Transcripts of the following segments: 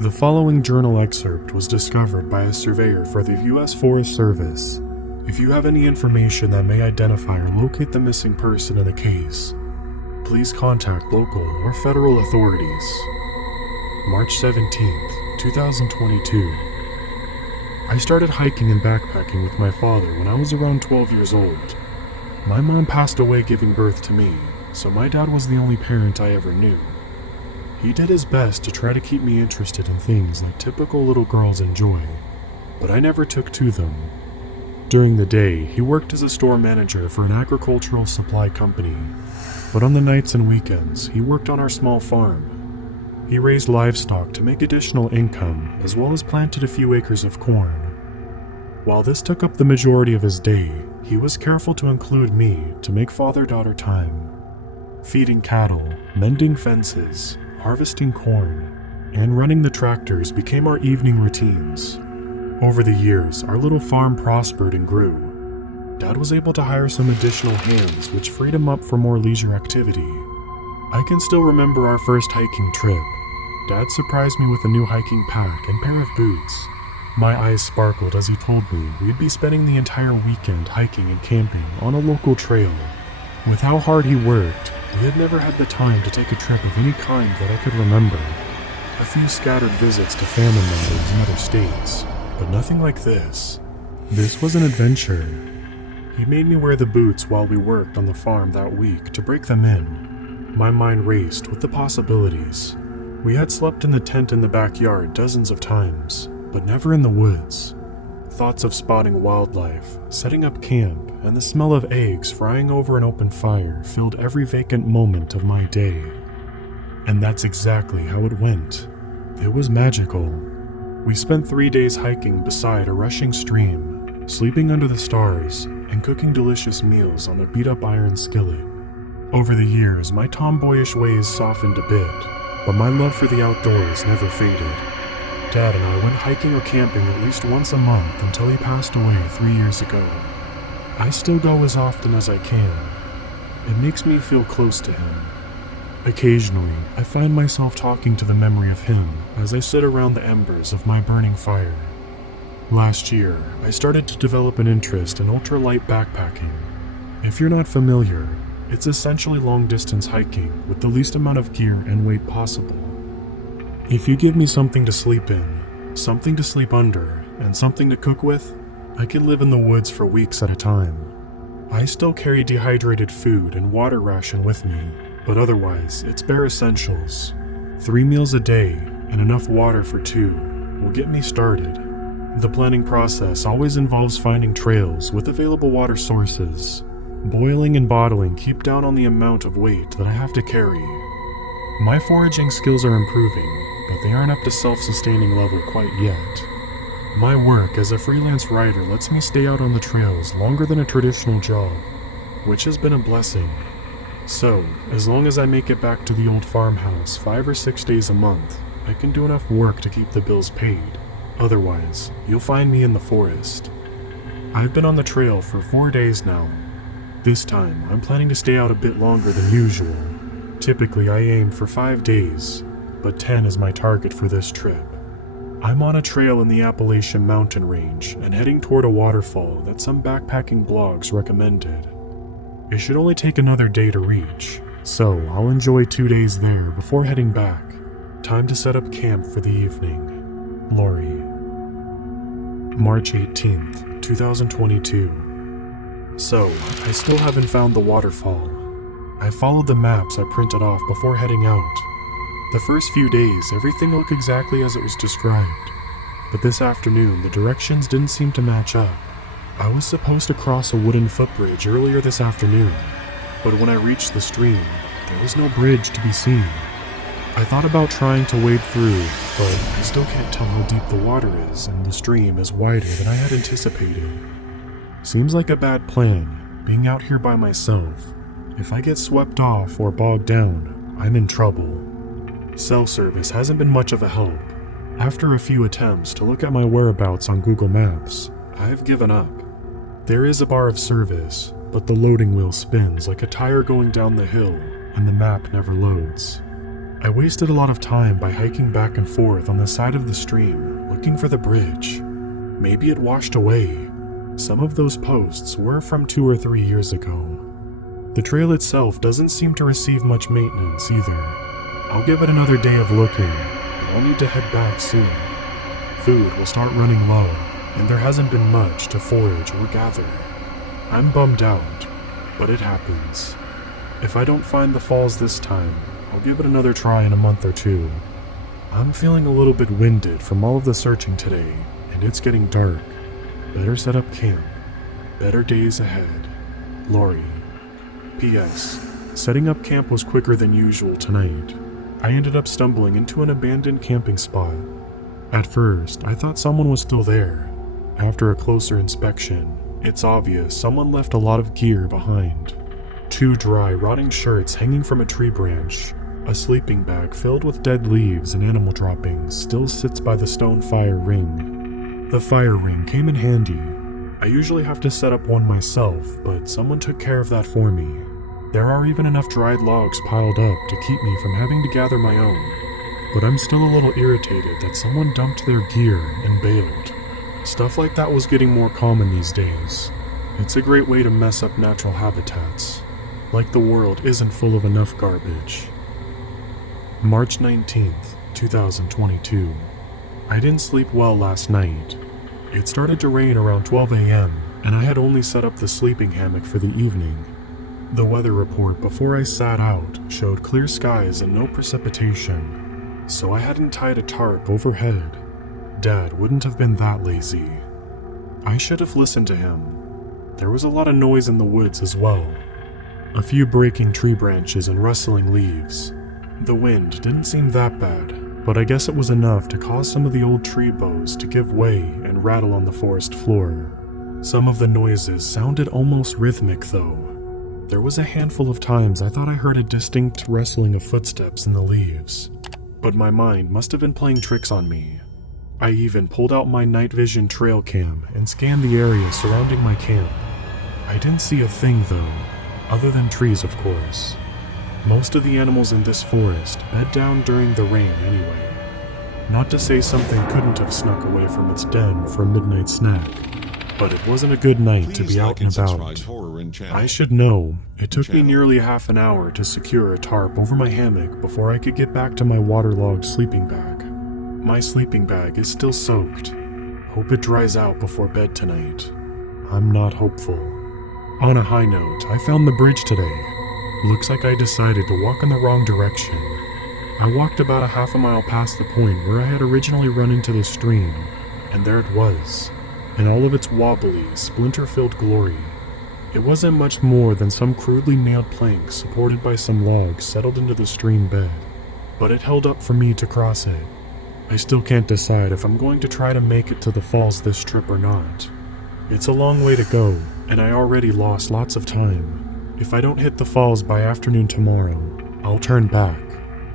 The following journal excerpt was discovered by a surveyor for the U.S. Forest Service. If you have any information that may identify or locate the missing person in the case, please contact local or federal authorities. March 17th, 2022. I started hiking and backpacking with my father when I was around 12 years old. My mom passed away giving birth to me, so my dad was the only parent I ever knew. He did his best to try to keep me interested in things that typical little girls enjoy, but I never took to them. During the day, he worked as a store manager for an agricultural supply company, but on the nights and weekends, he worked on our small farm. He raised livestock to make additional income, as well as planted a few acres of corn. While this took up the majority of his day, he was careful to include me to make father-daughter time. Feeding cattle, mending fences, harvesting corn, and running the tractors became our evening routines. Over the years, our little farm prospered and grew. Dad was able to hire some additional hands, which freed him up for more leisure activity. I can still remember our first hiking trip. Dad surprised me with a new hiking pack and pair of boots. My eyes sparkled as he told me we'd be spending the entire weekend hiking and camping on a local trail. With how hard he worked, we had never had the time to take a trip of any kind that I could remember. A few scattered visits to family members in other states, but nothing like this. This was an adventure. He made me wear the boots while we worked on the farm that week to break them in. My mind raced with the possibilities. We had slept in the tent in the backyard dozens of times, but never in the woods. Thoughts of spotting wildlife, setting up camp, and the smell of eggs frying over an open fire filled every vacant moment of my day. And that's exactly how it went. It was magical. We spent 3 days hiking beside a rushing stream, sleeping under the stars, and cooking delicious meals on a beat-up iron skillet. Over the years, my tomboyish ways softened a bit, but my love for the outdoors never faded. Dad and I went hiking or camping at least once a month until he passed away 3 years ago. I still go as often as I can. It makes me feel close to him. Occasionally, I find myself talking to the memory of him as I sit around the embers of my burning fire. Last year, I started to develop an interest in ultralight backpacking. If you're not familiar, it's essentially long-distance hiking with the least amount of gear and weight possible. If you give me something to sleep in, something to sleep under, and something to cook with, I can live in the woods for weeks at a time. I still carry dehydrated food and water ration with me, but otherwise, it's bare essentials. 3 meals a day and enough water for 2 will get me started. The planning process always involves finding trails with available water sources. Boiling and bottling keep down on the amount of weight that I have to carry. My foraging skills are improving, but they aren't up to self-sustaining level quite yet. My work as a freelance writer lets me stay out on the trails longer than a traditional job, which has been a blessing. So, as long as I make it back to the old farmhouse 5 or 6 days a month, I can do enough work to keep the bills paid. Otherwise, you'll find me in the forest. I've been on the trail for 4 days now. This time, I'm planning to stay out a bit longer than usual. Typically, I aim for 5 days, but 10 is my target for this trip. I'm on a trail in the Appalachian mountain range and heading toward a waterfall that some backpacking blogs recommended. It should only take another day to reach, so I'll enjoy 2 days there before heading back. Time to set up camp for the evening. Lori. March 18th, 2022. So, I still haven't found the waterfall. I followed the maps I printed off before heading out. The first few days, everything looked exactly as it was described, but this afternoon the directions didn't seem to match up. I was supposed to cross a wooden footbridge earlier this afternoon, but when I reached the stream, there was no bridge to be seen. I thought about trying to wade through, but I still can't tell how deep the water is, and the stream is wider than I had anticipated. Seems like a bad plan, being out here by myself. If I get swept off or bogged down, I'm in trouble. Cell service hasn't been much of a help. After a few attempts to look at my whereabouts on Google Maps, I've given up. There is a bar of service, but the loading wheel spins like a tire going down the hill, and the map never loads. I wasted a lot of time by hiking back and forth on the side of the stream, looking for the bridge. Maybe it washed away. Some of those posts were from 2 or 3 years ago. The trail itself doesn't seem to receive much maintenance either. I'll give it another day of looking, but I'll need to head back soon. Food will start running low, and there hasn't been much to forage or gather. I'm bummed out, but it happens. If I don't find the falls this time, I'll give it another try in a month or 2. I'm feeling a little bit winded from all of the searching today, and it's getting dark. Better set up camp. Better days ahead. Lori. P.S. Setting up camp was quicker than usual tonight. I ended up stumbling into an abandoned camping spot. At first, I thought someone was still there. After a closer inspection, it's obvious someone left a lot of gear behind. 2 dry, rotting shirts hanging from a tree branch. A sleeping bag filled with dead leaves and animal droppings still sits by the stone fire ring. The fire ring came in handy. I usually have to set up one myself, but someone took care of that for me. There are even enough dried logs piled up to keep me from having to gather my own. But I'm still a little irritated that someone dumped their gear and bailed. Stuff like that was getting more common these days. It's a great way to mess up natural habitats. Like the world isn't full of enough garbage. March 19th, 2022. I didn't sleep well last night. It started to rain around 12 a.m., and I had only set up the sleeping hammock for the evening. The weather report before I sat out showed clear skies and no precipitation, so I hadn't tied a tarp overhead. Dad wouldn't have been that lazy. I should have listened to him. There was a lot of noise in the woods as well. A few breaking tree branches and rustling leaves. The wind didn't seem that bad, but I guess it was enough to cause some of the old tree boughs to give way and rattle on the forest floor. Some of the noises sounded almost rhythmic though. There was a handful of times I thought I heard a distinct rustling of footsteps in the leaves, but my mind must have been playing tricks on me. I even pulled out my night vision trail cam and scanned the area surrounding my camp. I didn't see a thing though, other than trees of course. Most of the animals in this forest bed down during the rain anyway. Not to say something couldn't have snuck away from its den for a midnight snack, but it wasn't a good night to be out and about. I should know, it took me nearly half an hour to secure a tarp over my hammock before I could get back to my waterlogged sleeping bag. My sleeping bag is still soaked. Hope it dries out before bed tonight. I'm not hopeful. On a high note, I found the bridge today. Looks like I decided to walk in the wrong direction. I walked about a half a mile past the point where I had originally run into the stream, and there it was, in all of its wobbly, splinter-filled glory. It wasn't much more than some crudely nailed planks supported by some logs settled into the stream bed, but it held up for me to cross it. I still can't decide if I'm going to try to make it to the falls this trip or not. It's a long way to go, and I already lost lots of time. If I don't hit the falls by afternoon tomorrow, I'll turn back.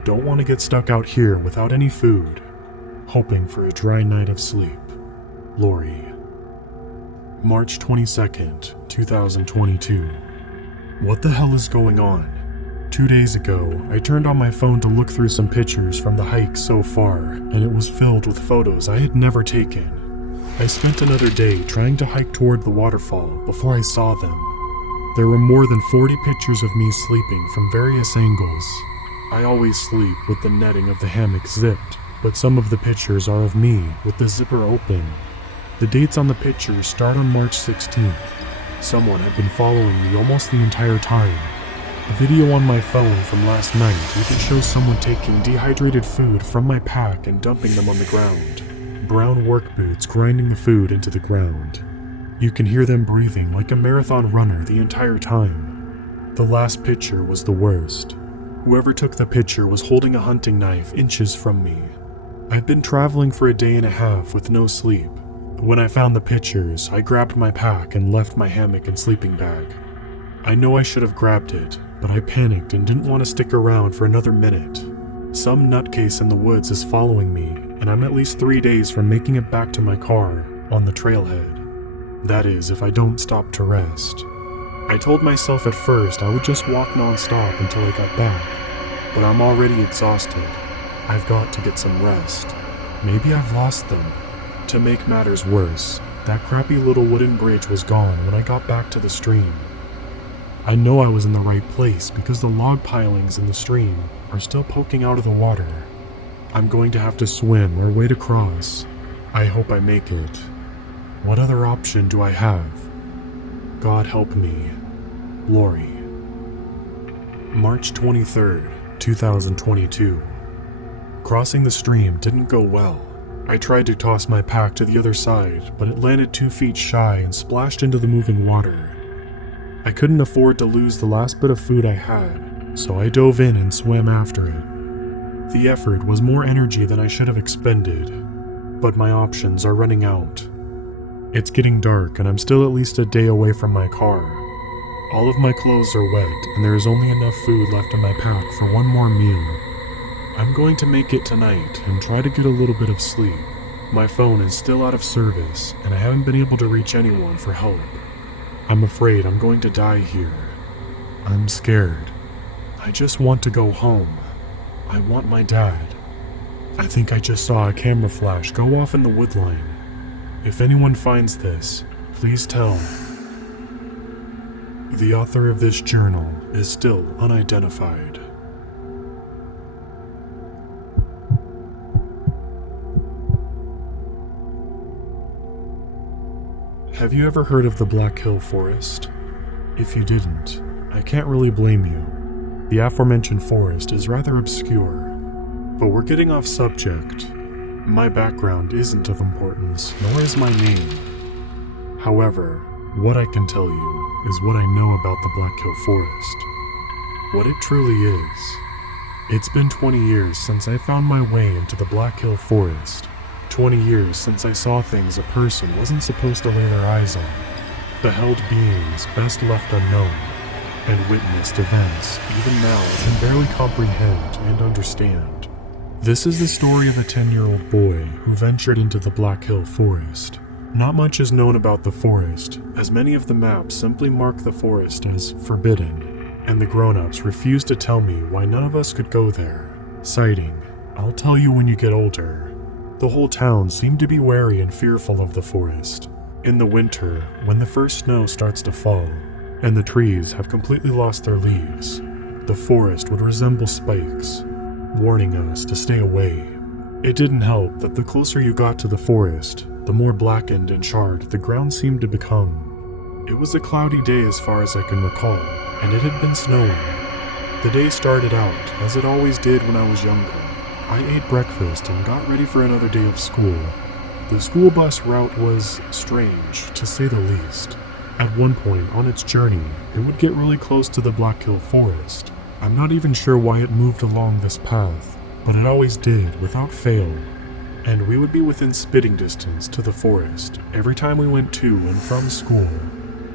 Don't want to get stuck out here without any food. Hoping for a dry night of sleep. Lori. March 22nd, 2022. What the hell is going on? 2 days ago, I turned on my phone to look through some pictures from the hike so far, and it was filled with photos I had never taken. I spent another day trying to hike toward the waterfall before I saw them. There were more than 40 pictures of me sleeping from various angles. I always sleep with the netting of the hammock zipped, but some of the pictures are of me with the zipper open. The dates on the pictures start on March 16th. Someone had been following me almost the entire time. A video on my phone from last night even shows someone taking dehydrated food from my pack and dumping them on the ground. Brown work boots grinding the food into the ground. You can hear them breathing like a marathon runner the entire time. The last picture was the worst. Whoever took the picture was holding a hunting knife inches from me. I'd been traveling for a day and a half with no sleep. When I found the pictures, I grabbed my pack and left my hammock and sleeping bag. I know I should have grabbed it, but I panicked and didn't want to stick around for another minute. Some nutcase in the woods is following me, and I'm at least 3 days from making it back to my car on the trailhead. That is, if I don't stop to rest. I told myself at first I would just walk non-stop until I got back, but I'm already exhausted. I've got to get some rest. Maybe I've lost them. To make matters worse, that crappy little wooden bridge was gone when I got back to the stream. I know I was in the right place because the log pilings in the stream are still poking out of the water. I'm going to have to swim or wade across. I hope I make it. What other option do I have? God help me. Lori. March 23rd, 2022. Crossing the stream didn't go well. I tried to toss my pack to the other side, but it landed 2 feet shy and splashed into the moving water. I couldn't afford to lose the last bit of food I had, so I dove in and swam after it. The effort was more energy than I should have expended, but my options are running out. It's getting dark and I'm still at least a day away from my car. All of my clothes are wet and there is only enough food left in my pack for one more meal. I'm going to make it tonight and try to get a little bit of sleep. My phone is still out of service and I haven't been able to reach anyone for help. I'm afraid I'm going to die here. I'm scared. I just want to go home. I want my dad. I think I just saw a camera flash go off in the woodline. If anyone finds this, please tell. The author of this journal is still unidentified. Have you ever heard of the Black Hill Forest? If you didn't, I can't really blame you. The aforementioned forest is rather obscure, but we're getting off subject. My background isn't of importance, nor is my name. However, what I can tell you is what I know about the Black Hill Forest. What it truly is. It's been 20 years since I found my way into the Black Hill Forest. 20 years since I saw things a person wasn't supposed to lay their eyes on, beheld beings best left unknown, and witnessed events even now I can barely comprehend and understand. This is the story of a 10-year-old boy who ventured into the Black Hill Forest. Not much is known about the forest, as many of the maps simply mark the forest as forbidden, and the grown-ups refuse to tell me why none of us could go there. Citing, "I'll tell you when you get older." The whole town seemed to be wary and fearful of the forest. In the winter, when the first snow starts to fall, and the trees have completely lost their leaves, the forest would resemble spikes, warning us to stay away. It didn't help that the closer you got to the forest, the more blackened and charred the ground seemed to become. It was a cloudy day as far as I can recall, and it had been snowing. The day started out as it always did when I was younger. I ate breakfast and got ready for another day of school. The school bus route was strange, to say the least. At one point on its journey, it would get really close to the Black Hill Forest. I'm not even sure why it moved along this path, but it always did, without fail. And we would be within spitting distance to the forest every time we went to and from school,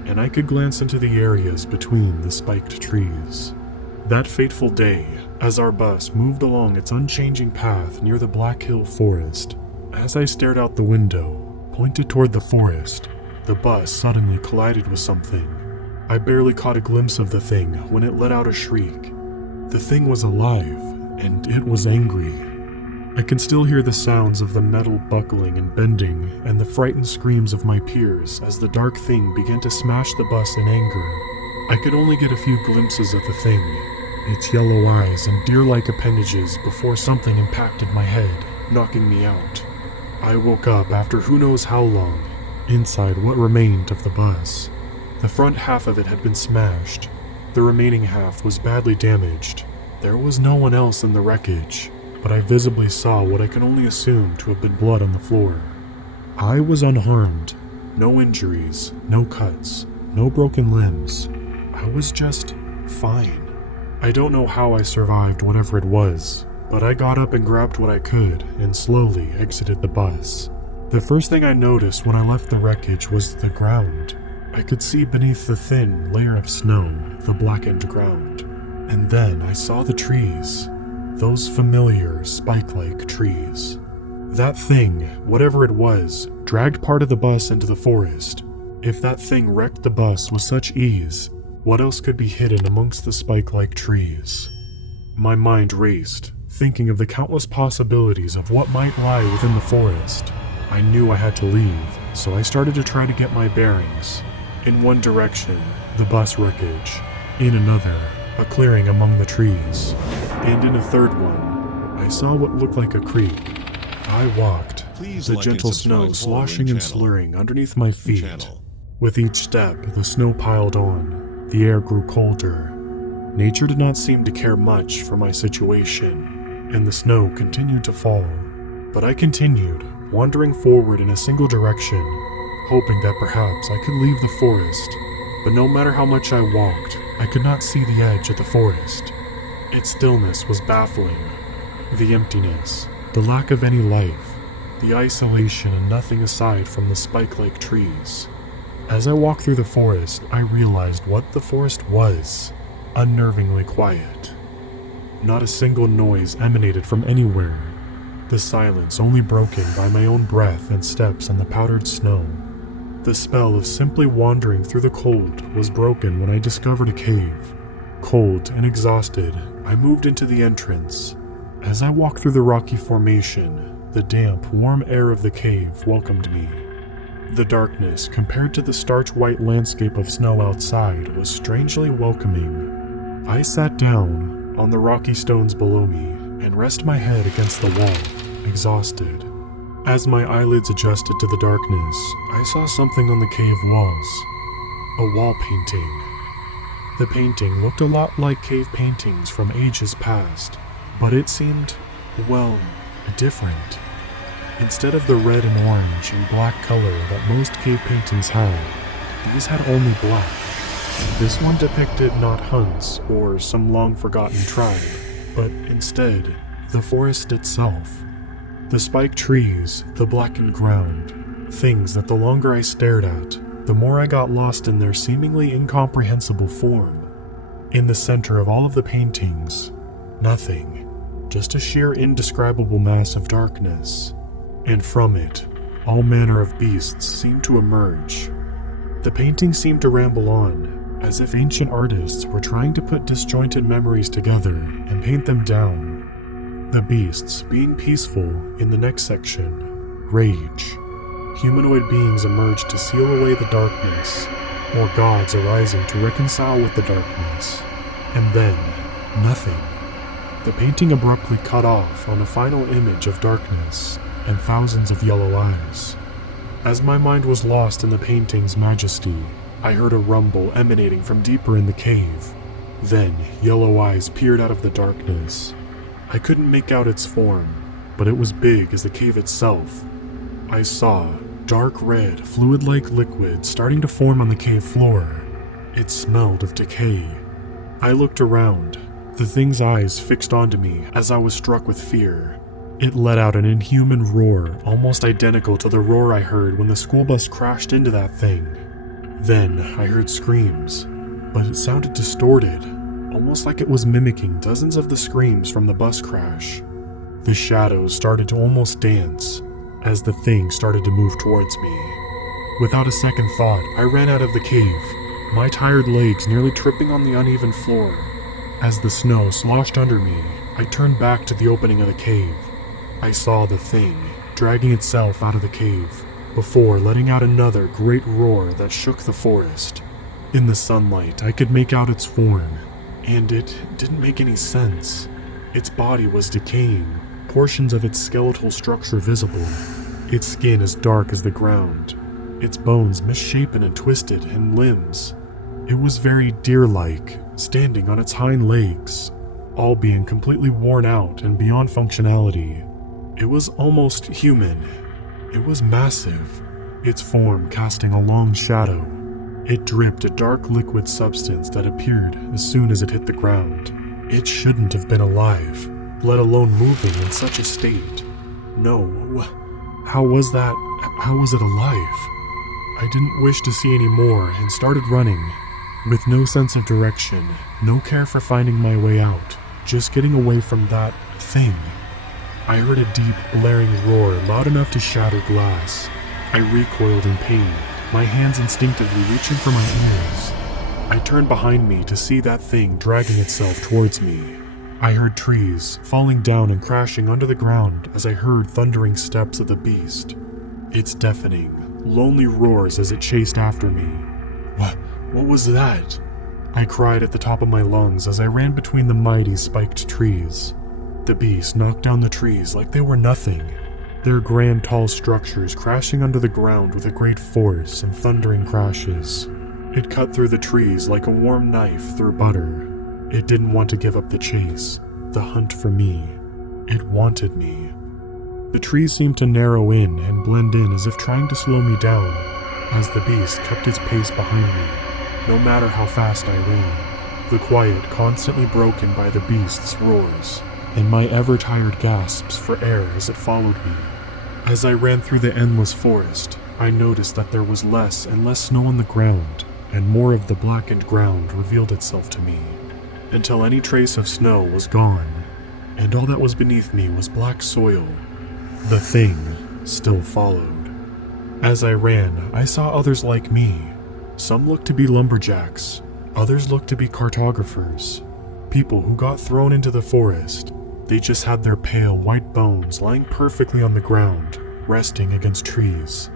and I could glance into the areas between the spiked trees. That fateful day, as our bus moved along its unchanging path near the Black Hill Forest, as I stared out the window, pointed toward the forest, the bus suddenly collided with something. I barely caught a glimpse of the thing when it let out a shriek. The thing was alive, and it was angry. I can still hear the sounds of the metal buckling and bending, and the frightened screams of my peers as the dark thing began to smash the bus in anger. I could only get a few glimpses of the thing, its yellow eyes and deer-like appendages, before something impacted my head, knocking me out. I woke up after who knows how long, inside what remained of the bus. The front half of it had been smashed. The remaining half was badly damaged. There was no one else in the wreckage, but I visibly saw what I can only assume to have been blood on the floor. I was unharmed. No injuries, no cuts, no broken limbs. I was just fine. I don't know how I survived whatever it was, but I got up and grabbed what I could and slowly exited the bus. The first thing I noticed when I left the wreckage was the ground. I could see beneath the thin layer of snow the blackened ground. And then I saw the trees, those familiar spike-like trees. That thing, whatever it was, dragged part of the bus into the forest. If that thing wrecked the bus with such ease, what else could be hidden amongst the spike-like trees? My mind raced, thinking of the countless possibilities of what might lie within the forest. I knew I had to leave, so I started to try to get my bearings. In one direction, the bus wreckage. In another, a clearing among the trees. And in a third one, I saw what looked like a creek. I walked, the gentle snow sloshing and slurring underneath my feet. With each step, the snow piled on. The air grew colder. Nature did not seem to care much for my situation, and the snow continued to fall. But I continued, wandering forward in a single direction, hoping that perhaps I could leave the forest. But no matter how much I walked, I could not see the edge of the forest. Its stillness was baffling. The emptiness, the lack of any life, the isolation and nothing aside from the spike-like trees. As I walked through the forest, I realized what the forest was. Unnervingly quiet. Not a single noise emanated from anywhere, the silence only broken by my own breath and steps on the powdered snow. The spell of simply wandering through the cold was broken when I discovered a cave. Cold and exhausted, I moved into the entrance. As I walked through the rocky formation, the damp, warm air of the cave welcomed me. The darkness, compared to the starch-white landscape of snow outside, was strangely welcoming. I sat down on the rocky stones below me and rested my head against the wall, exhausted. As my eyelids adjusted to the darkness, I saw something on the cave walls. A wall painting. The painting looked a lot like cave paintings from ages past, but it seemed, well, different. Instead of the red and orange and black color that most cave paintings had, these had only black. This one depicted not hunts or some long-forgotten tribe, but instead, the forest itself. The spiked trees, the blackened ground, things that the longer I stared at, the more I got lost in their seemingly incomprehensible form. In the center of all of the paintings, nothing, just a sheer indescribable mass of darkness. And from it, all manner of beasts seemed to emerge. The painting seemed to ramble on, as if ancient artists were trying to put disjointed memories together and paint them down. The beasts being peaceful in the next section, rage. Humanoid beings emerged to seal away the darkness, or gods arising to reconcile with the darkness. And then, nothing. The painting abruptly cut off on a final image of darkness and thousands of yellow eyes. As my mind was lost in the painting's majesty, I heard a rumble emanating from deeper in the cave. Then, yellow eyes peered out of the darkness. I couldn't make out its form, but it was big as the cave itself. I saw dark red, fluid-like liquid starting to form on the cave floor. It smelled of decay. I looked around, the thing's eyes fixed onto me as I was struck with fear. It let out an inhuman roar, almost identical to the roar I heard when the school bus crashed into that thing. Then I heard screams, but it sounded distorted, almost like it was mimicking dozens of the screams from the bus crash. The shadows started to almost dance as the thing started to move towards me. Without a second thought, I ran out of the cave, my tired legs nearly tripping on the uneven floor. As the snow sloshed under me, I turned back to the opening of the cave. I saw the thing dragging itself out of the cave, before letting out another great roar that shook the forest. In the sunlight, I could make out its form, and it didn't make any sense. Its body was decaying, portions of its skeletal structure visible, its skin as dark as the ground, its bones misshapen and twisted, and limbs. It was very deer-like, standing on its hind legs, all being completely worn out and beyond functionality. It was almost human. It was massive, its form casting a long shadow. It dripped a dark liquid substance that appeared as soon as it hit the ground. It shouldn't have been alive, let alone moving in such a state. No, how was it alive? I didn't wish to see any more and started running. With no sense of direction, no care for finding my way out, just getting away from that thing. I heard a deep, blaring roar loud enough to shatter glass. I recoiled in pain, my hands instinctively reaching for my ears. I turned behind me to see that thing dragging itself towards me. I heard trees falling down and crashing under the ground as I heard thundering steps of the beast. Its deafening, lonely roars as it chased after me. What was that? I cried at the top of my lungs as I ran between the mighty spiked trees. The beast knocked down the trees like they were nothing, their grand tall structures crashing under the ground with a great force and thundering crashes. It cut through the trees like a warm knife through butter. It didn't want to give up the chase, the hunt for me. It wanted me. The trees seemed to narrow in and blend in as if trying to slow me down, as the beast kept its pace behind me, no matter how fast I ran, the quiet constantly broken by the beast's roars, and my ever-tired gasps for air as it followed me. As I ran through the endless forest, I noticed that there was less and less snow on the ground, and more of the blackened ground revealed itself to me, until any trace of snow was gone, and all that was beneath me was black soil. The thing still followed. As I ran, I saw others like me. Some looked to be lumberjacks, others looked to be cartographers, people who got thrown into the forest. They just had their pale white bones lying perfectly on the ground, resting against trees.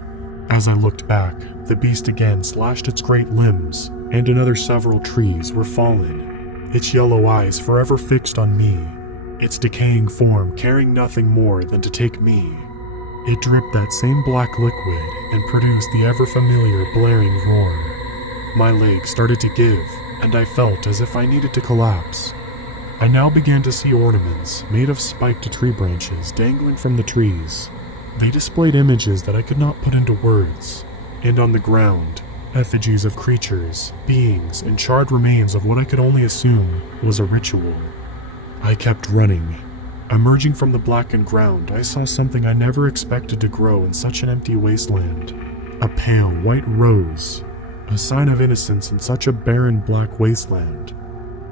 As I looked back, the beast again slashed its great limbs, and another several trees were fallen, its yellow eyes forever fixed on me, its decaying form caring nothing more than to take me. It dripped that same black liquid and produced the ever-familiar blaring roar. My legs started to give, and I felt as if I needed to collapse. I now began to see ornaments made of spiked tree branches dangling from the trees. They displayed images that I could not put into words, and on the ground, effigies of creatures, beings, and charred remains of what I could only assume was a ritual. I kept running. Emerging from the blackened ground, I saw something I never expected to grow in such an empty wasteland. A pale white rose, a sign of innocence in such a barren black wasteland.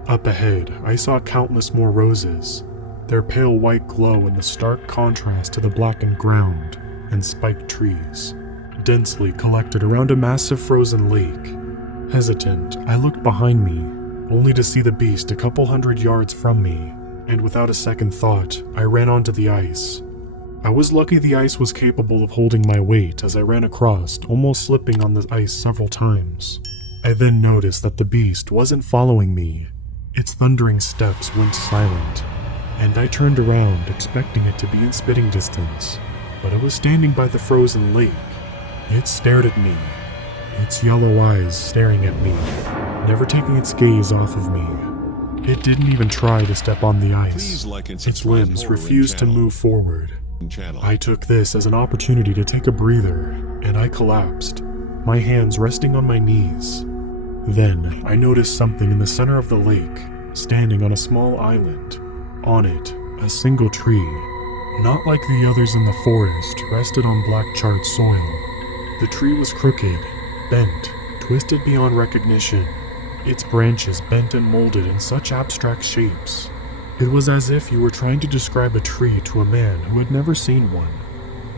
Up ahead, I saw countless more roses, their pale white glow in the stark contrast to the blackened ground and spiked trees, densely collected around a massive frozen lake. Hesitant, I looked behind me, only to see the beast a couple hundred yards from me, and without a second thought, I ran onto the ice. I was lucky the ice was capable of holding my weight as I ran across, almost slipping on the ice several times. I then noticed that the beast wasn't following me. Its thundering steps went silent, and I turned around expecting it to be in spitting distance, but it was standing by the frozen lake. It stared at me, its yellow eyes staring at me, never taking its gaze off of me. It didn't even try to step on the ice. Its limbs refused to move forward. I took this as an opportunity to take a breather, and I collapsed, my hands resting on my knees. Then, I noticed something in the center of the lake, standing on a small island. On it, a single tree, not like the others in the forest, rested on black charred soil. The tree was crooked, bent, twisted beyond recognition, its branches bent and molded in such abstract shapes. It was as if you were trying to describe a tree to a man who had never seen one.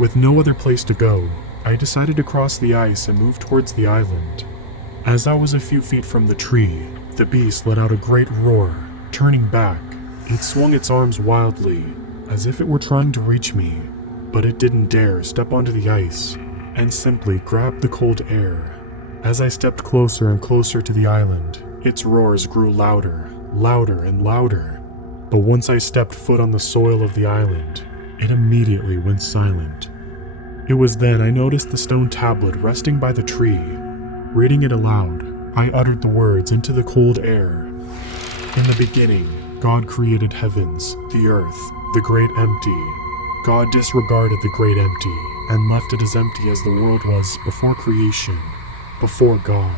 With no other place to go, I decided to cross the ice and move towards the island. As I was a few feet from the tree, the beast let out a great roar. Turning back, it swung its arms wildly, as if it were trying to reach me, but it didn't dare step onto the ice, and simply grabbed the cold air. As I stepped closer and closer to the island, its roars grew louder, louder and louder. But once I stepped foot on the soil of the island, it immediately went silent. It was then I noticed the stone tablet resting by the tree. Reading it aloud, I uttered the words into the cold air. In the beginning, God created heavens, the earth, the great empty. God disregarded the great empty, and left it as empty as the world was before creation. Before God.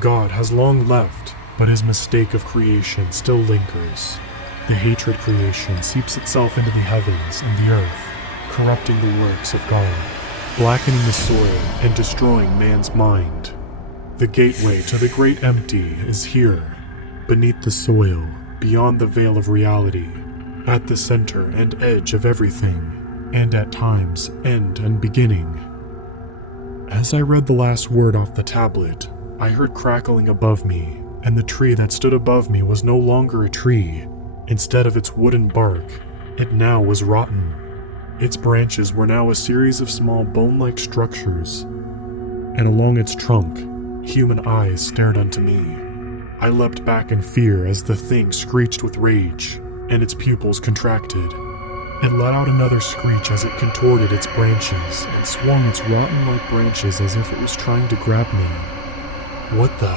God has long left, but his mistake of creation still lingers. The hatred creation seeps itself into the heavens and the earth, corrupting the works of God, blackening the soil and destroying man's mind. The gateway to the great empty is here, beneath the soil, beyond the veil of reality, at the center and edge of everything, and at times end and beginning. As I read the last word off the tablet, I heard crackling above me, and the tree that stood above me was no longer a tree. Instead of its wooden bark, it now was rotten. Its branches were now a series of small bone-like structures, and along its trunk, human eyes stared unto me. I leapt back in fear as the thing screeched with rage, and its pupils contracted. It let out another screech as it contorted its branches and swung its rotten-like branches as if it was trying to grab me. What the?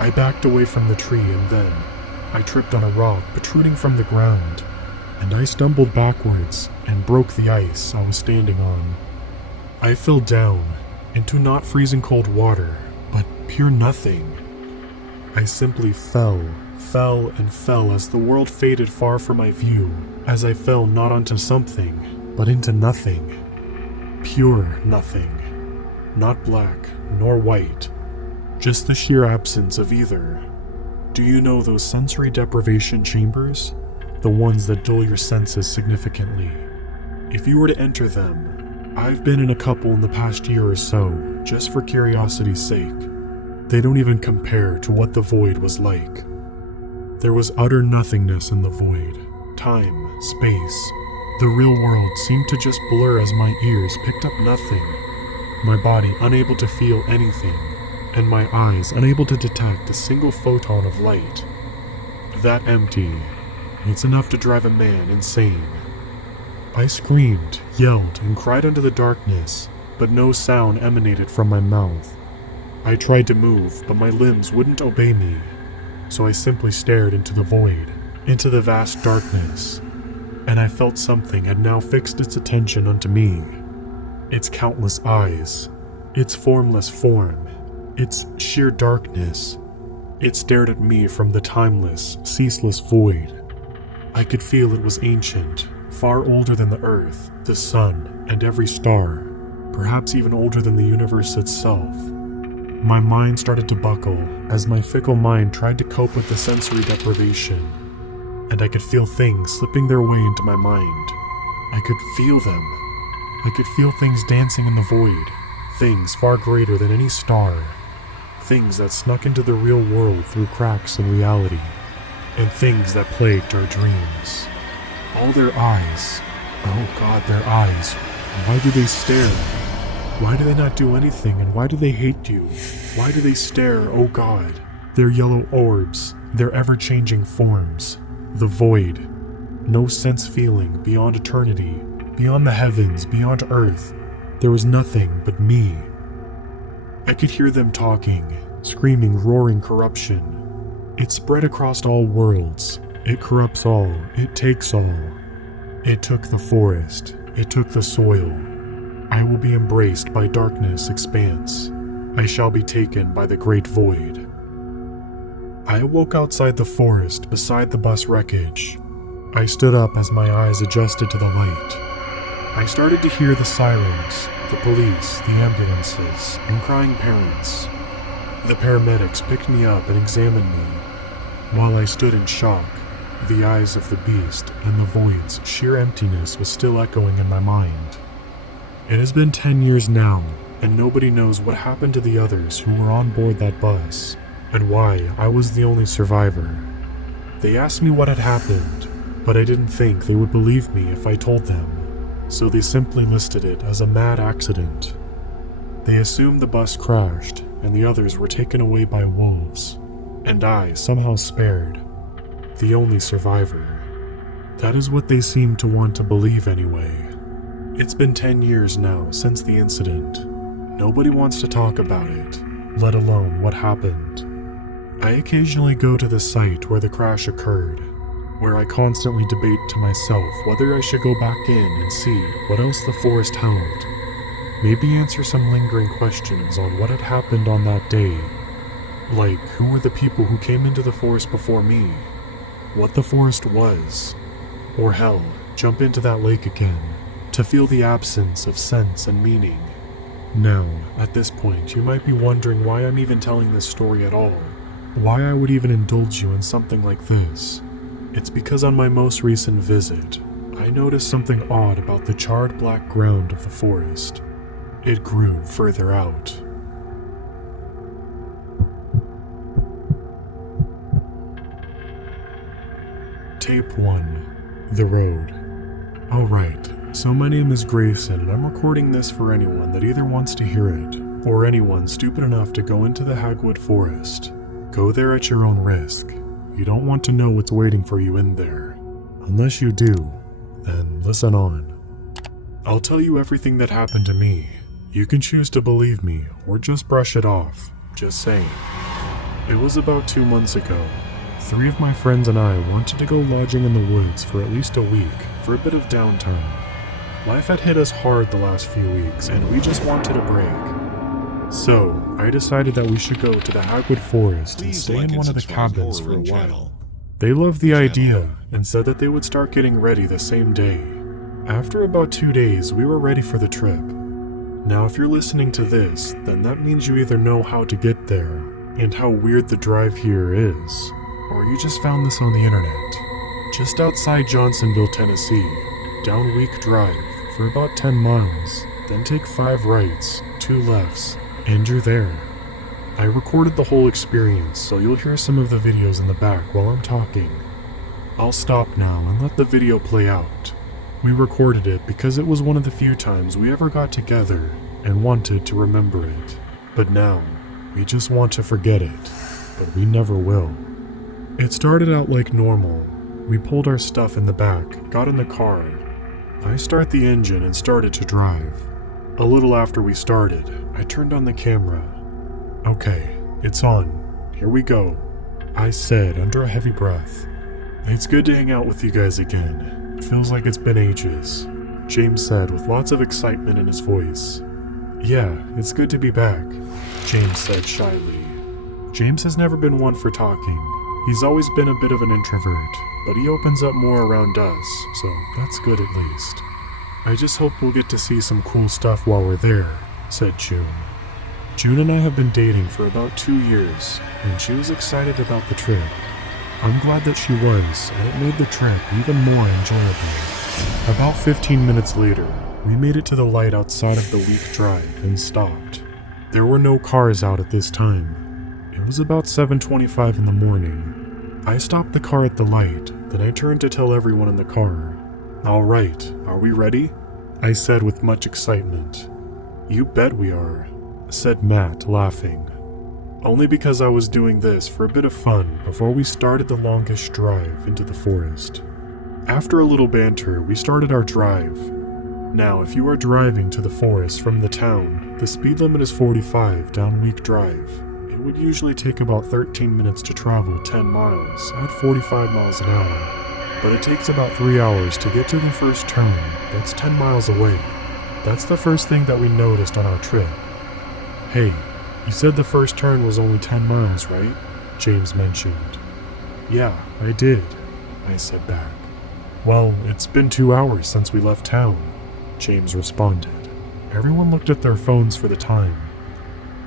I backed away from the tree, and then I tripped on a rock protruding from the ground, and I stumbled backwards and broke the ice I was standing on. I fell down into not freezing cold water, but pure nothing. I simply fell and fell as the world faded far from my view, as I fell not onto something, but into nothing. Pure nothing. Not black, nor white. Just the sheer absence of either. Do you know those sensory deprivation chambers? The ones that dull your senses significantly. If you were to enter them, I've been in a couple in the past year or so, just for curiosity's sake. They don't even compare to what the void was like. There was utter nothingness in the void. Time, space. The real world seemed to just blur as my ears picked up nothing. My body unable to feel anything, and my eyes unable to detect a single photon of light. That empty. It's enough to drive a man insane. I screamed, yelled, and cried into the darkness, but no sound emanated from my mouth. I tried to move, but my limbs wouldn't obey me, so I simply stared into the void, into the vast darkness, and I felt something had now fixed its attention unto me. Its countless eyes, its formless form, its sheer darkness. It stared at me from the timeless, ceaseless void. I could feel it was ancient, far older than the earth, the sun, and every star, perhaps even older than the universe itself. My mind started to buckle as my fickle mind tried to cope with the sensory deprivation, and I could feel things slipping their way into my mind. I could feel them. I could feel things dancing in the void, things far greater than any star, things that snuck into the real world through cracks in reality, and things that plagued our dreams. All their eyes. Oh God, their eyes. Why do they stare? Why do they not do anything, and why do they hate you? Why do they stare, oh God? Their yellow orbs, their ever-changing forms, the void. No sense feeling beyond eternity, beyond the heavens, beyond earth. There was nothing but me. I could hear them talking, screaming, roaring corruption. It spread across all worlds. It corrupts all. It takes all. It took the forest. It took the soil. I will be embraced by darkness expanse. I shall be taken by the great void. I awoke outside the forest beside the bus wreckage. I stood up as my eyes adjusted to the light. I started to hear the sirens, the police, the ambulances, and crying parents. The paramedics picked me up and examined me. While I stood in shock, the eyes of the beast and the void's sheer emptiness was still echoing in my mind. It has been 10 years now, and nobody knows what happened to the others who were on board that bus, and why I was the only survivor. They asked me what had happened, but I didn't think they would believe me if I told them, so they simply listed it as a mad accident. They assumed the bus crashed, and the others were taken away by wolves, and I somehow spared, the only survivor. That is what they seem to want to believe anyway. It's been 10 years now since the incident. Nobody wants to talk about it, let alone what happened. I occasionally go to the site where the crash occurred, where I constantly debate to myself whether I should go back in and see what else the forest held. Maybe answer some lingering questions on what had happened on that day. Like, who were the people who came into the forest before me? What the forest was? Or hell, jump into that lake again, to feel the absence of sense and meaning. Now, at this point, you might be wondering why I'm even telling this story at all. Why I would even indulge you in something like this. It's because on my most recent visit, I noticed something odd about the charred black ground of the forest. It grew further out. Tape 1. The Road. Alright, so my name is Grayson and I'm recording this for anyone that either wants to hear it, or anyone stupid enough to go into the Hagwood Forest. Go there at your own risk. You don't want to know what's waiting for you in there. Unless you do, then listen on. I'll tell you everything that happened to me. You can choose to believe me or just brush it off. Just saying. It was about 2 months ago. 3 of my friends and I wanted to go lodging in the woods for at least a week for a bit of downtime. Life had hit us hard the last few weeks and we just wanted a break. So, I decided that we should go to the Hagwood Forest and stay in one of the cabins for a while. They loved the idea and said that they would start getting ready the same day. After about 2 days, we were ready for the trip. Now, if you're listening to this, then that means you either know how to get there and how weird the drive here is, or you just found this on the internet. Just outside Johnsonville, Tennessee, down Week Drive for about 10 miles, then take 5 rights, 2 lefts, and you're there. I recorded the whole experience, so you'll hear some of the videos in the back while I'm talking. I'll stop now and let the video play out. We recorded it because it was one of the few times we ever got together and wanted to remember it. But now, we just want to forget it, but we never will. It started out like normal. We pulled our stuff in the back, got in the car. I started the engine and started to drive. A little after we started, I turned on the camera. Okay, it's on. Here we go, I said under a heavy breath. It's good to hang out with you guys again. It feels like it's been ages, James said with lots of excitement in his voice. Yeah, it's good to be back, James said shyly. James has never been one for talking. He's always been a bit of an introvert, but he opens up more around us, so that's good at least. I just hope we'll get to see some cool stuff while we're there, said June. June and I have been dating for about 2 years, and she was excited about the trip. I'm glad that she was, and it made the trip even more enjoyable. About 15 minutes later, we made it to the light outside of the Week Drive and stopped. There were no cars out at this time. It was about 7:25 in the morning. I stopped the car at the light, then I turned to tell everyone in the car. Alright, are we ready? I said with much excitement. You bet we are, said Matt, laughing. Only because I was doing this for a bit of fun before we started the longest drive into the forest. After a little banter, we started our drive. Now, if you are driving to the forest from the town, the speed limit is 45 down Week Drive. It would usually take about 13 minutes to travel 10 miles at 45 miles an hour. But it takes about 3 hours to get to the first turn that's 10 miles away. That's the first thing that we noticed on our trip. Hey, you said the first turn was only 10 miles, right? James mentioned. Yeah, I did, I said back. Well, it's been 2 hours since we left town, James responded. Everyone looked at their phones for the time.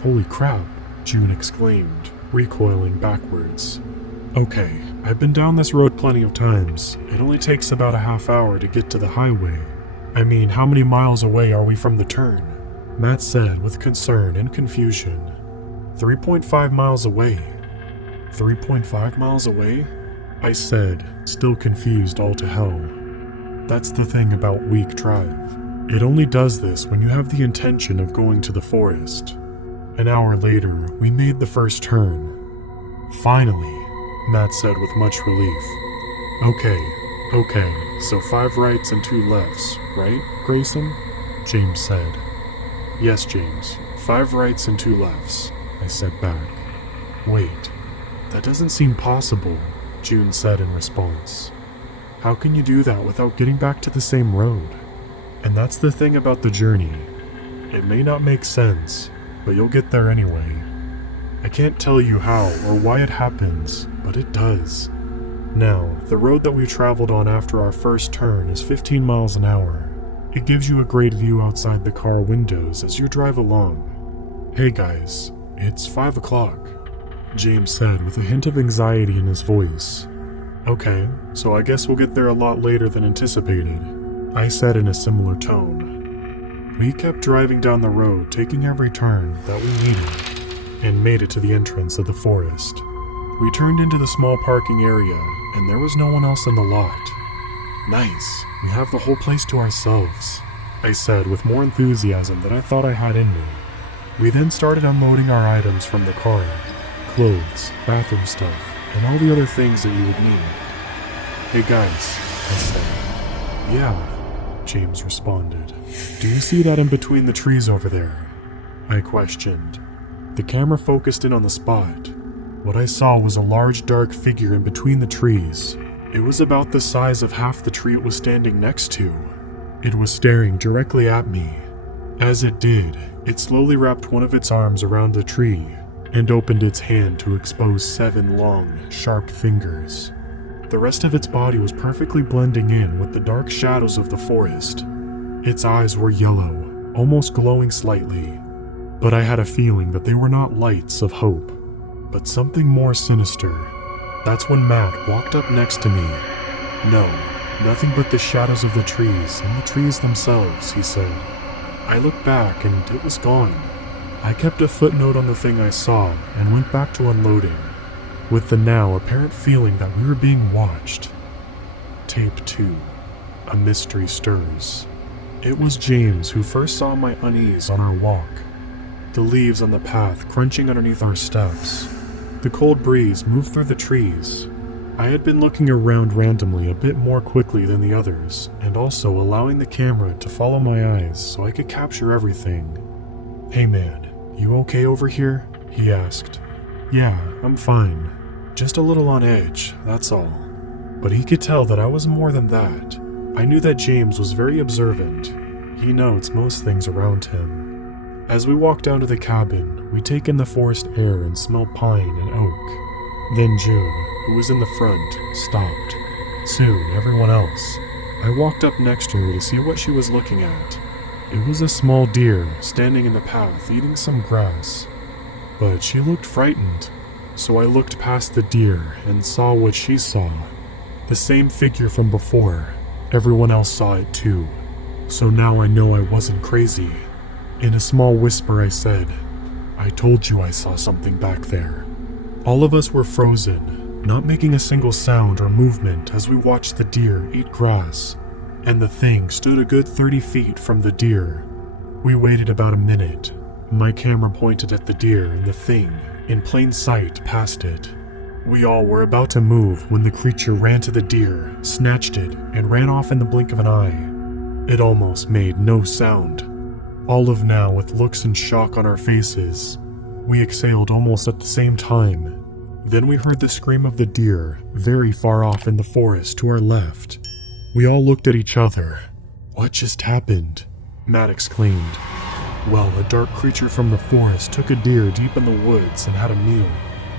Holy crap, June exclaimed, recoiling backwards. Okay, I've been down this road plenty of times. It only takes about a half hour to get to the highway. I mean, how many miles away are we from the turn? Matt said with concern and confusion. 3.5 miles away. 3.5 miles away? I said, still confused all to hell. That's the thing about Week Drive. It only does this when you have the intention of going to the forest. An hour later, we made the first turn. Finally, Matt said with much relief. Okay, so 5 rights and 2 lefts, right, Grayson? James said. Yes, James, 5 rights and 2 lefts, I said back. Wait, that doesn't seem possible, June said in response. How can you do that without getting back to the same road? And that's the thing about the journey. It may not make sense, but you'll get there anyway. I can't tell you how or why it happens, but it does. Now, the road that we traveled on after our first turn is 15 miles an hour. It gives you a great view outside the car windows as you drive along. Hey guys, it's 5 o'clock, James said with a hint of anxiety in his voice. Okay, so I guess we'll get there a lot later than anticipated, I said in a similar tone. We kept driving down the road, taking every turn that we needed, and made it to the entrance of the forest. We turned into the small parking area, and there was no one else in the lot. Nice, we have the whole place to ourselves, I said with more enthusiasm than I thought I had in me. We then started unloading our items from the car, clothes, bathroom stuff, and all the other things that you would need. Hey guys, I said. Yeah, James responded. Do you see that in between the trees over there? I questioned. The camera focused in on the spot. What I saw was a large dark figure in between the trees. It was about the size of half the tree it was standing next to. It was staring directly at me. As it did, it slowly wrapped one of its arms around the tree and opened its hand to expose 7 long, sharp fingers. The rest of its body was perfectly blending in with the dark shadows of the forest. Its eyes were yellow, almost glowing slightly, but I had a feeling that they were not lights of hope, but something more sinister. That's when Matt walked up next to me. No, nothing but the shadows of the trees and the trees themselves, he said. I looked back and it was gone. I kept a footnote on the thing I saw and went back to unloading, with the now apparent feeling that we were being watched. Tape 2. A mystery stirs. It was James who first saw my unease on our walk. The leaves on the path crunching underneath our steps. The cold breeze moved through the trees. I had been looking around randomly a bit more quickly than the others, and also allowing the camera to follow my eyes so I could capture everything. Hey man, you okay over here? He asked. Yeah, I'm fine. Just a little on edge, that's all. But he could tell that I was more than that. I knew that James was very observant. He notes most things around him. As we walked down to the cabin, we take in the forest air and smell pine and oak. Then June, who was in the front, stopped. Soon, everyone else. I walked up next to her to see what she was looking at. It was a small deer standing in the path eating some grass. But she looked frightened, so I looked past the deer and saw what she saw. The same figure from before. Everyone else saw it too. So now I know I wasn't crazy. In a small whisper I said, I told you I saw something back there. All of us were frozen, not making a single sound or movement as we watched the deer eat grass, and the thing stood a good 30 feet from the deer. We waited about a minute. My camera pointed at the deer and the thing, in plain sight, past it. We all were about to move when the creature ran to the deer, snatched it, and ran off in the blink of an eye. It almost made no sound. All of now with looks and shock on our faces. We exhaled almost at the same time. Then we heard the scream of the deer, very far off in the forest to our left. We all looked at each other. What just happened? Matt exclaimed. Well, a dark creature from the forest took a deer deep in the woods and had a meal,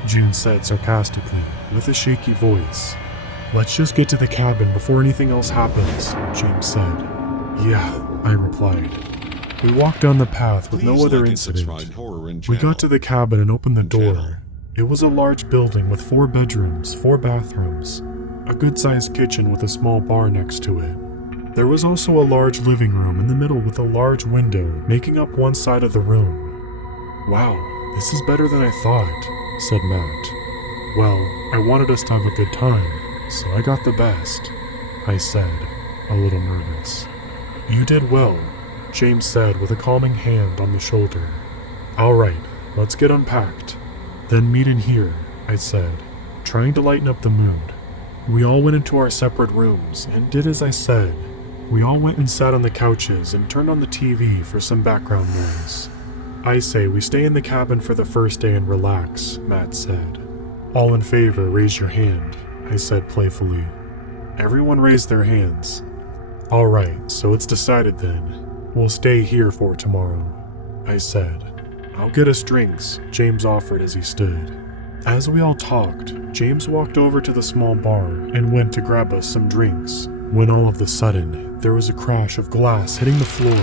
June said sarcastically, with a shaky voice. Let's just get to the cabin before anything else happens, James said. Yeah, I replied. We walked down the path with no other incident. We got to the cabin and opened the door. It was a large building with 4 bedrooms, 4 bathrooms, a good-sized kitchen with a small bar next to it. There was also a large living room in the middle with a large window making up one side of the room. Wow, this is better than I thought, said Matt. Well, I wanted us to have a good time, so I got the best, I said, a little nervous. You did well, James said with a calming hand on the shoulder. All right, let's get unpacked. Then meet in here, I said, trying to lighten up the mood. We all went into our separate rooms and did as I said. We all went and sat on the couches and turned on the TV for some background noise. I say we stay in the cabin for the first day and relax, Matt said. All in favor, raise your hand, I said playfully. Everyone raised their hands. All right, so it's decided then. We'll stay here for tomorrow, I said. I'll get us drinks, James offered as he stood. As we all talked, James walked over to the small bar and went to grab us some drinks, when all of a sudden, there was a crash of glass hitting the floor.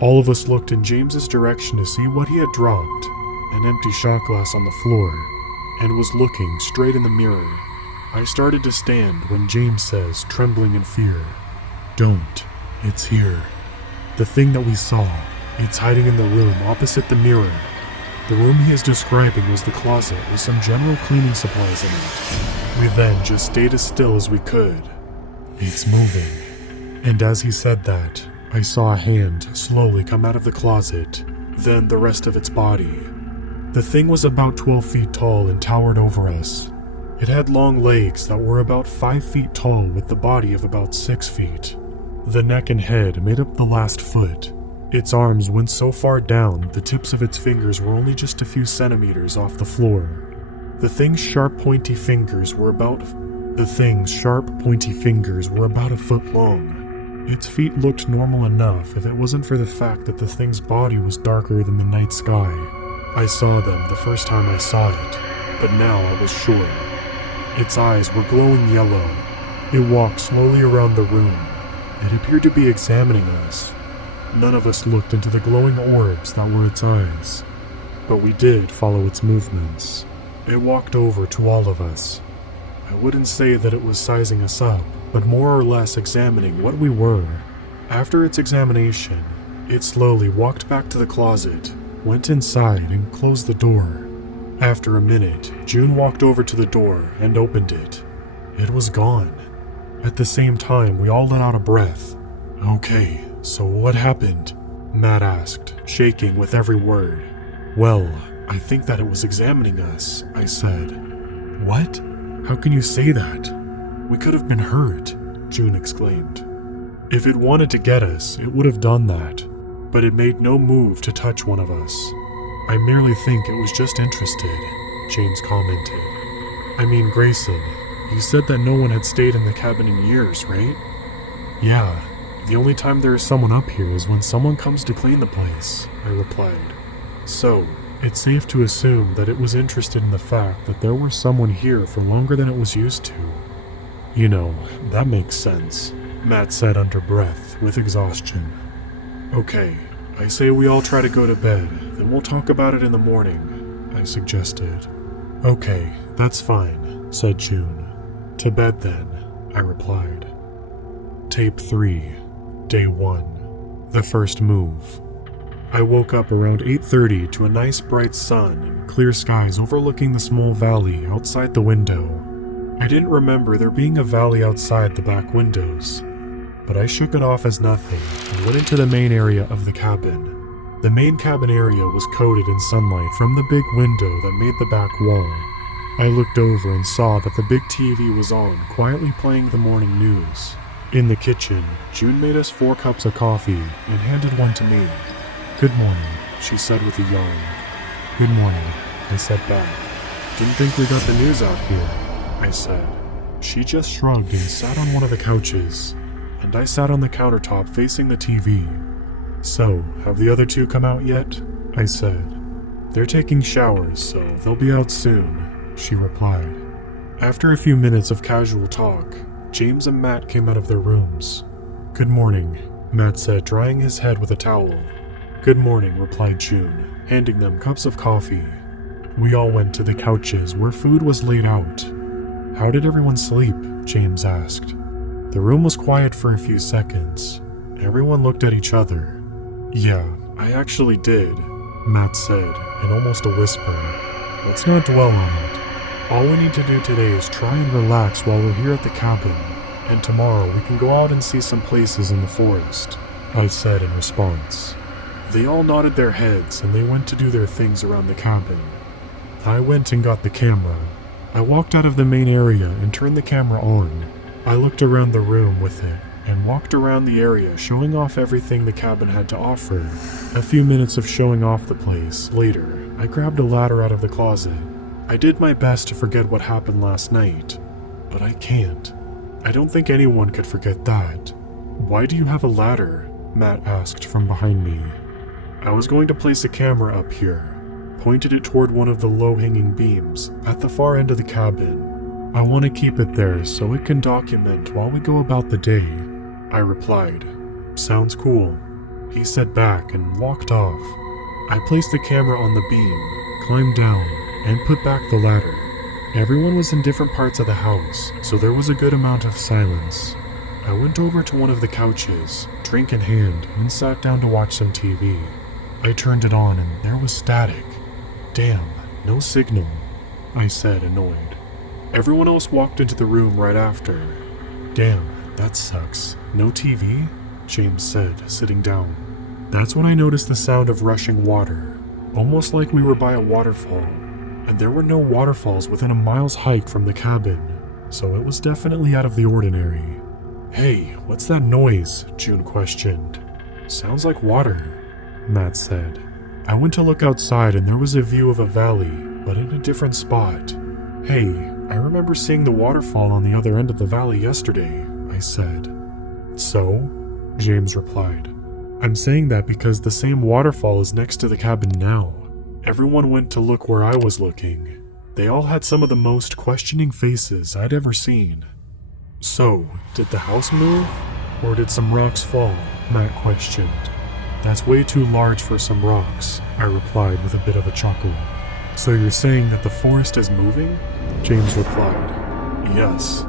All of us looked in James's direction to see what he had dropped, an empty shot glass on the floor, and was looking straight in the mirror. I started to stand when James says, trembling in fear, Don't, it's here. The thing that we saw, it's hiding in the room opposite the mirror. The room he is describing was the closet with some general cleaning supplies in it. We then just stayed as still as we could. It's moving. And as he said that, I saw a hand slowly come out of the closet, then the rest of its body. The thing was about 12 feet tall and towered over us. It had long legs that were about 5 feet tall with the body of about 6 feet. The neck and head made up the last foot. Its arms went so far down, the tips of its fingers were only just a few centimeters off the floor. The thing's sharp, pointy fingers were about a foot long. Its feet looked normal enough if it wasn't for the fact that the thing's body was darker than the night sky. I saw them the first time I saw it, but now I was sure. Its eyes were glowing yellow. It walked slowly around the room. It appeared to be examining us. None of us looked into the glowing orbs that were its eyes, but we did follow its movements. It walked over to all of us. I wouldn't say that it was sizing us up, but more or less examining what we were. After its examination, it slowly walked back to the closet, went inside and closed the door. After a minute, June walked over to the door and opened it. It was gone. At the same time, we all let out a breath. "Okay, so what happened?" Matt asked, shaking with every word. "Well, I think that it was examining us," I said. "What? How can you say that? We could have been hurt," June exclaimed. "If it wanted to get us, it would have done that, but it made no move to touch one of us. I merely think it was just interested," James commented. "I mean, Grayson, you said that no one had stayed in the cabin in years, right?" "Yeah, the only time there is someone up here is when someone comes to clean the place," I replied. "So, it's safe to assume that it was interested in the fact that there was someone here for longer than it was used to." "You know, that makes sense," Matt said under breath with exhaustion. "Okay, I say we all try to go to bed, then we'll talk about it in the morning," I suggested. "Okay, that's fine," said June. "To bed then," I replied. Tape 3, Day 1. The First Move. I woke up around 8:30 to a nice bright sun and clear skies overlooking the small valley outside the window. I didn't remember there being a valley outside the back windows, but I shook it off as nothing and went into the main area of the cabin. The main cabin area was coated in sunlight from the big window that made the back wall. I looked over and saw that the big TV was on, quietly playing the morning news. In the kitchen, June made us 4 cups of coffee and handed one to me. "Good morning," she said with a yawn. "Good morning," I said back. "Didn't think we got the news out here," I said. She just shrugged and sat on one of the couches, and I sat on the countertop facing the TV. "So, have the other 2 come out yet?" I said. "They're taking showers, so they'll be out soon," she replied. After a few minutes of casual talk, James and Matt came out of their rooms. "Good morning," Matt said, drying his head with a towel. "Good morning," replied June, handing them cups of coffee. We all went to the couches where food was laid out. "How did everyone sleep?" James asked. The room was quiet for a few seconds. Everyone looked at each other. "Yeah, I actually did," Matt said, in almost a whisper. "Let's not dwell on it. All we need to do today is try and relax while we're here at the cabin, and tomorrow we can go out and see some places in the forest," I said in response. They all nodded their heads and they went to do their things around the cabin. I went and got the camera. I walked out of the main area and turned the camera on. I looked around the room with it and walked around the area showing off everything the cabin had to offer. A few minutes of showing off the place later, I grabbed a ladder out of the closet. I did my best to forget what happened last night, but I can't. I don't think anyone could forget that. "Why do you have a ladder?" Matt asked from behind me. "I was going to place a camera up here," pointed it toward one of the low-hanging beams at the far end of the cabin. "I want to keep it there so it can document while we go about the day," I replied. "Sounds cool," he said back and walked off. I placed the camera on the beam, climbed down, and put back the ladder. Everyone was in different parts of the house, so there was a good amount of silence. I went over to one of the couches, drink in hand, and sat down to watch some TV. I turned it on and there was static. Damn, no signal, I said, annoyed. Everyone else walked into the room right after. Damn, that sucks. No TV? James said, sitting down. That's when I noticed the sound of rushing water, almost like we were by a waterfall, and there were no waterfalls within a mile's hike from the cabin, so it was definitely out of the ordinary. Hey, what's that noise? June questioned. Sounds like water, Matt said. I went to look outside and there was a view of a valley, but in a different spot. Hey, I remember seeing the waterfall on the other end of the valley yesterday, I said. So? James replied. I'm saying that because the same waterfall is next to the cabin now. Everyone went to look where I was looking. They all had some of the most questioning faces I'd ever seen. So, did the house move? Or did some rocks fall? Matt questioned. That's way too large for some rocks, I replied with a bit of a chuckle. So you're saying that the forest is moving? James replied. Yes.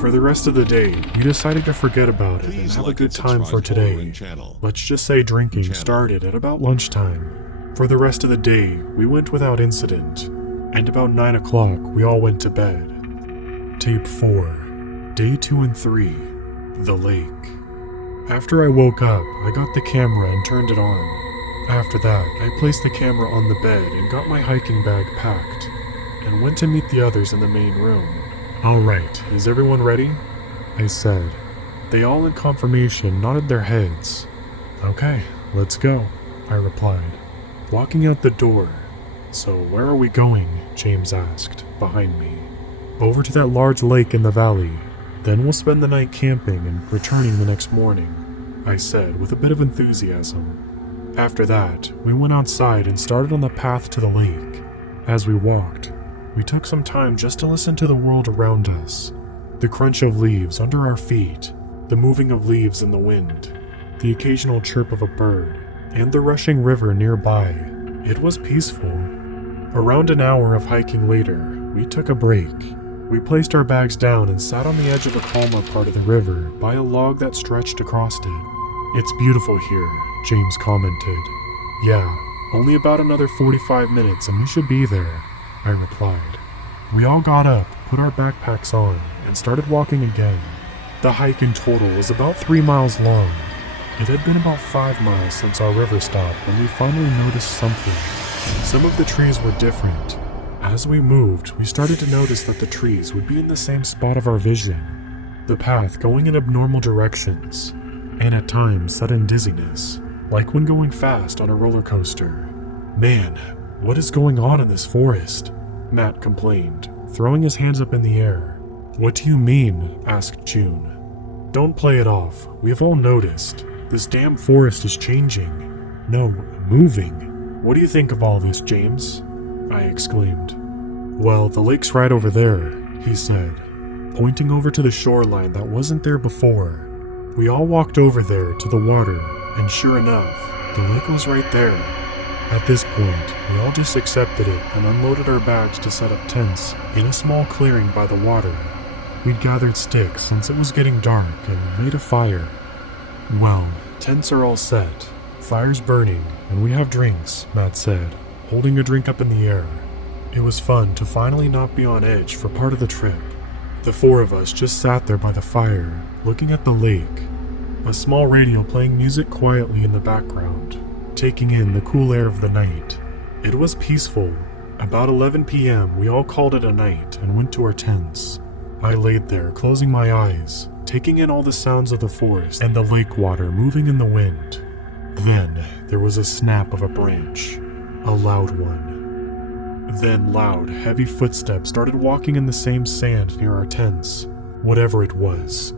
For the rest of the day, we decided to forget about it and have a good time for today. Let's just say drinking started at about lunchtime. For the rest of the day, we went without incident, and about 9 o'clock, we all went to bed. Tape 4, Day 2 and 3, The Lake. After I woke up, I got the camera and turned it on. After that, I placed the camera on the bed and got my hiking bag packed, and went to meet the others in the main room. Alright, is everyone ready? I said. They all in confirmation nodded their heads. Okay, let's go, I replied, walking out the door. So where are we going? James asked, behind me. Over to that large lake in the valley. Then we'll spend the night camping and returning the next morning, I said with a bit of enthusiasm. After that, we went outside and started on the path to the lake. As we walked, we took some time just to listen to the world around us. The crunch of leaves under our feet, the moving of leaves in the wind, the occasional chirp of a bird, and the rushing river nearby. It was peaceful. Around an hour of hiking later, we took a break. We placed our bags down and sat on the edge of a calmer part of the river by a log that stretched across it. It's beautiful here, James commented. Yeah, only about another 45 minutes and we should be there, I replied. We all got up, put our backpacks on, and started walking again. The hike in total was about 3 miles long. It had been about 5 miles since our river stop when we finally noticed something. Some of the trees were different. As we moved, we started to notice that the trees would be in the same spot of our vision. The path going in abnormal directions, and at times sudden dizziness, like when going fast on a roller coaster. Man, what is going on in this forest? Matt complained, throwing his hands up in the air. What do you mean? Asked June. Don't play it off. We have all noticed. This damn forest is changing. No, moving. What do you think of all this, James? I exclaimed. Well, the lake's right over there, he said, pointing over to the shoreline that wasn't there before. We all walked over there to the water, and sure enough, the lake was right there. At this point, we all just accepted it and unloaded our bags to set up tents in a small clearing by the water. We'd gathered sticks since it was getting dark and made a fire. Well, tents are all set, fire's burning, and we have drinks, Matt said, holding a drink up in the air. It was fun to finally not be on edge for part of the trip. The 4 of us just sat there by the fire, looking at the lake, a small radio playing music quietly in the background, taking in the cool air of the night. It was peaceful. About 11 p.m., we all called it a night and went to our tents. I laid there, closing my eyes, taking in all the sounds of the forest and the lake water moving in the wind. Then there was a snap of a branch, a loud one. Then loud, heavy footsteps started walking in the same sand near our tents. Whatever it was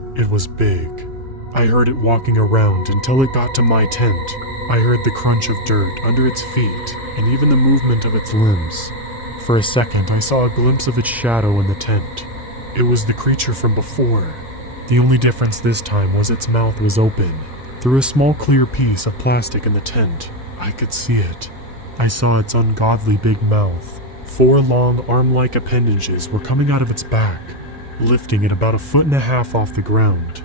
big. I heard it walking around until it got to my tent. I heard the crunch of dirt under its feet and even the movement of its limbs. For a second, I saw a glimpse of its shadow in the tent. It was the creature from before. The only difference this time was its mouth was open. Through a small clear piece of plastic in the tent, I could see it. I saw its ungodly big mouth. 4 long arm-like appendages were coming out of its back, lifting it about 1.5 feet off the ground.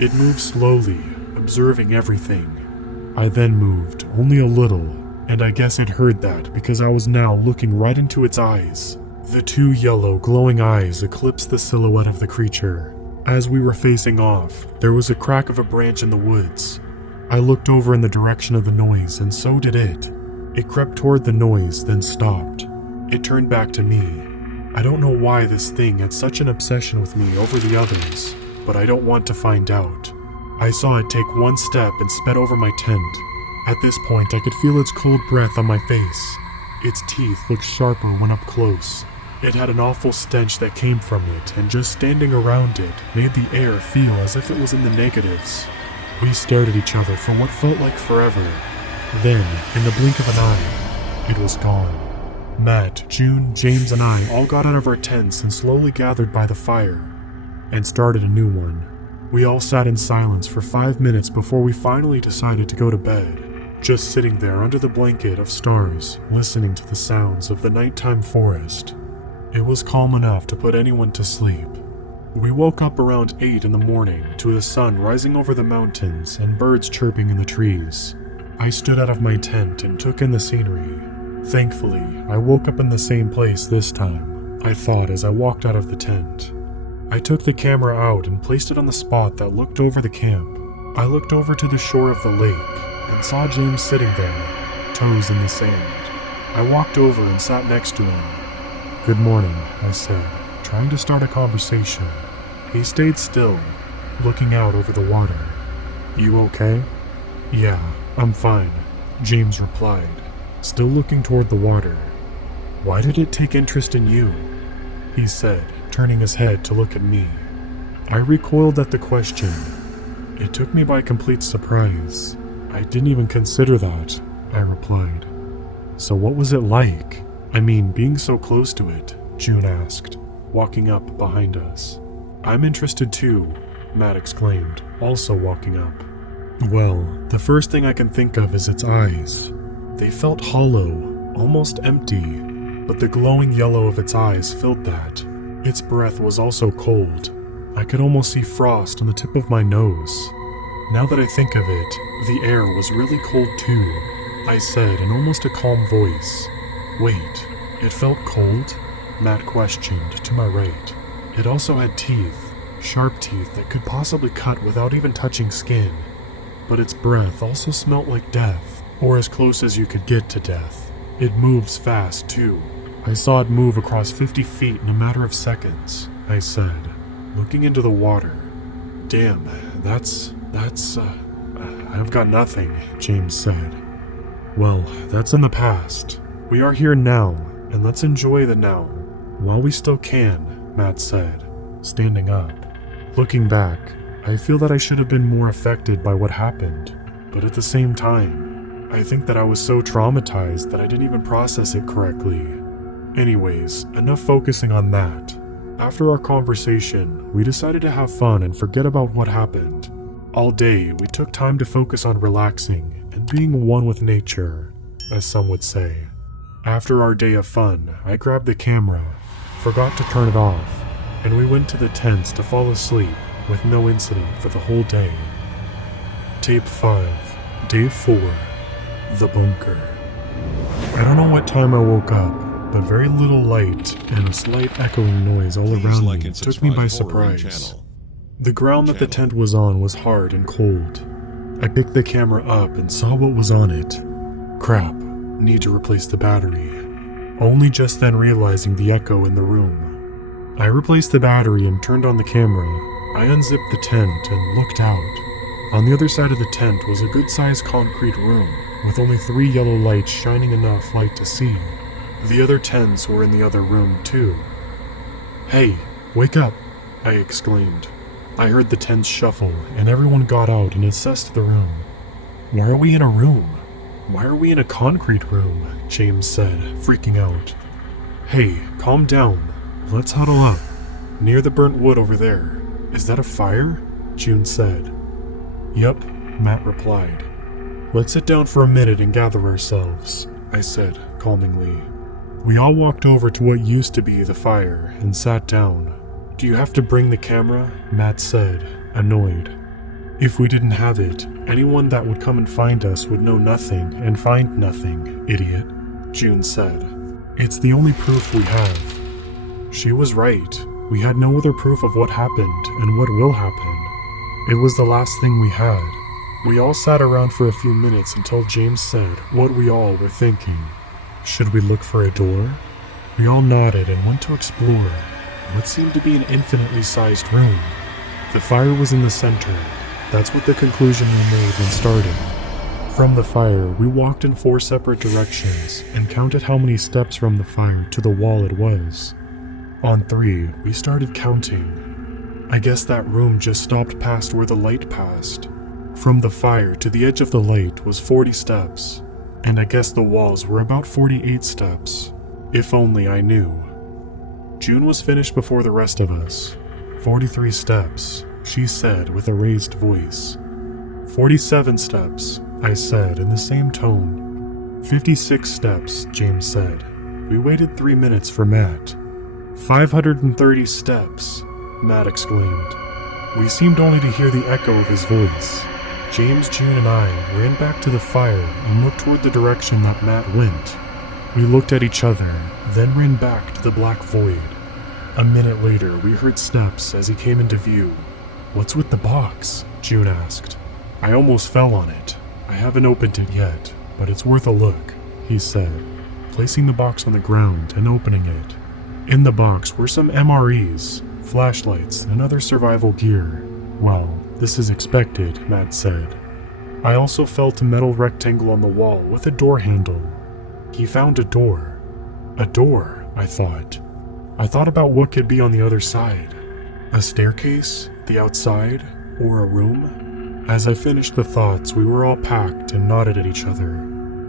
It moved slowly, observing everything. I then moved, only a little, and I guess it heard that because I was now looking right into its eyes. The two yellow, glowing eyes eclipsed the silhouette of the creature. As we were facing off, there was a crack of a branch in the woods. I looked over in the direction of the noise, and so did it. It crept toward the noise, then stopped. It turned back to me. I don't know why this thing had such an obsession with me over the others, but I don't want to find out. I saw it take one step and sped over my tent. At this point, I could feel its cold breath on my face. Its teeth looked sharper when up close. It had an awful stench that came from it, and just standing around it made the air feel as if it was in the negatives. We stared at each other for what felt like forever. Then, in the blink of an eye, it was gone. Matt, June, James, and I all got out of our tents and slowly gathered by the fire, and started a new one. We all sat in silence for 5 minutes before we finally decided to go to bed, just sitting there under the blanket of stars, listening to the sounds of the nighttime forest. It was calm enough to put anyone to sleep. We woke up around 8 in the morning to the sun rising over the mountains and birds chirping in the trees. I stood out of my tent and took in the scenery. Thankfully, I woke up in the same place this time, I thought as I walked out of the tent. I took the camera out and placed it on the spot that looked over the camp. I looked over to the shore of the lake and saw James sitting there, toes in the sand. I walked over and sat next to him. "Good morning," I said, trying to start a conversation. He stayed still, looking out over the water. "You okay?" "Yeah, I'm fine," James replied, still looking toward the water. "Why did it take interest in you?" he said, turning his head to look at me. I recoiled at the question. It took me by complete surprise. "I didn't even consider that," I replied. "So what was it like? I mean, being so close to it?" June asked, walking up behind us. "I'm interested too," Matt exclaimed, also walking up. "Well, the first thing I can think of is its eyes. They felt hollow, almost empty, but the glowing yellow of its eyes filled that. Its breath was also cold. I could almost see frost on the tip of my nose. Now that I think of it, the air was really cold too," I said in almost a calm voice. "Wait, it felt cold?" Matt questioned to my right. "It also had teeth, sharp teeth that could possibly cut without even touching skin. But its breath also smelt like death, or as close as you could get to death. It moves fast too. I saw it move across 50 feet in a matter of seconds," I said, looking into the water. "Damn, that's, I've got nothing," James said. "Well, that's in the past. We are here now, and let's enjoy the now, while we still can," Matt said, standing up. Looking back, I feel that I should have been more affected by what happened, but at the same time, I think that I was so traumatized that I didn't even process it correctly. Anyways, enough focusing on that. After our conversation, we decided to have fun and forget about what happened. All day, we took time to focus on relaxing and being one with nature, as some would say. After our day of fun, I grabbed the camera, forgot to turn it off, and we went to the tents to fall asleep with no incident for the whole day. Tape 5, Day 4, The Bunker. I don't know what time I woke up, but very little light and a slight echoing noise all around me took me by surprise. The ground that the tent was on was hard and cold. I picked the camera up and saw what was on it. Crap, need to replace the battery. Only just then realizing the echo in the room. I replaced the battery and turned on the camera. I unzipped the tent and looked out. On the other side of the tent was a good-sized concrete room, with only 3 yellow lights shining enough light to see. The other tents were in the other room too. "Hey, wake up!" I exclaimed. I heard the tents shuffle, and everyone got out and assessed the room. "Why are we in a room? Why are we in a concrete room?" James said, freaking out. "Hey, calm down. Let's huddle up. Near the burnt wood over there. Is that a fire?" June said. "Yup," Matt replied. "Let's sit down for a minute and gather ourselves," I said, calmingly. We all walked over to what used to be the fire and sat down. "Do you have to bring the camera?" Matt said, annoyed. If we didn't have it, anyone that would come and find us would know nothing and find nothing, idiot, June said. It's the only proof we have. She was right. We had no other proof of what happened and what will happen. It was the last thing we had. We all sat around for a few minutes until James said what we all were thinking. Should we look for a door? We all nodded and went to explore what seemed to be an infinitely sized room. The fire was in the center. That's what the conclusion we made when starting. From the fire, we walked in 4 separate directions and counted how many steps from the fire to the wall it was. On 3, we started counting. I guess that room just stopped past where the light passed. From the fire to the edge of the light was 40 steps, and I guess the walls were about 48 steps. If only I knew. June was finished before the rest of us. 43 steps, she said with a raised voice. 47 steps, I said in the same tone. 56 steps, James said. We waited 3 minutes for Matt. 530 steps, Matt exclaimed. We seemed only to hear the echo of his voice. James, June, and I ran back to the fire and looked toward the direction that Matt went. We looked at each other, then ran back to the black void. A minute later, we heard steps as he came into view. What's with the box? June asked. I almost fell on it. I haven't opened it yet, but it's worth a look, he said, placing the box on the ground and opening it. In the box were some MREs, flashlights, and other survival gear. Well, this is expected, Matt said. I also felt a metal rectangle on the wall with a door handle. He found a door. A door, I thought. I thought about what could be on the other side. A staircase, the outside, or a room? As I finished the thoughts, we were all packed and nodded at each other.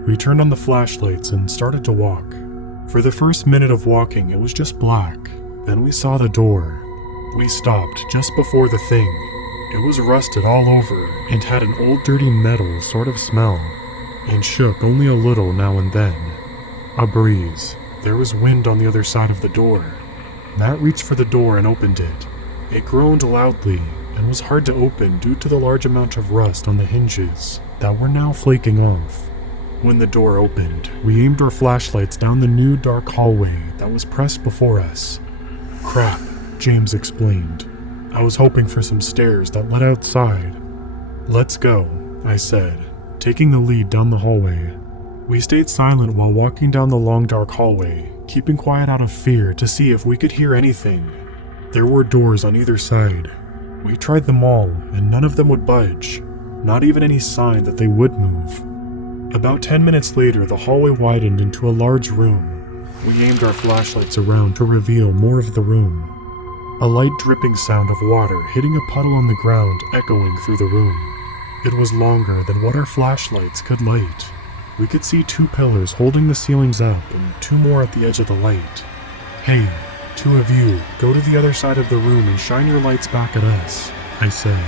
We turned on the flashlights and started to walk. For the first minute of walking, it was just black. Then we saw the door. We stopped just before the thing. It was rusted all over and had an old dirty metal sort of smell, and shook only a little now and then. A breeze. There was wind on the other side of the door. Matt reached for the door and opened it. It groaned loudly and was hard to open due to the large amount of rust on the hinges that were now flaking off. When the door opened, we aimed our flashlights down the new dark hallway that was pressed before us. Crap, James explained. I was hoping for some stairs that led outside. Let's go, I said, taking the lead down the hallway. We stayed silent while walking down the long dark hallway, keeping quiet out of fear to see if we could hear anything. There were doors on either side. We tried them all, and none of them would budge, not even any sign that they would move. About 10 minutes later, the hallway widened into a large room. We aimed our flashlights around to reveal more of the room. A light dripping sound of water hitting a puddle on the ground echoing through the room. It was longer than what our flashlights could light. We could see 2 pillars holding the ceilings up and 2 more at the edge of the light. Hey, 2 of you, go to the other side of the room and shine your lights back at us, I said.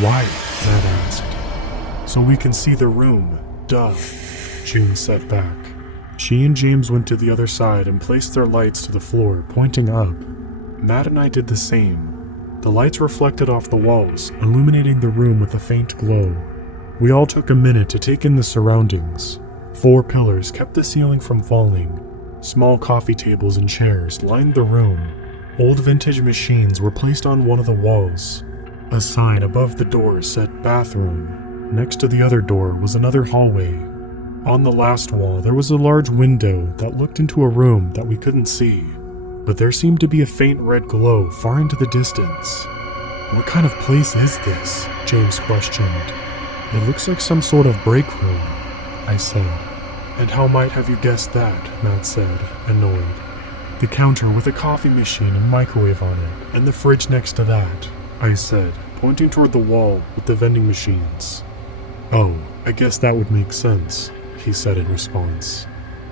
Why? Matt asked. So we can see the room, duh, June said back. She and James went to the other side and placed their lights to the floor, pointing up. Matt and I did the same. The lights reflected off the walls, illuminating the room with a faint glow. We all took a minute to take in the surroundings. 4 pillars kept the ceiling from falling. Small coffee tables and chairs lined the room. Old vintage machines were placed on one of the walls. A sign above the door said bathroom. Next to the other door was another hallway. On the last wall there was a large window that looked into a room that we couldn't see, but there seemed to be a faint red glow far into the distance. What kind of place is this? James questioned. It looks like some sort of break room, I said. And how might have you guessed that? Matt said, annoyed. The counter with a coffee machine and microwave on it, and the fridge next to that, I said, pointing toward the wall with the vending machines. Oh, I guess that would make sense, he said in response.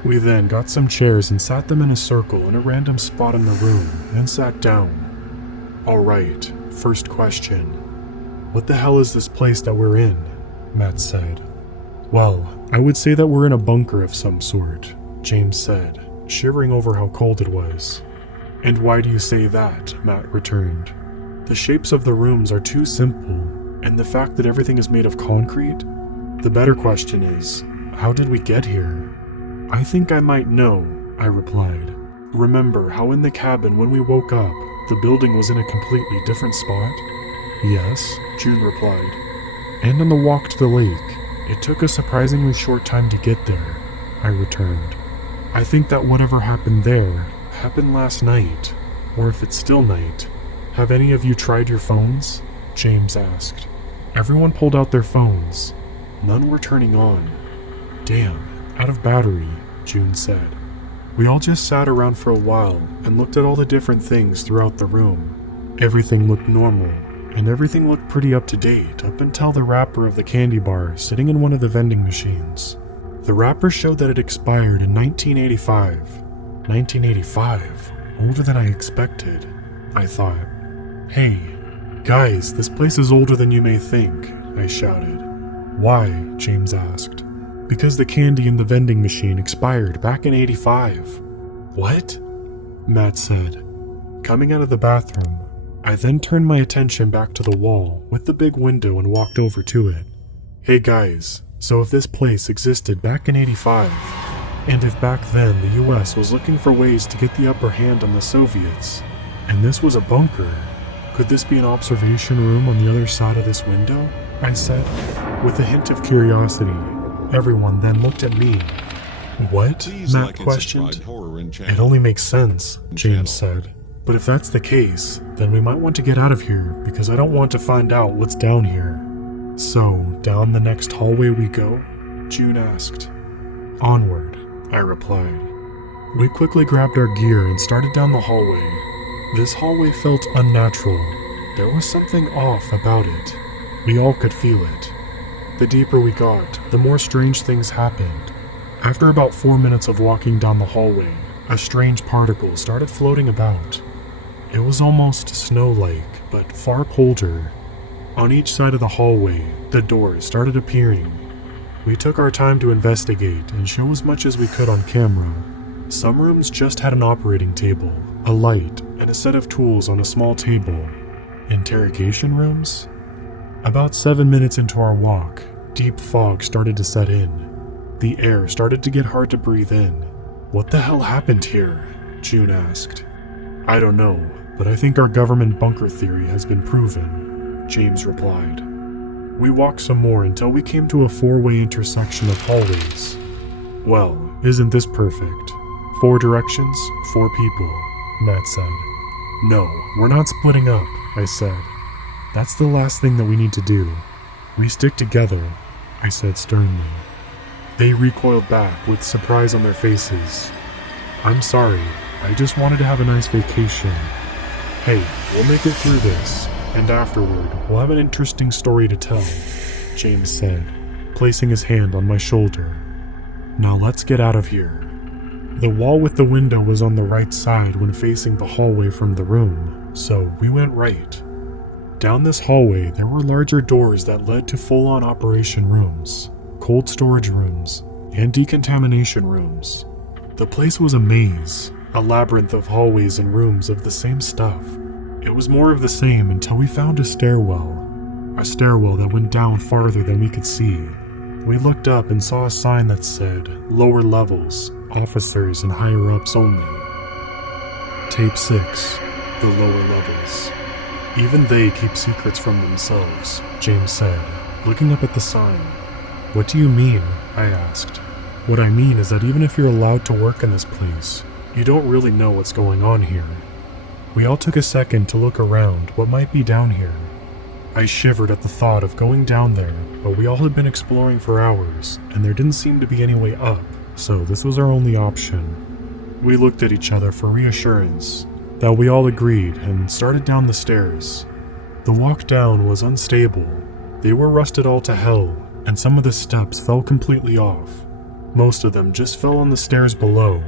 We then got some chairs and sat them in a circle in a random spot in the room, and sat down. Alright, first question. What the hell is this place that we're in? Matt said. Well, I would say that we're in a bunker of some sort, James said, shivering over how cold it was. And why do you say that? Matt returned. The shapes of the rooms are too simple. And the fact that everything is made of concrete? The better question is, how did we get here? I think I might know, I replied. Remember how in the cabin when we woke up, the building was in a completely different spot? Yes, June replied. And on the walk to the lake, it took a surprisingly short time to get there, I returned. I think that whatever happened there happened last night, or if it's still night. Have any of you tried your phones? James asked. Everyone pulled out their phones. None were turning on. Damn, out of battery, June said. We all just sat around for a while and looked at all the different things throughout the room. Everything looked normal, and everything looked pretty up to date up until the wrapper of the candy bar sitting in one of the vending machines. The wrapper showed that it expired in 1985. 1985? Older than I expected, I thought. Hey, guys, this place is older than you may think, I shouted. Why? James asked. Because the candy in the vending machine expired back in '85. What? Matt said. Coming out of the bathroom, I then turned my attention back to the wall with the big window and walked over to it. Hey guys, so if this place existed back in '85, and if back then the US was looking for ways to get the upper hand on the Soviets, and this was a bunker, could this be an observation room on the other side of this window? I said, with a hint of curiosity. Everyone then looked at me. What? Matt questioned. It only makes sense, James said. But if that's the case, then we might want to get out of here because I don't want to find out what's down here. So, down the next hallway we go? June asked. Onward, I replied. We quickly grabbed our gear and started down the hallway. This hallway felt unnatural. There was something off about it. We all could feel it. The deeper we got, the more strange things happened. After about 4 minutes of walking down the hallway, a strange particle started floating about. It was almost snow-like, but far colder. On each side of the hallway, the doors started appearing. We took our time to investigate and show as much as we could on camera. Some rooms just had an operating table, a light, and a set of tools on a small table. Interrogation rooms? About 7 minutes into our walk, deep fog started to set in. The air started to get hard to breathe in. What the hell happened here? June asked. I don't know, but I think our government bunker theory has been proven, James replied. We walked some more until we came to a 4-way intersection of hallways. Well, isn't this perfect? 4 directions, 4 people, Matt said. No, we're not splitting up, I said. That's the last thing that we need to do. We stick together, I said sternly. They recoiled back with surprise on their faces. I'm sorry, I just wanted to have a nice vacation. Hey, we'll make it through this, and afterward, we'll have an interesting story to tell, James said, placing his hand on my shoulder. Now let's get out of here. The wall with the window was on the right side when facing the hallway from the room, so we went right. Down this hallway, there were larger doors that led to full-on operation rooms, cold storage rooms, and decontamination rooms. The place was a maze, a labyrinth of hallways and rooms of the same stuff. It was more of the same until we found a stairwell that went down farther than we could see. We looked up and saw a sign that said, lower levels, officers and higher-ups only. Tape 6, the lower levels. Even they keep secrets from themselves, James said, looking up at the sign. What do you mean? I asked. What I mean is that even if you're allowed to work in this place, you don't really know what's going on here. We all took a second to look around what might be down here. I shivered at the thought of going down there, but we all had been exploring for hours, and there didn't seem to be any way up, so this was our only option. We looked at each other for reassurance, that we all agreed and started down the stairs. The walk down was unstable. They were rusted all to hell, and some of the steps fell completely off. Most of them just fell on the stairs below,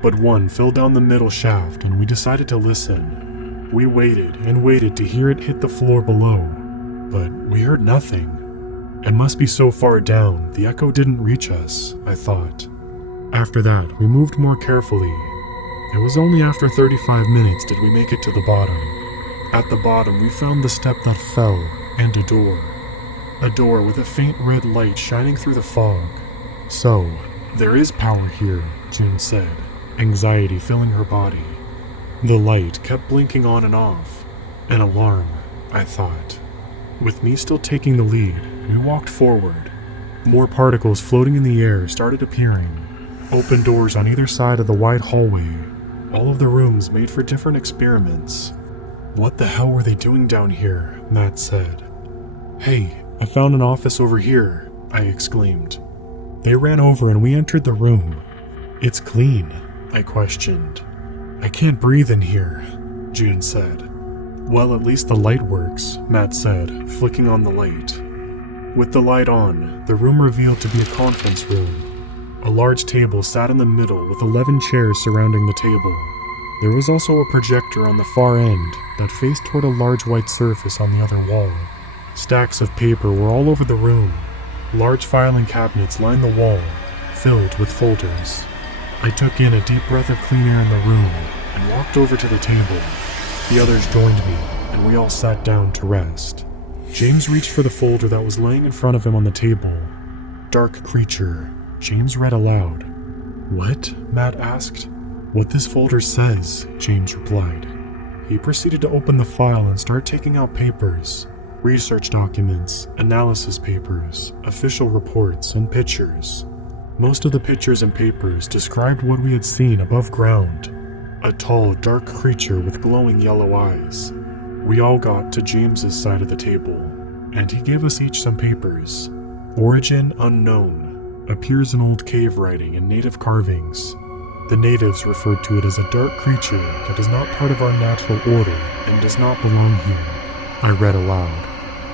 but one fell down the middle shaft and we decided to listen. We waited and waited to hear it hit the floor below, but we heard nothing. It must be so far down, the echo didn't reach us, I thought. After that, we moved more carefully. It was only after 35 minutes did we make it to the bottom. At the bottom, we found the step that fell, and a door. A door with a faint red light shining through the fog. So, there is power here, June said, anxiety filling her body. The light kept blinking on and off. An alarm, I thought. With me still taking the lead, we walked forward. More particles floating in the air started appearing. Open doors on either side of the wide hallway. All of the rooms made for different experiments. What the hell were they doing down here? Matt said. Hey, I found an office over here, I exclaimed. They ran over and we entered the room. It's clean, I questioned. I can't breathe in here, June said. Well, at least the light works, Matt said, flicking on the light. With the light on, the room revealed to be a conference room. A large table sat in the middle with 11 chairs surrounding the table. There was also a projector on the far end that faced toward a large white surface on the other wall. Stacks of paper were all over the room. Large filing cabinets lined the wall, filled with folders. I took in a deep breath of clean air in the room and walked over to the table. The others joined me, and we all sat down to rest. James reached for the folder that was laying in front of him on the table. Dark creature, James read aloud. What? Matt asked. What this folder says, James replied. He proceeded to open the file and start taking out papers. Research documents, analysis papers, official reports, and pictures. Most of the pictures and papers described what we had seen above ground. A tall, dark creature with glowing yellow eyes. We all got to James's side of the table, and he gave us each some papers. Origin unknown. Appears in old cave writing and native carvings. The natives referred to it as a dark creature that is not part of our natural order and does not belong here. I read aloud.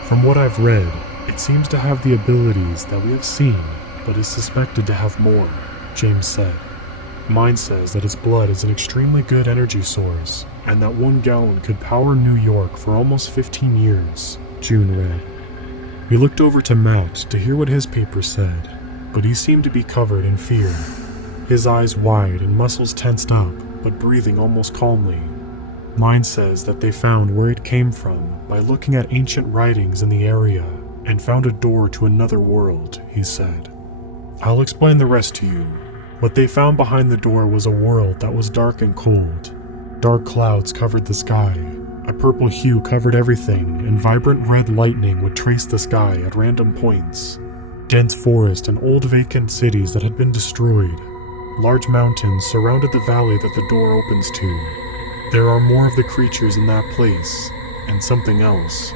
From what I've read, it seems to have the abilities that we have seen, but is suspected to have more, James said. Mine says that its blood is an extremely good energy source, and that 1 gallon could power New York for almost 15 years, June read. We looked over to Matt to hear what his paper said, but he seemed to be covered in fear. His eyes wide and muscles tensed up, but breathing almost calmly. Mine says that they found where it came from by looking at ancient writings in the area and found a door to another world, he said. I'll explain the rest to you. What they found behind the door was a world that was dark and cold. Dark clouds covered the sky. A purple hue covered everything, and vibrant red lightning would trace the sky at random points. Dense forest and old vacant cities that had been destroyed. Large mountains surrounded the valley that the door opens to. There are more of the creatures in that place, and something else.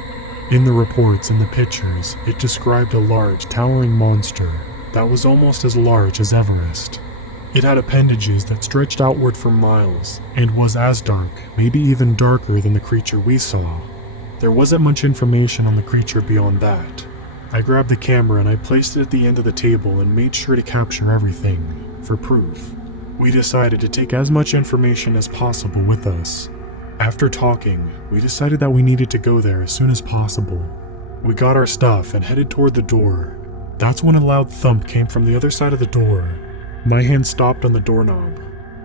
In the reports and the pictures, it described a large, towering monster that was almost as large as Everest. It had appendages that stretched outward for miles, and was as dark, maybe even darker than the creature we saw. There wasn't much information on the creature beyond that. I grabbed the camera and I placed it at the end of the table and made sure to capture everything, for proof. We decided to take as much information as possible with us. After talking, we decided that we needed to go there as soon as possible. We got our stuff and headed toward the door. That's when a loud thump came from the other side of the door. My hand stopped on the doorknob.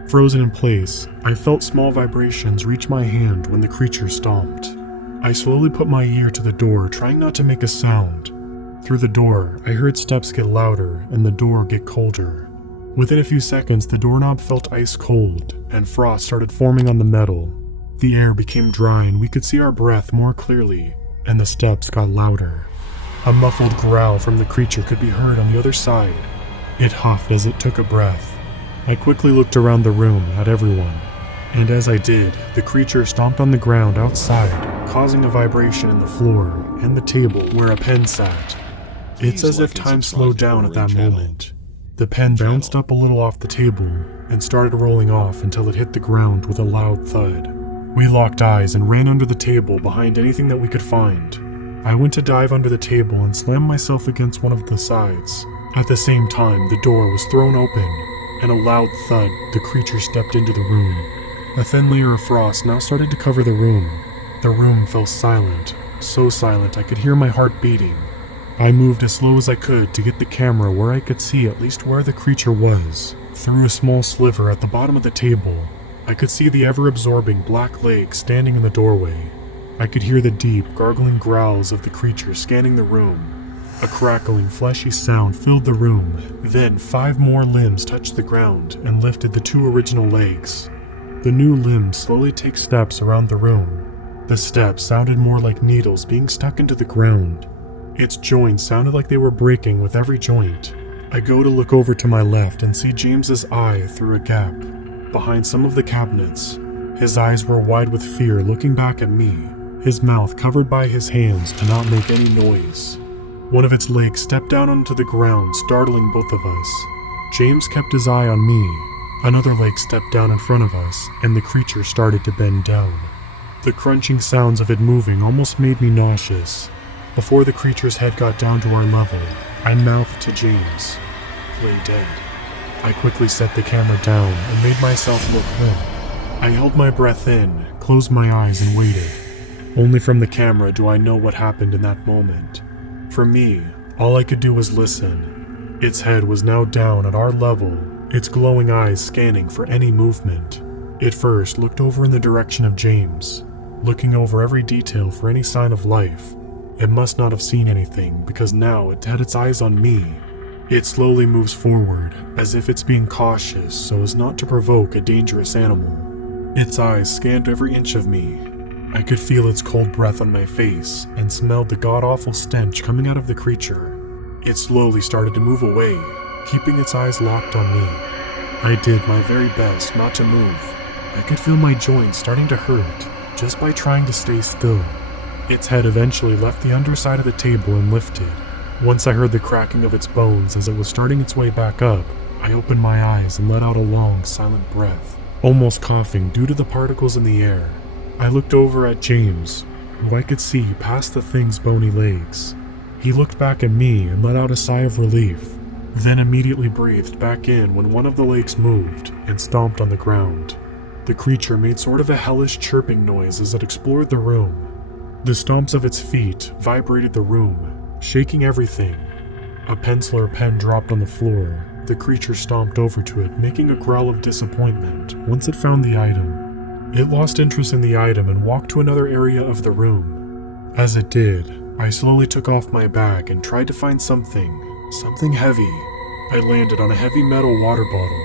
Frozen in place, I felt small vibrations reach my hand when the creature stomped. I slowly put my ear to the door, trying not to make a sound. Through the door, I heard steps get louder and the door get colder. Within a few seconds, the doorknob felt ice cold, and frost started forming on the metal. The air became dry and we could see our breath more clearly, and the steps got louder. A muffled growl from the creature could be heard on the other side. It huffed as it took a breath. I quickly looked around the room at everyone, and as I did, the creature stomped on the ground outside, causing a vibration in the floor and the table where a pen sat. It's as if time slowed down at that moment. The pen bounced up a little off the table and started rolling off until it hit the ground with a loud thud. We locked eyes and ran under the table behind anything that we could find. I went to dive under the table and slammed myself against one of the sides. At the same time, the door was thrown open, and a loud thud, the creature stepped into the room. A thin layer of frost now started to cover the room. The room fell silent, so silent I could hear my heart beating. I moved as slow as I could to get the camera where I could see at least where the creature was. Through a small sliver at the bottom of the table, I could see the ever-absorbing black leg standing in the doorway. I could hear the deep, gargling growls of the creature scanning the room. A crackling, fleshy sound filled the room. Then 5 more limbs touched the ground and lifted the 2 original legs. The new limbs slowly take steps around the room. The steps sounded more like needles being stuck into the ground. Its joints sounded like they were breaking with every joint. I go to look over to my left and see James's eye through a gap behind some of the cabinets. His eyes were wide with fear, looking back at me, his mouth covered by his hands to not make any noise. One of its legs stepped down onto the ground, startling both of us. James kept his eye on me. Another leg stepped down in front of us, and the creature started to bend down. The crunching sounds of it moving almost made me nauseous. Before the creature's head got down to our level, I mouthed to James, "Play dead." I quickly set the camera down and made myself look limp. I held my breath in, closed my eyes and waited. Only from the camera do I know what happened in that moment. For me, all I could do was listen. Its head was now down at our level, its glowing eyes scanning for any movement. It first looked over in the direction of James, looking over every detail for any sign of life. It must not have seen anything because now it had its eyes on me. It slowly moves forward, as if it's being cautious so as not to provoke a dangerous animal. Its eyes scanned every inch of me. I could feel its cold breath on my face and smelled the god-awful stench coming out of the creature. It slowly started to move away, keeping its eyes locked on me. I did my very best not to move. I could feel my joints starting to hurt just by trying to stay still. Its head eventually left the underside of the table and lifted. Once I heard the cracking of its bones as it was starting its way back up, I opened my eyes and let out a long, silent breath, almost coughing due to the particles in the air. I looked over at James, who I could see past the thing's bony legs. He looked back at me and let out a sigh of relief, then immediately breathed back in when one of the legs moved and stomped on the ground. The creature made sort of a hellish chirping noise as it explored the room. The stomps of its feet vibrated the room, shaking everything. A pencil or pen dropped on the floor. The creature stomped over to it, making a growl of disappointment once it found the item. It lost interest in the item and walked to another area of the room. As it did, I slowly took off my bag and tried to find something heavy. I landed on a heavy metal water bottle.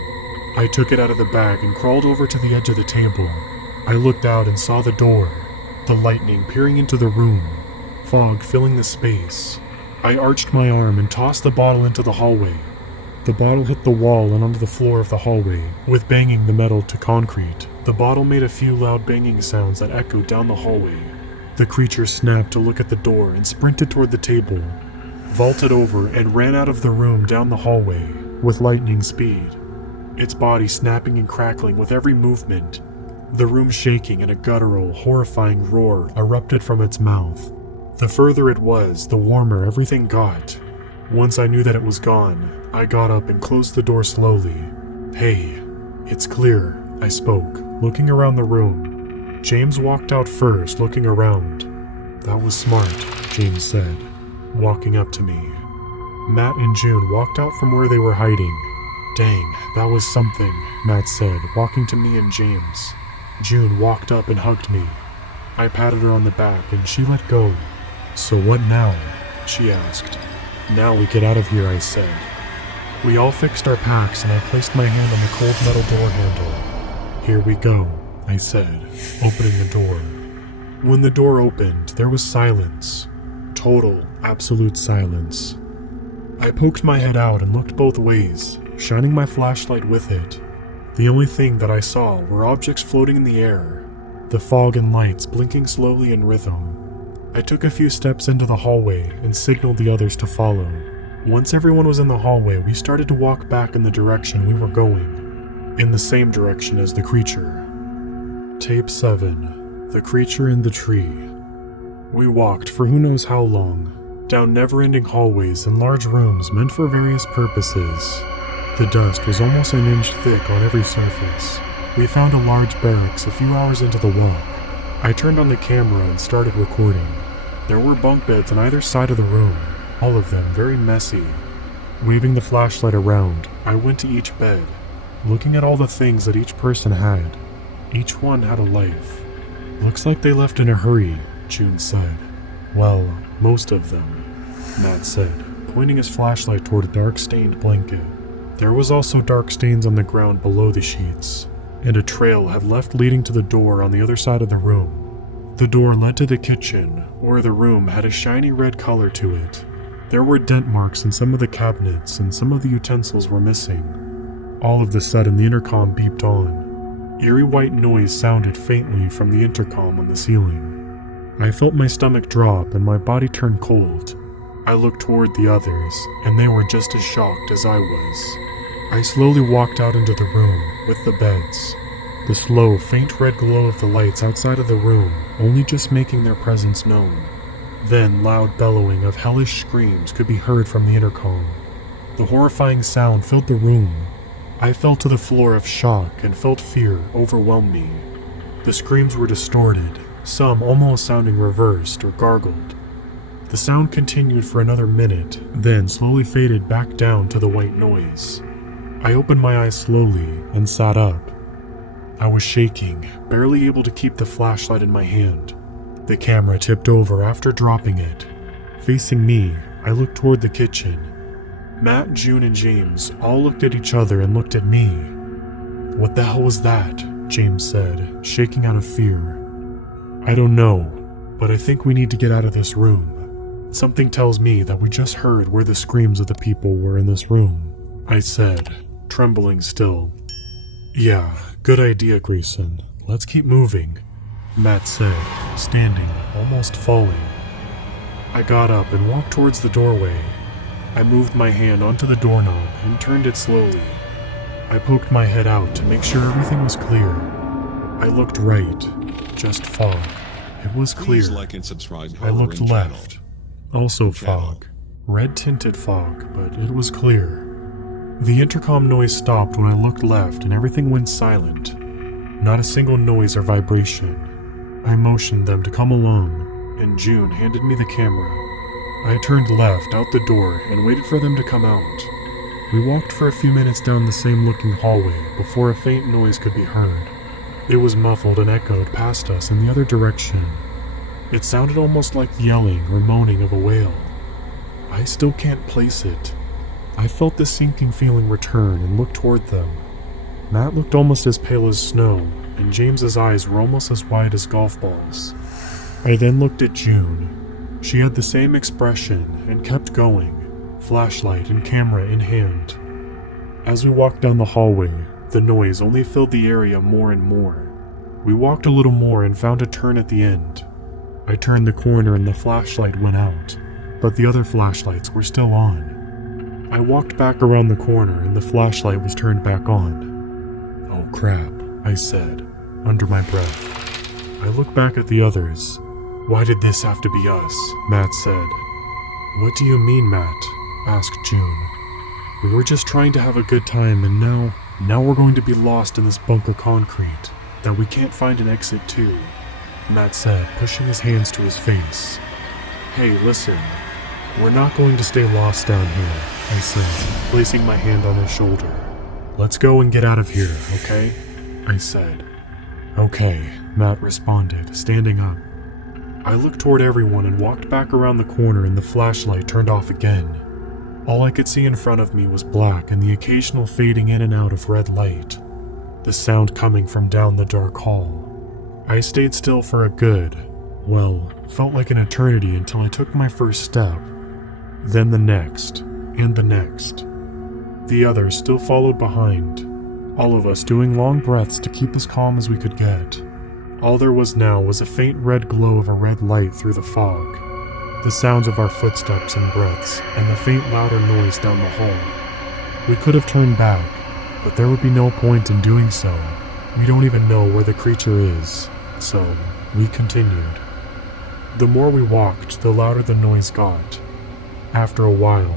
I took it out of the bag and crawled over to the edge of the table. I looked out and saw the door, the lightning peering into the room, fog filling the space. I arched my arm and tossed the bottle into the hallway. The bottle hit the wall and onto the floor of the hallway, with banging the metal to concrete. The bottle made a few loud banging sounds that echoed down the hallway. The creature snapped to look at the door and sprinted toward the table, vaulted over and ran out of the room down the hallway with lightning speed, its body snapping and crackling with every movement. The room shaking and a guttural, horrifying roar erupted from its mouth. The further it was, the warmer everything got. Once I knew that it was gone, I got up and closed the door slowly. "Hey, it's clear," I spoke, looking around the room. James walked out first, looking around. "That was smart," James said, walking up to me. Matt and June walked out from where they were hiding. "Dang, that was something," Matt said, walking to me and James. June walked up and hugged me. I patted her on the back and she let go. "So what now?" she asked. "Now we get out of here," I said. We all fixed our packs and I placed my hand on the cold metal door handle. "Here we go," I said, opening the door. When the door opened, there was silence. Total, absolute silence. I poked my head out and looked both ways, shining my flashlight with it. The only thing that I saw were objects floating in the air, the fog and lights blinking slowly in rhythm. I took a few steps into the hallway and signaled the others to follow. Once everyone was in the hallway, we started to walk back in the direction we were going, in the same direction as the creature. Tape 7. The Creature in the Tree. We walked for who knows how long, down never-ending hallways and large rooms meant for various purposes. The dust was almost an inch thick on every surface. We found a large barracks a few hours into the walk. I turned on the camera and started recording. There were bunk beds on either side of the room, all of them very messy. Waving the flashlight around, I went to each bed, looking at all the things that each person had. Each one had a life. "Looks like they left in a hurry," June said. "Well, most of them," Matt said. pointing his flashlight toward a dark-stained blanket. There was also dark stains on the ground below the sheets, and a trail had left leading to the door on the other side of the room. The door led to the kitchen, where the room had a shiny red color to it. There were dent marks in some of the cabinets, and some of the utensils were missing. All of a sudden, the intercom beeped on. Eerie white noise sounded faintly from the intercom on the ceiling. I felt my stomach drop and my body turn cold. I looked toward the others, and they were just as shocked as I was. I slowly walked out into the room with the beds. The slow, faint red glow of the lights outside of the room only just making their presence known. Then loud bellowing of hellish screams could be heard from the intercom. The horrifying sound filled the room. I fell to the floor of shock and felt fear overwhelm me. The screams were distorted, some almost sounding reversed or gargled. The sound continued for another minute, then slowly faded back down to the white noise. I opened my eyes slowly and sat up. I was shaking, barely able to keep the flashlight in my hand. The camera tipped over after dropping it. Facing me, I looked toward the kitchen. Matt, June, and James all looked at each other and looked at me. "What the hell was that?" James said, shaking out of fear. "I don't know, but I think we need to get out of this room. Something tells me that we just heard where the screams of the people were in this room," I said, trembling still. "Yeah, good idea, Grayson. Let's keep moving," Matt said, standing, almost falling. I got up and walked towards the doorway. I moved my hand onto the doorknob and turned it slowly. I poked my head out to make sure everything was clear. I looked right, just fog. It was clear. Please like and subscribe. I looked left. Also fog. Red-tinted fog, but it was clear. The intercom noise stopped when I looked left and everything went silent. Not a single noise or vibration. I motioned them to come along, and June handed me the camera. I turned left out the door and waited for them to come out. We walked for a few minutes down the same-looking hallway before a faint noise could be heard. It was muffled and echoed past us in the other direction. It sounded almost like yelling or moaning of a whale. I still can't place it. I felt the sinking feeling return and looked toward them. Matt looked almost as pale as snow, and James's eyes were almost as wide as golf balls. I then looked at June. She had the same expression and kept going, flashlight and camera in hand. As we walked down the hallway, the noise only filled the area more and more. We walked a little more and found a turn at the end. I turned the corner and the flashlight went out, but the other flashlights were still on. I walked back around the corner and the flashlight was turned back on. "Oh crap," I said, under my breath. I looked back at the others. "Why did this have to be us?" Matt said. "What do you mean, Matt?" asked June. "We were just trying to have a good time and now we're going to be lost in this bunker concrete that we can't find an exit to," Matt said, pushing his hands to his face. "Hey, listen, we're not going to stay lost down here," I said, placing my hand on his shoulder. "Let's go and get out of here, okay?" I said. "Okay," Matt responded, standing up. I looked toward everyone and walked back around the corner and the flashlight turned off again. All I could see in front of me was black and the occasional fading in and out of red light. The sound coming from down the dark hall. I stayed still for a good, felt like an eternity until I took my first step. Then the next, and the next. The others still followed behind, all of us doing long breaths to keep as calm as we could get. All there was now was a faint red glow of a red light through the fog, the sounds of our footsteps and breaths, and the faint louder noise down the hall. We could have turned back, but there would be no point in doing so. We don't even know where the creature is, so we continued. The more we walked, the louder the noise got. After a while,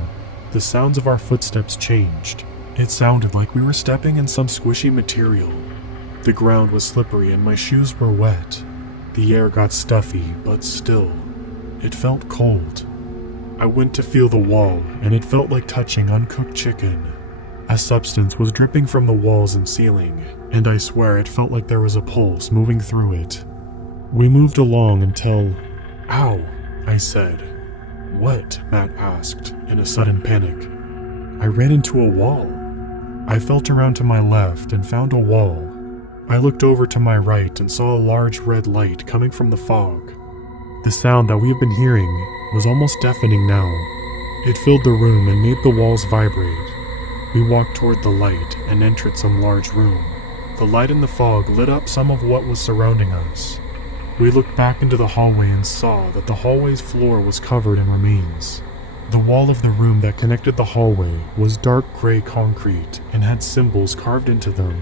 the sounds of our footsteps changed. It sounded like we were stepping in some squishy material. The ground was slippery and my shoes were wet. The air got stuffy, but still, it felt cold. I went to feel the wall, and it felt like touching uncooked chicken. A substance was dripping from the walls and ceiling, and I swear it felt like there was a pulse moving through it. We moved along until... "Ow," I said. "What?" Matt asked, in a sudden panic. "I ran into a wall." I felt around to my left and found a wall. I looked over to my right and saw a large red light coming from the fog. The sound that we have been hearing was almost deafening now. It filled the room and made the walls vibrate. We walked toward the light and entered some large room. The light in the fog lit up some of what was surrounding us. We looked back into the hallway and saw that the hallway's floor was covered in remains. The wall of the room that connected the hallway was dark gray concrete and had symbols carved into them.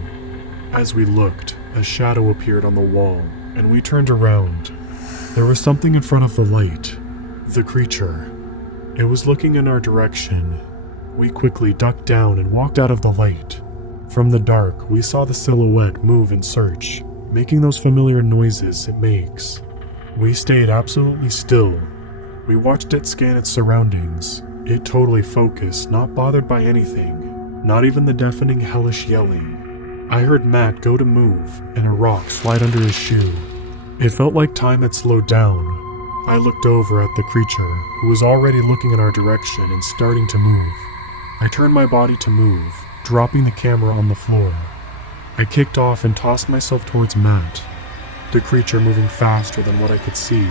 As we looked, a shadow appeared on the wall, and we turned around. There was something in front of the light. The creature. It was looking in our direction. We quickly ducked down and walked out of the light. From the dark, we saw the silhouette move and search, making those familiar noises it makes. We stayed absolutely still. We watched it scan its surroundings. It totally focused, not bothered by anything, not even the deafening hellish yelling. I heard Matt go to move, and a rock slide under his shoe. It felt like time had slowed down. I looked over at the creature, who was already looking in our direction and starting to move. I turned my body to move, dropping the camera on the floor. I kicked off and tossed myself towards Matt, the creature moving faster than what I could see,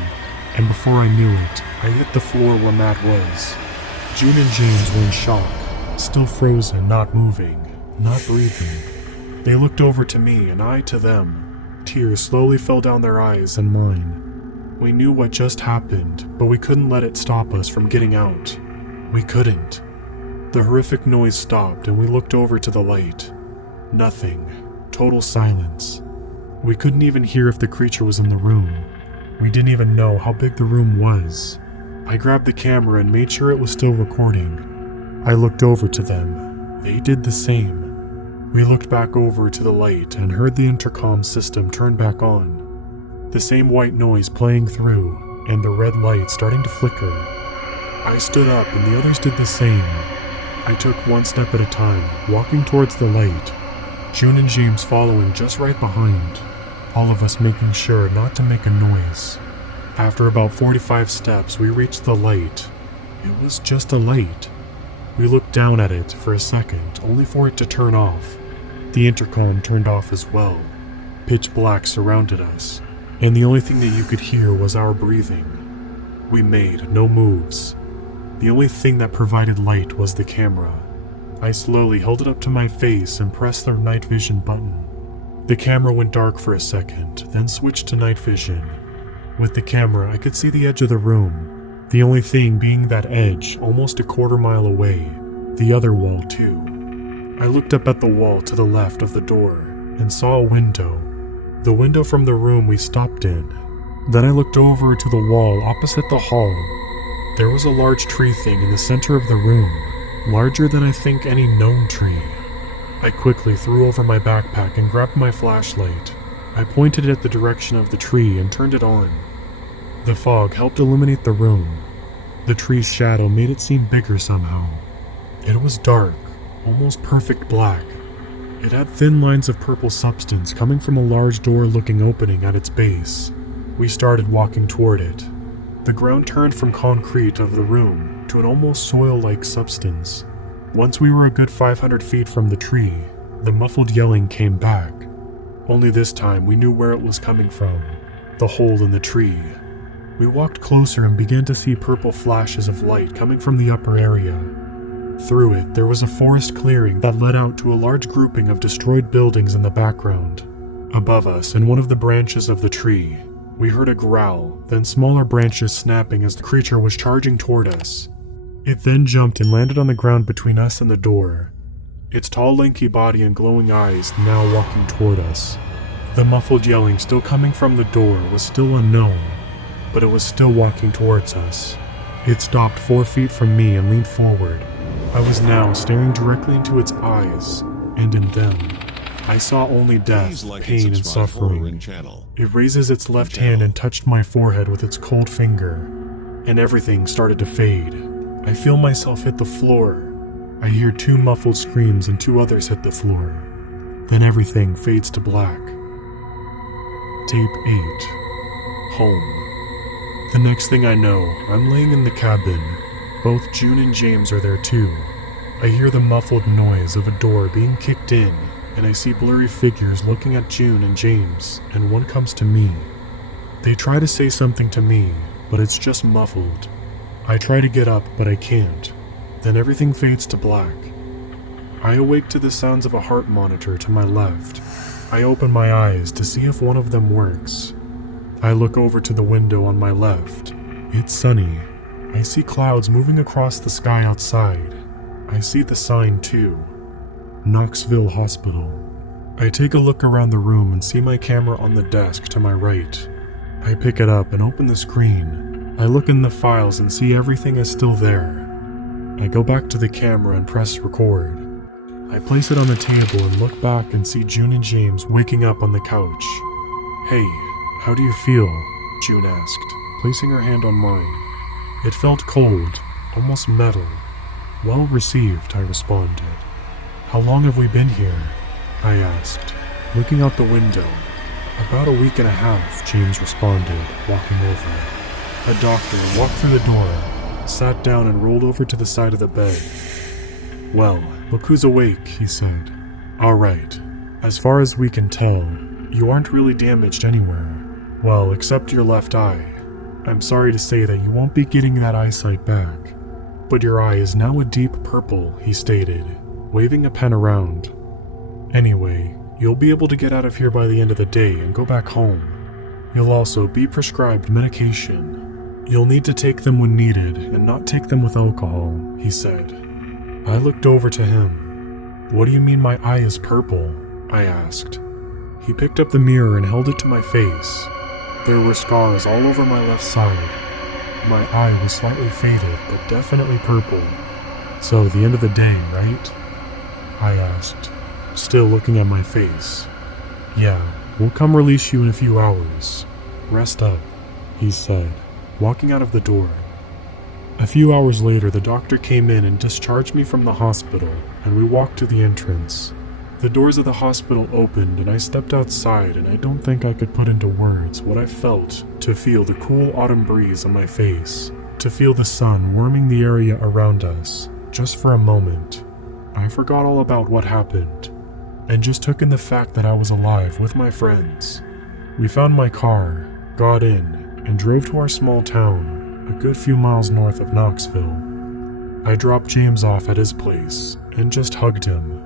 and before I knew it, I hit the floor where Matt was. June and James were in shock, still frozen, not moving, not breathing. They looked over to me and I to them. Tears slowly fell down their eyes and mine. We knew what just happened, but we couldn't let it stop us from getting out. We couldn't. The horrific noise stopped and we looked over to the light. Nothing. Total silence. We couldn't even hear if the creature was in the room. We didn't even know how big the room was. I grabbed the camera and made sure it was still recording. I looked over to them. They did the same. We looked back over to the light and heard the intercom system turn back on. The same white noise playing through, and the red light starting to flicker. I stood up and the others did the same. I took one step at a time, walking towards the light. June and James following just right behind, all of us making sure not to make a noise. After about 45 steps, we reached the light. It was just a light. We looked down at it for a second, only for it to turn off. The intercom turned off as well. Pitch black surrounded us, and the only thing that you could hear was our breathing. We made no moves. The only thing that provided light was the camera. I slowly held it up to my face and pressed the night vision button. The camera went dark for a second, then switched to night vision. With the camera, I could see the edge of the room, the only thing being that edge almost a quarter-mile away, the other wall too. I looked up at the wall to the left of the door and saw a window, the window from the room we stopped in. Then I looked over to the wall opposite the hall. There was a large tree thing in the center of the room, larger than I think any known tree. I quickly threw over my backpack and grabbed my flashlight. I pointed it at the direction of the tree and turned it on. The fog helped illuminate the room. The tree's shadow made it seem bigger somehow. It was dark, almost perfect black. It had thin lines of purple substance coming from a large door-looking opening at its base. We started walking toward it. The ground turned from concrete of the room to an almost soil-like substance. Once we were a good 500 feet from the tree, the muffled yelling came back. Only this time we knew where it was coming from, the hole in the tree. We walked closer and began to see purple flashes of light coming from the upper area. Through it, there was a forest clearing that led out to a large grouping of destroyed buildings in the background. Above us, in one of the branches of the tree, we heard a growl, then smaller branches snapping as the creature was charging toward us. It then jumped and landed on the ground between us and the door. Its tall, lanky body and glowing eyes now walking toward us. The muffled yelling still coming from the door was still unknown, but it was still walking towards us. It stopped 4 feet from me and leaned forward. I was now staring directly into its eyes, and in them, I saw only death, pain, and suffering. It raises its left hand and touched my forehead with its cold finger, and everything started to fade. I feel myself hit the floor. I hear 2 muffled screams and 2 others hit the floor. Then everything fades to black. Tape 8. Home. The next thing I know, I'm laying in the cabin. Both June and James are there too. I hear the muffled noise of a door being kicked in, and I see blurry figures looking at June and James, and one comes to me. They try to say something to me, but it's just muffled. I try to get up, but I can't. Then everything fades to black. I awake to the sounds of a heart monitor to my left. I open my eyes to see if one of them works. I look over to the window on my left. It's sunny. I see clouds moving across the sky outside. I see the sign too. Knoxville Hospital. I take a look around the room and see my camera on the desk to my right. I pick it up and open the screen. I look in the files and see everything is still there. I go back to the camera and press record. I place it on the table and look back and see June and James waking up on the couch. "Hey, how do you feel?" June asked, placing her hand on mine. It felt cold, almost metal. "Well received," I responded. "How long have we been here?" I asked, looking out the window. "About a week and a half," James responded, walking over. A doctor walked through the door, sat down and rolled over to the side of the bed. "Well, look who's awake," he said. "All right. As far as we can tell, you aren't really damaged anywhere. Well, except your left eye. I'm sorry to say that you won't be getting that eyesight back. But your eye is now a deep purple," he stated, waving a pen around. "Anyway, you'll be able to get out of here by the end of the day and go back home. You'll also be prescribed medication. You'll need to take them when needed and not take them with alcohol," he said. I looked over to him. "What do you mean my eye is purple?" I asked. He picked up the mirror and held it to my face. There were scars all over my left side. My eye was slightly faded, but definitely purple. "So, the end of the day, right?" I asked, still looking at my face. "Yeah, we'll come release you in a few hours. Rest up," he said, walking out of the door. A few hours later, the doctor came in and discharged me from the hospital, and we walked to the entrance. The doors of the hospital opened, and I stepped outside, and I don't think I could put into words what I felt to feel the cool autumn breeze on my face, to feel the sun warming the area around us, just for a moment. I forgot all about what happened, and just took in the fact that I was alive with my friends. We found my car, got in, and drove to our small town, a good few miles north of Knoxville. I dropped James off at his place and just hugged him.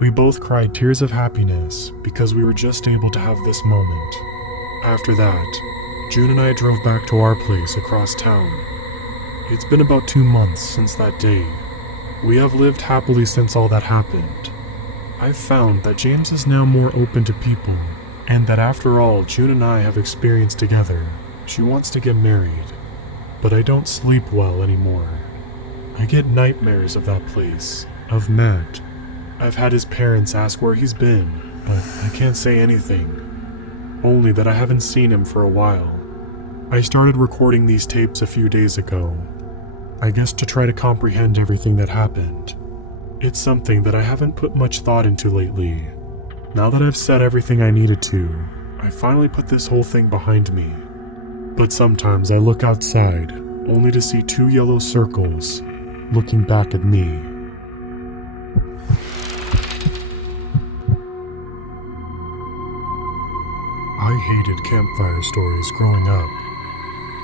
We both cried tears of happiness because we were just able to have this moment. After that, June and I drove back to our place across town. It's been about 2 months since that day. We have lived happily since all that happened. I've found that James is now more open to people, and that after all June and I have experienced together, she wants to get married. But I don't sleep well anymore. I get nightmares of that place, of Matt. I've had his parents ask where he's been, but I can't say anything. Only that I haven't seen him for a while. I started recording these tapes a few days ago. I guess to try to comprehend everything that happened. It's something that I haven't put much thought into lately. Now that I've said everything I needed to, I finally put this whole thing behind me. But sometimes I look outside, only to see 2 yellow circles looking back at me. I hated campfire stories growing up.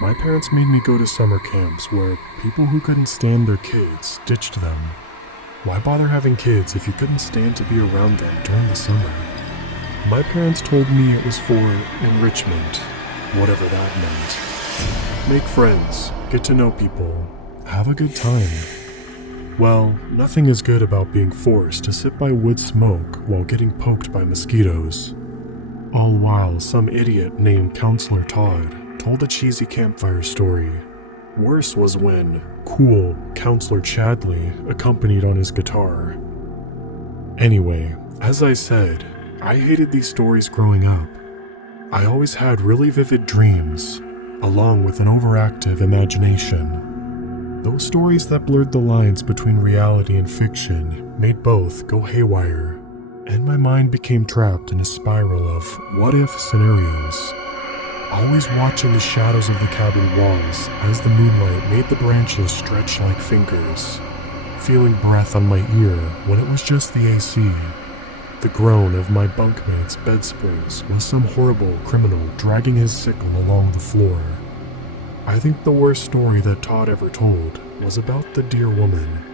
My parents made me go to summer camps where people who couldn't stand their kids ditched them. Why bother having kids if you couldn't stand to be around them during the summer? My parents told me it was for enrichment, whatever that meant. Make friends, get to know people, have a good time. Well, nothing is good about being forced to sit by wood smoke while getting poked by mosquitoes. All while some idiot named Counselor Todd told a cheesy campfire story. Worse was when cool Counselor Chadley accompanied on his guitar. Anyway, as I said, I hated these stories growing up. I always had really vivid dreams, along with an overactive imagination. Those stories that blurred the lines between reality and fiction made both go haywire, and my mind became trapped in a spiral of what-if scenarios. always watching the shadows of the cabin walls as the moonlight made the branches stretch like fingers, feeling breath on my ear when it was just the AC. The groan of my bunkmate's bed springs was some horrible criminal dragging his sickle along the floor. I think the worst story that Todd ever told was about the deer woman.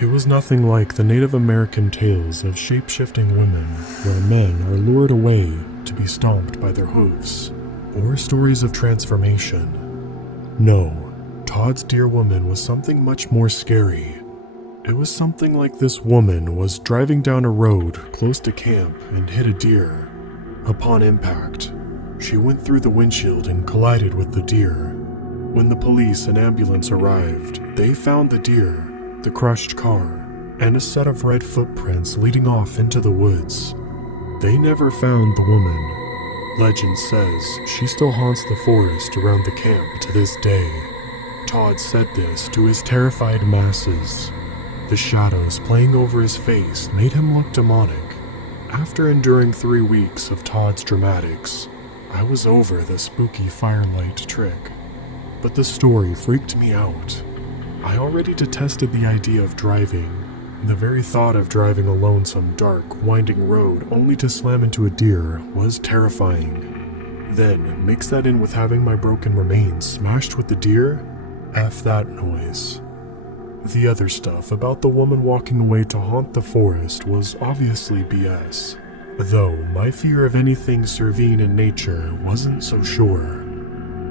It was nothing like the Native American tales of shape-shifting women where men are lured away to be stomped by their hooves, or stories of transformation. No, Todd's deer woman was something much more scary. It was something like this woman was driving down a road close to camp and hit a deer. Upon impact, she went through the windshield and collided with the deer. When the police and ambulance arrived, they found the deer, the crushed car, and a set of red footprints leading off into the woods. They never found the woman. Legend says she still haunts the forest around the camp to this day. Todd said this to his terrified masses. The shadows playing over his face made him look demonic. After enduring 3 weeks of Todd's dramatics, I was over the spooky firelight trick. But the story freaked me out. I already detested the idea of driving. The very thought of driving alone some dark, winding road only to slam into a deer was terrifying. Then, mix that in with having my broken remains smashed with the deer? F that noise. The other stuff about the woman walking away to haunt the forest was obviously BS, though my fear of anything Servine in nature wasn't so sure.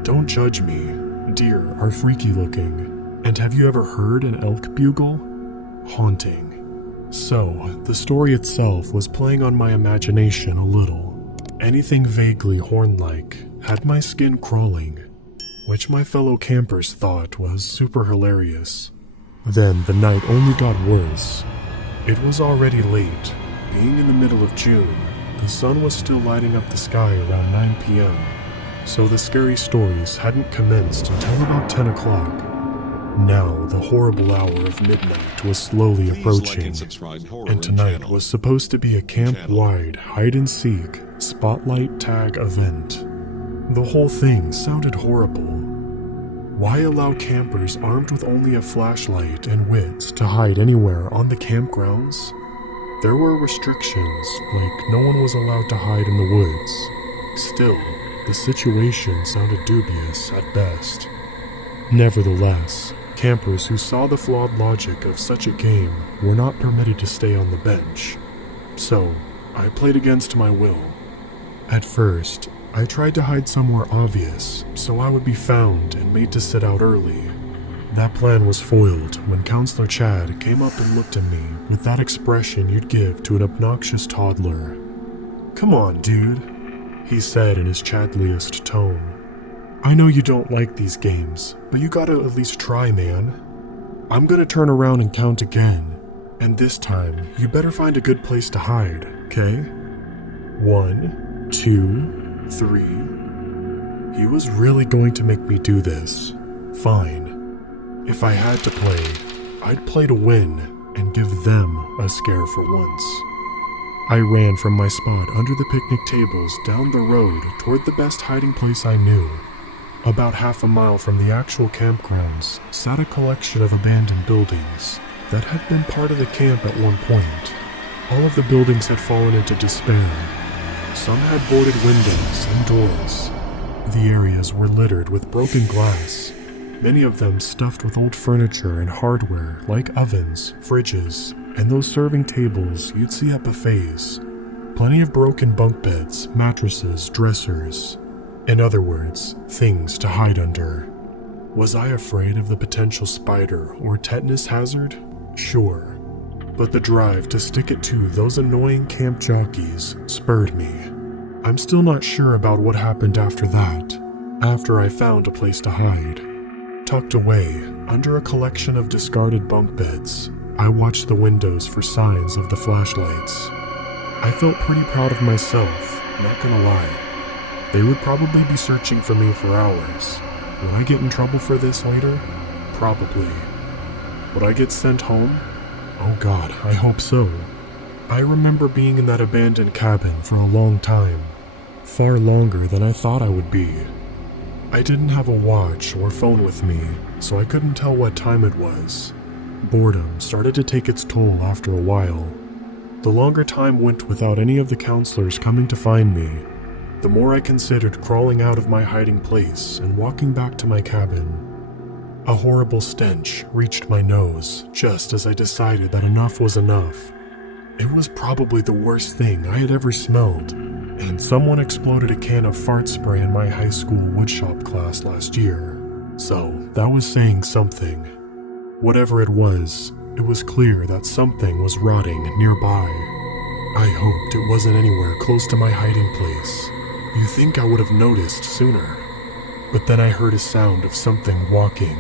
Don't judge me, deer are freaky looking, and have you ever heard an elk bugle? Haunting. So, the story itself was playing on my imagination a little. Anything vaguely horn-like had my skin crawling, which my fellow campers thought was super hilarious. Then the night only got worse. It was already late. Being in the middle of June, the sun was still lighting up the sky around 9 p.m., so the scary stories hadn't commenced until about 10 o'clock. Now the horrible hour of midnight was slowly approaching, and tonight was supposed to be a camp-wide hide-and-seek spotlight tag event. The whole thing sounded horrible. Why allow campers armed with only a flashlight and wits to hide anywhere on the campgrounds? There were restrictions, like no one was allowed to hide in the woods. Still, the situation sounded dubious at best. Nevertheless, campers who saw the flawed logic of such a game were not permitted to stay on the bench. So, I played against my will. At first, I tried to hide somewhere obvious, so I would be found and made to sit out early. That plan was foiled when Counselor Chad came up and looked at me with that expression you'd give to an obnoxious toddler. "Come on, dude," he said in his Chadliest tone. "I know you don't like these games, but you gotta at least try, man. I'm gonna turn around and count again, and this time, you better find a good place to hide, okay? 1, 2, 3. He was really going to make me do this. Fine. If I had to play, I'd play to win and give them a scare for once. I ran from my spot under the picnic tables down the road toward the best hiding place I knew. About half a mile from the actual campgrounds sat a collection of abandoned buildings that had been part of the camp at one point. All of the buildings had fallen into despair. Some had boarded windows and doors. The areas were littered with broken glass, many of them stuffed with old furniture and hardware like ovens, fridges, and those serving tables you'd see at buffets. Plenty of broken bunk beds, mattresses, dressers. In other words, things to hide under. Was I afraid of the potential spider or tetanus hazard? Sure. But the drive to stick it to those annoying camp jockeys spurred me. I'm still not sure about what happened after that, after I found a place to hide. Tucked away, under a collection of discarded bunk beds, I watched the windows for signs of the flashlights. I felt pretty proud of myself, not gonna lie. They would probably be searching for me for hours. Would I get in trouble for this later? Probably. Would I get sent home? Oh God, I hope so. I remember being in that abandoned cabin for a long time. far longer than I thought I would be. I didn't have a watch or phone with me, so I couldn't tell what time it was. Boredom started to take its toll after a while. The longer time went without any of the counselors coming to find me, the more I considered crawling out of my hiding place and walking back to my cabin. A horrible stench reached my nose just as I decided that enough was enough. It was probably the worst thing I had ever smelled, and someone exploded a can of fart spray in my high school woodshop class last year. So that was saying something. Whatever it was clear that something was rotting nearby. I hoped it wasn't anywhere close to my hiding place. You think I would have noticed sooner. But then I heard a sound of something walking.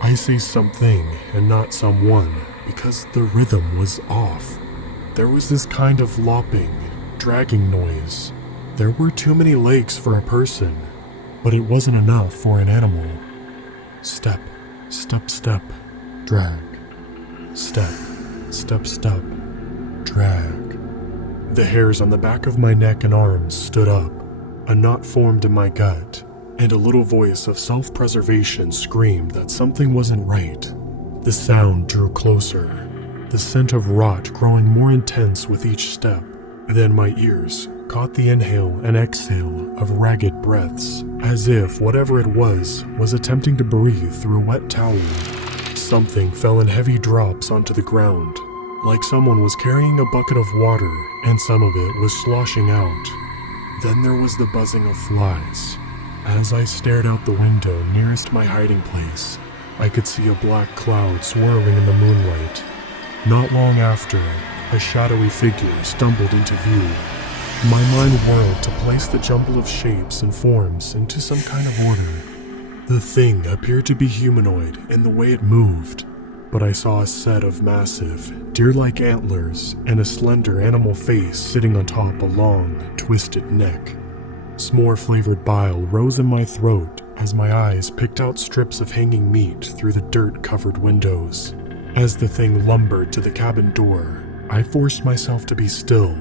I say something and not someone because the rhythm was off. There was this kind of lopping, dragging noise. There were too many legs for a person, but it wasn't enough for an animal. Step, step, step, drag. Step, step, step, drag. The hairs on the back of my neck and arms stood up. A knot formed in my gut, and a little voice of self-preservation screamed that something wasn't right. The sound drew closer, the scent of rot growing more intense with each step. Then my ears caught the inhale and exhale of ragged breaths, as if whatever it was attempting to breathe through a wet towel. Something fell in heavy drops onto the ground, like someone was carrying a bucket of water and some of it was sloshing out. Then there was the buzzing of flies. As I stared out the window nearest my hiding place, I could see a black cloud swirling in the moonlight. Not long after, a shadowy figure stumbled into view. My mind whirled to place the jumble of shapes and forms into some kind of order. The thing appeared to be humanoid in the way it moved, but I saw a set of massive, deer-like antlers and a slender animal face sitting on top a long, twisted neck. S'more-flavored bile rose in my throat as my eyes picked out strips of hanging meat through the dirt-covered windows. As the thing lumbered to the cabin door, I forced myself to be still,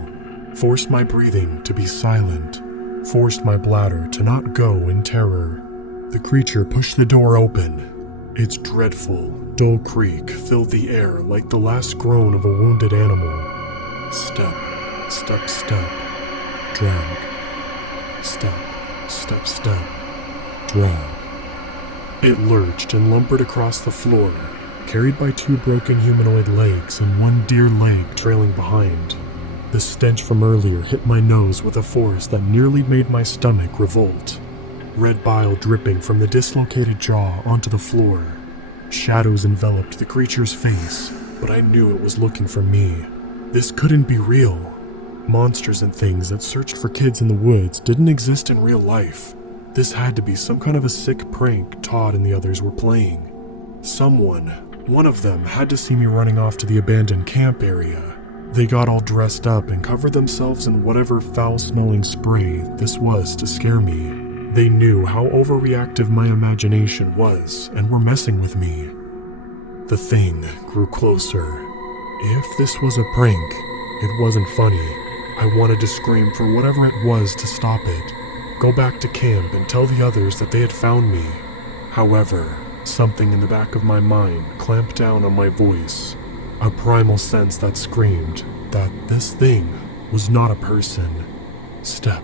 forced my breathing to be silent, forced my bladder to not go in terror. The creature pushed the door open. Its dreadful, dull creak filled the air like the last groan of a wounded animal. Step, step, step, drag. Step, step, step, drag. It lurched and lumbered across the floor, carried by two broken humanoid legs and one deer leg trailing behind. The stench from earlier hit my nose with a force that nearly made my stomach revolt. Red bile dripping from the dislocated jaw onto the floor. Shadows enveloped the creature's face, but I knew it was looking for me. This couldn't be real. Monsters and things that searched for kids in the woods didn't exist in real life. This had to be some kind of a sick prank Todd and the others were playing. Someone, one of them, had to see me running off to the abandoned camp area. They got all dressed up and covered themselves in whatever foul-smelling spray this was to scare me. They knew how overreactive my imagination was and were messing with me. The thing grew closer. If this was a prank, it wasn't funny. I wanted to scream for whatever it was to stop it, go back to camp and tell the others that they had found me. However, something in the back of my mind clamped down on my voice. A primal sense that screamed that this thing was not a person. Step,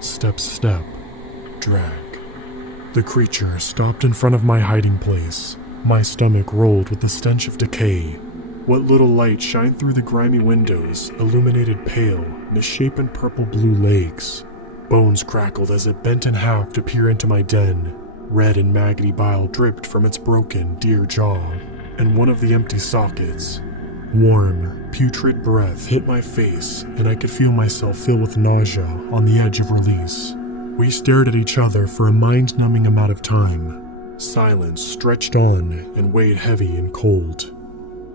step, step, drag. The creature stopped in front of my hiding place. My stomach rolled with the stench of decay. What little light shined through the grimy windows illuminated pale, misshapen purple-blue legs. Bones crackled as it bent in half to peer into my den. Red and maggoty bile dripped from its broken deer jaw and one of the empty sockets. Warm, putrid breath hit my face, and I could feel myself fill with nausea on the edge of release. We stared at each other for a mind-numbing amount of time. Silence stretched on and weighed heavy and cold.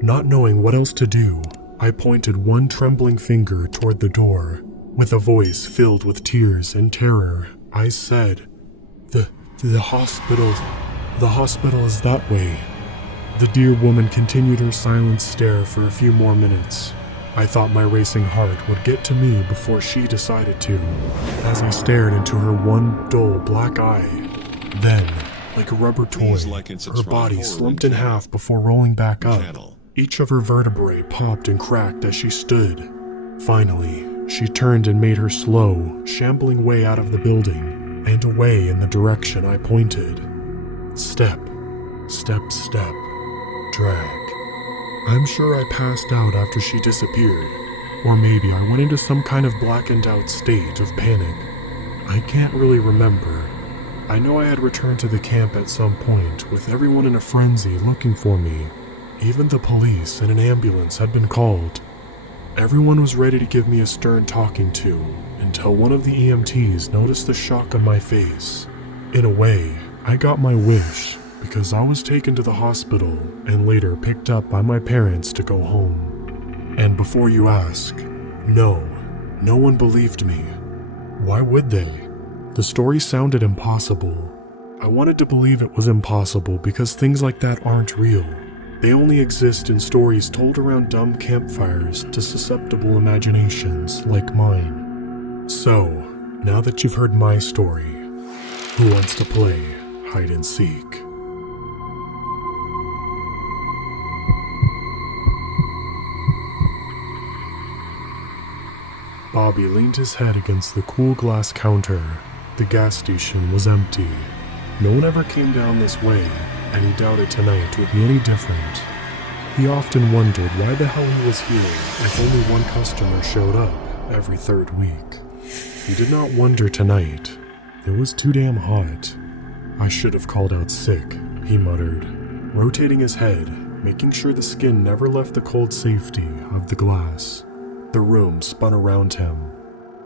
Not knowing what else to do, I pointed one trembling finger toward the door. With a voice filled with tears and terror, I said, The hospital is that way." The dear woman continued her silent stare for a few more minutes. I thought my racing heart would get to me before she decided to, as I stared into her one dull black eye. Then, like a rubber toy, her body slumped in half before rolling back up. Each of her vertebrae popped and cracked as she stood. Finally, she turned and made her slow, shambling way out of the building, and away in the direction I pointed. Step, step, step, drag. I'm sure I passed out after she disappeared, or maybe I went into some kind of blackened out state of panic. I can't really remember. I know I had returned to the camp at some point, with everyone in a frenzy looking for me. Even the police and an ambulance had been called. Everyone was ready to give me a stern talking to, until one of the EMTs noticed the shock on my face. In a way, I got my wish, because I was taken to the hospital and later picked up by my parents to go home. And before you ask, no one believed me. Why would they? The story sounded impossible. I wanted to believe it was impossible because things like that aren't real. They only exist in stories told around dumb campfires to susceptible imaginations like mine. So, now that you've heard my story, who wants to play hide and seek? Bobby leaned his head against the cool glass counter. The gas station was empty. No one ever came down this way, and he doubted tonight would be any different. He often wondered why the hell he was here if only one customer showed up every third week. He did not wonder tonight. It was too damn hot. I should have called out sick, he muttered, rotating his head, making sure the skin never left the cold safety of the glass. The room spun around him.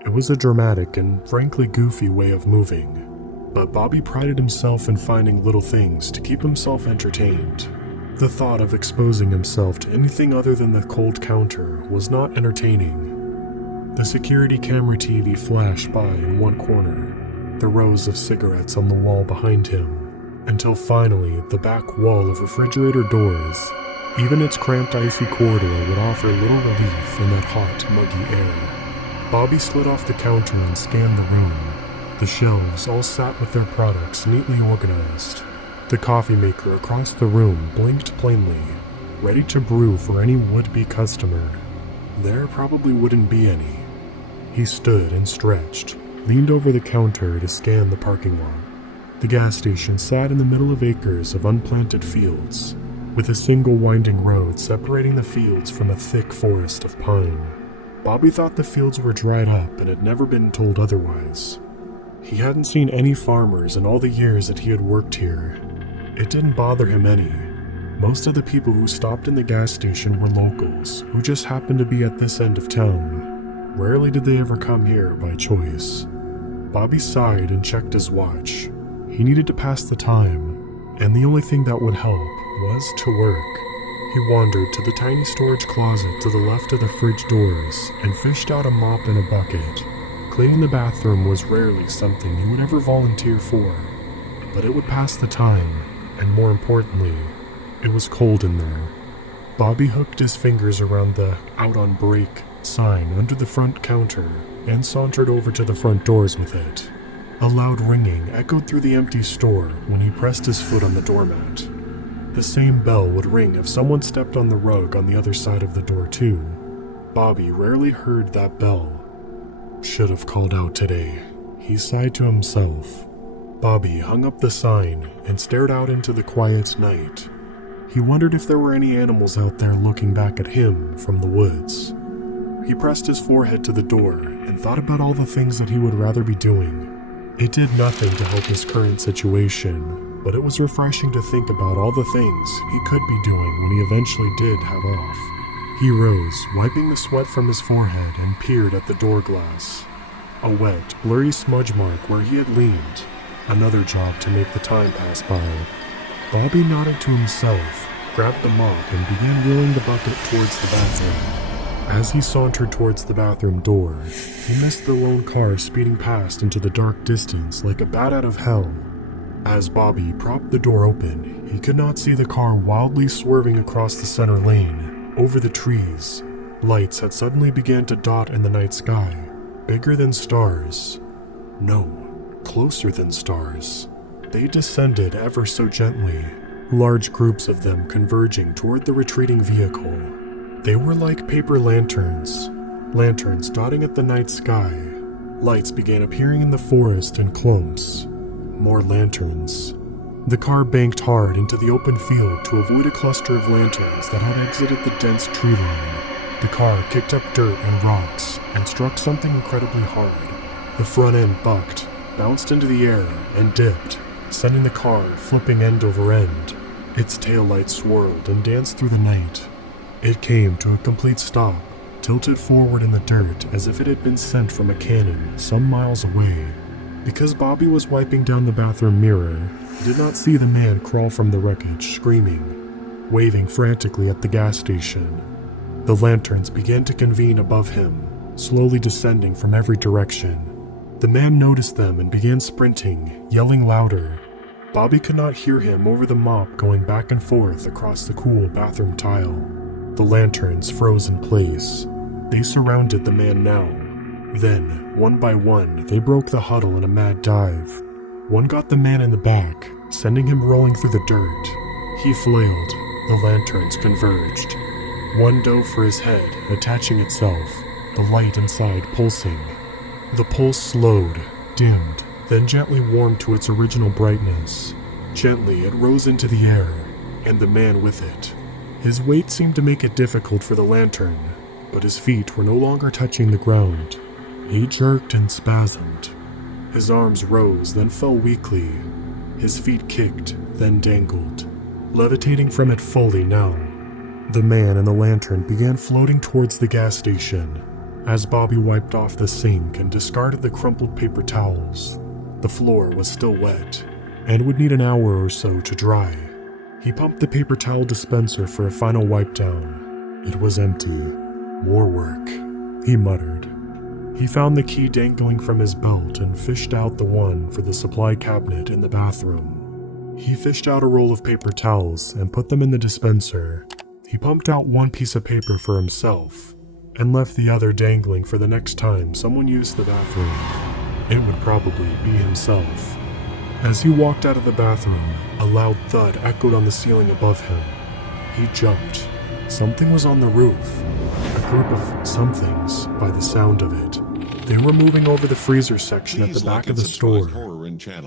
It was a dramatic and frankly goofy way of moving, but Bobby prided himself in finding little things to keep himself entertained. The thought of exposing himself to anything other than the cold counter was not entertaining. The security camera TV flashed by in one corner, the rows of cigarettes on the wall behind him, until finally the back wall of refrigerator doors. Even its cramped icy corridor would offer little relief in that hot, muggy air. Bobby slid off the counter and scanned the room. The shelves all sat with their products neatly organized. The coffee maker across the room blinked plainly, ready to brew for any would-be customer. There probably wouldn't be any. He stood and stretched, leaned over the counter to scan the parking lot. The gas station sat in the middle of acres of unplanted fields, with a single winding road separating the fields from a thick forest of pine. Bobby thought the fields were dried up and had never been told otherwise. He hadn't seen any farmers in all the years that he had worked here. It didn't bother him any. Most of the people who stopped in the gas station were locals who just happened to be at this end of town. Rarely did they ever come here by choice. Bobby sighed and checked his watch. He needed to pass the time, and the only thing that would help was to work. He wandered to the tiny storage closet to the left of the fridge doors and fished out a mop and a bucket. Cleaning the bathroom was rarely something he would ever volunteer for, but it would pass the time, and more importantly, it was cold in there. Bobby hooked his fingers around the "Out on Break" sign under the front counter and sauntered over to the front doors with it. A loud ringing echoed through the empty store when he pressed his foot on the doormat. The same bell would ring if someone stepped on the rug on the other side of the door too. Bobby rarely heard that bell. Should have called out today, he sighed to himself. Bobby hung up the sign and stared out into the quiet night. He wondered if there were any animals out there looking back at him from the woods. He pressed his forehead to the door and thought about all the things that he would rather be doing. It did nothing to help his current situation, but it was refreshing to think about all the things he could be doing when he eventually did have off. He rose, wiping the sweat from his forehead, and peered at the door glass. A wet, blurry smudge mark where he had leaned. Another job to make the time pass by. Bobby nodded to himself, grabbed the mop, and began wheeling the bucket towards the bathroom. As he sauntered towards the bathroom door, he missed the lone car speeding past into the dark distance like a bat out of hell. As Bobby propped the door open, he could not see the car wildly swerving across the center lane, over the trees. Lights had suddenly began to dot in the night sky, bigger than stars. No, closer than stars. They descended ever so gently, large groups of them converging toward the retreating vehicle. They were like paper lanterns dotting at the night sky. Lights began appearing in the forest in clumps. More lanterns. The car banked hard into the open field to avoid a cluster of lanterns that had exited the dense tree line. The car kicked up dirt and rocks and struck something incredibly hard. The front end bucked, bounced into the air, and dipped, sending the car flipping end over end. Its taillights swirled and danced through the night. It came to a complete stop, tilted forward in the dirt as if it had been sent from a cannon some miles away. Because Bobby was wiping down the bathroom mirror, he did not see the man crawl from the wreckage, screaming, waving frantically at the gas station. The lanterns began to convene above him, slowly descending from every direction. The man noticed them and began sprinting, yelling louder. Bobby could not hear him over the mop going back and forth across the cool bathroom tile. The lanterns froze in place. They surrounded the man now. Then, one by one, they broke the huddle in a mad dive. One got the man in the back, sending him rolling through the dirt. He flailed. The lanterns converged. One dove for his head, attaching itself, the light inside pulsing. The pulse slowed, dimmed, then gently warmed to its original brightness. Gently, it rose into the air, and the man with it. His weight seemed to make it difficult for the lantern, but his feet were no longer touching the ground. He jerked and spasmed. His arms rose, then fell weakly. His feet kicked, then dangled, levitating from it fully now. The man and the lantern began floating towards the gas station. As Bobby wiped off the sink and discarded the crumpled paper towels, the floor was still wet, and would need an hour or so to dry. He pumped the paper towel dispenser for a final wipe down. It was empty. More work, he muttered. He found the key dangling from his belt and fished out the one for the supply cabinet in the bathroom. He fished out a roll of paper towels and put them in the dispenser. He pumped out one piece of paper for himself, and left the other dangling for the next time someone used the bathroom. It would probably be himself. As he walked out of the bathroom, a loud thud echoed on the ceiling above him. He jumped. Something was on the roof. A group of somethings, by the sound of it. They were moving over the freezer section at the back of the store.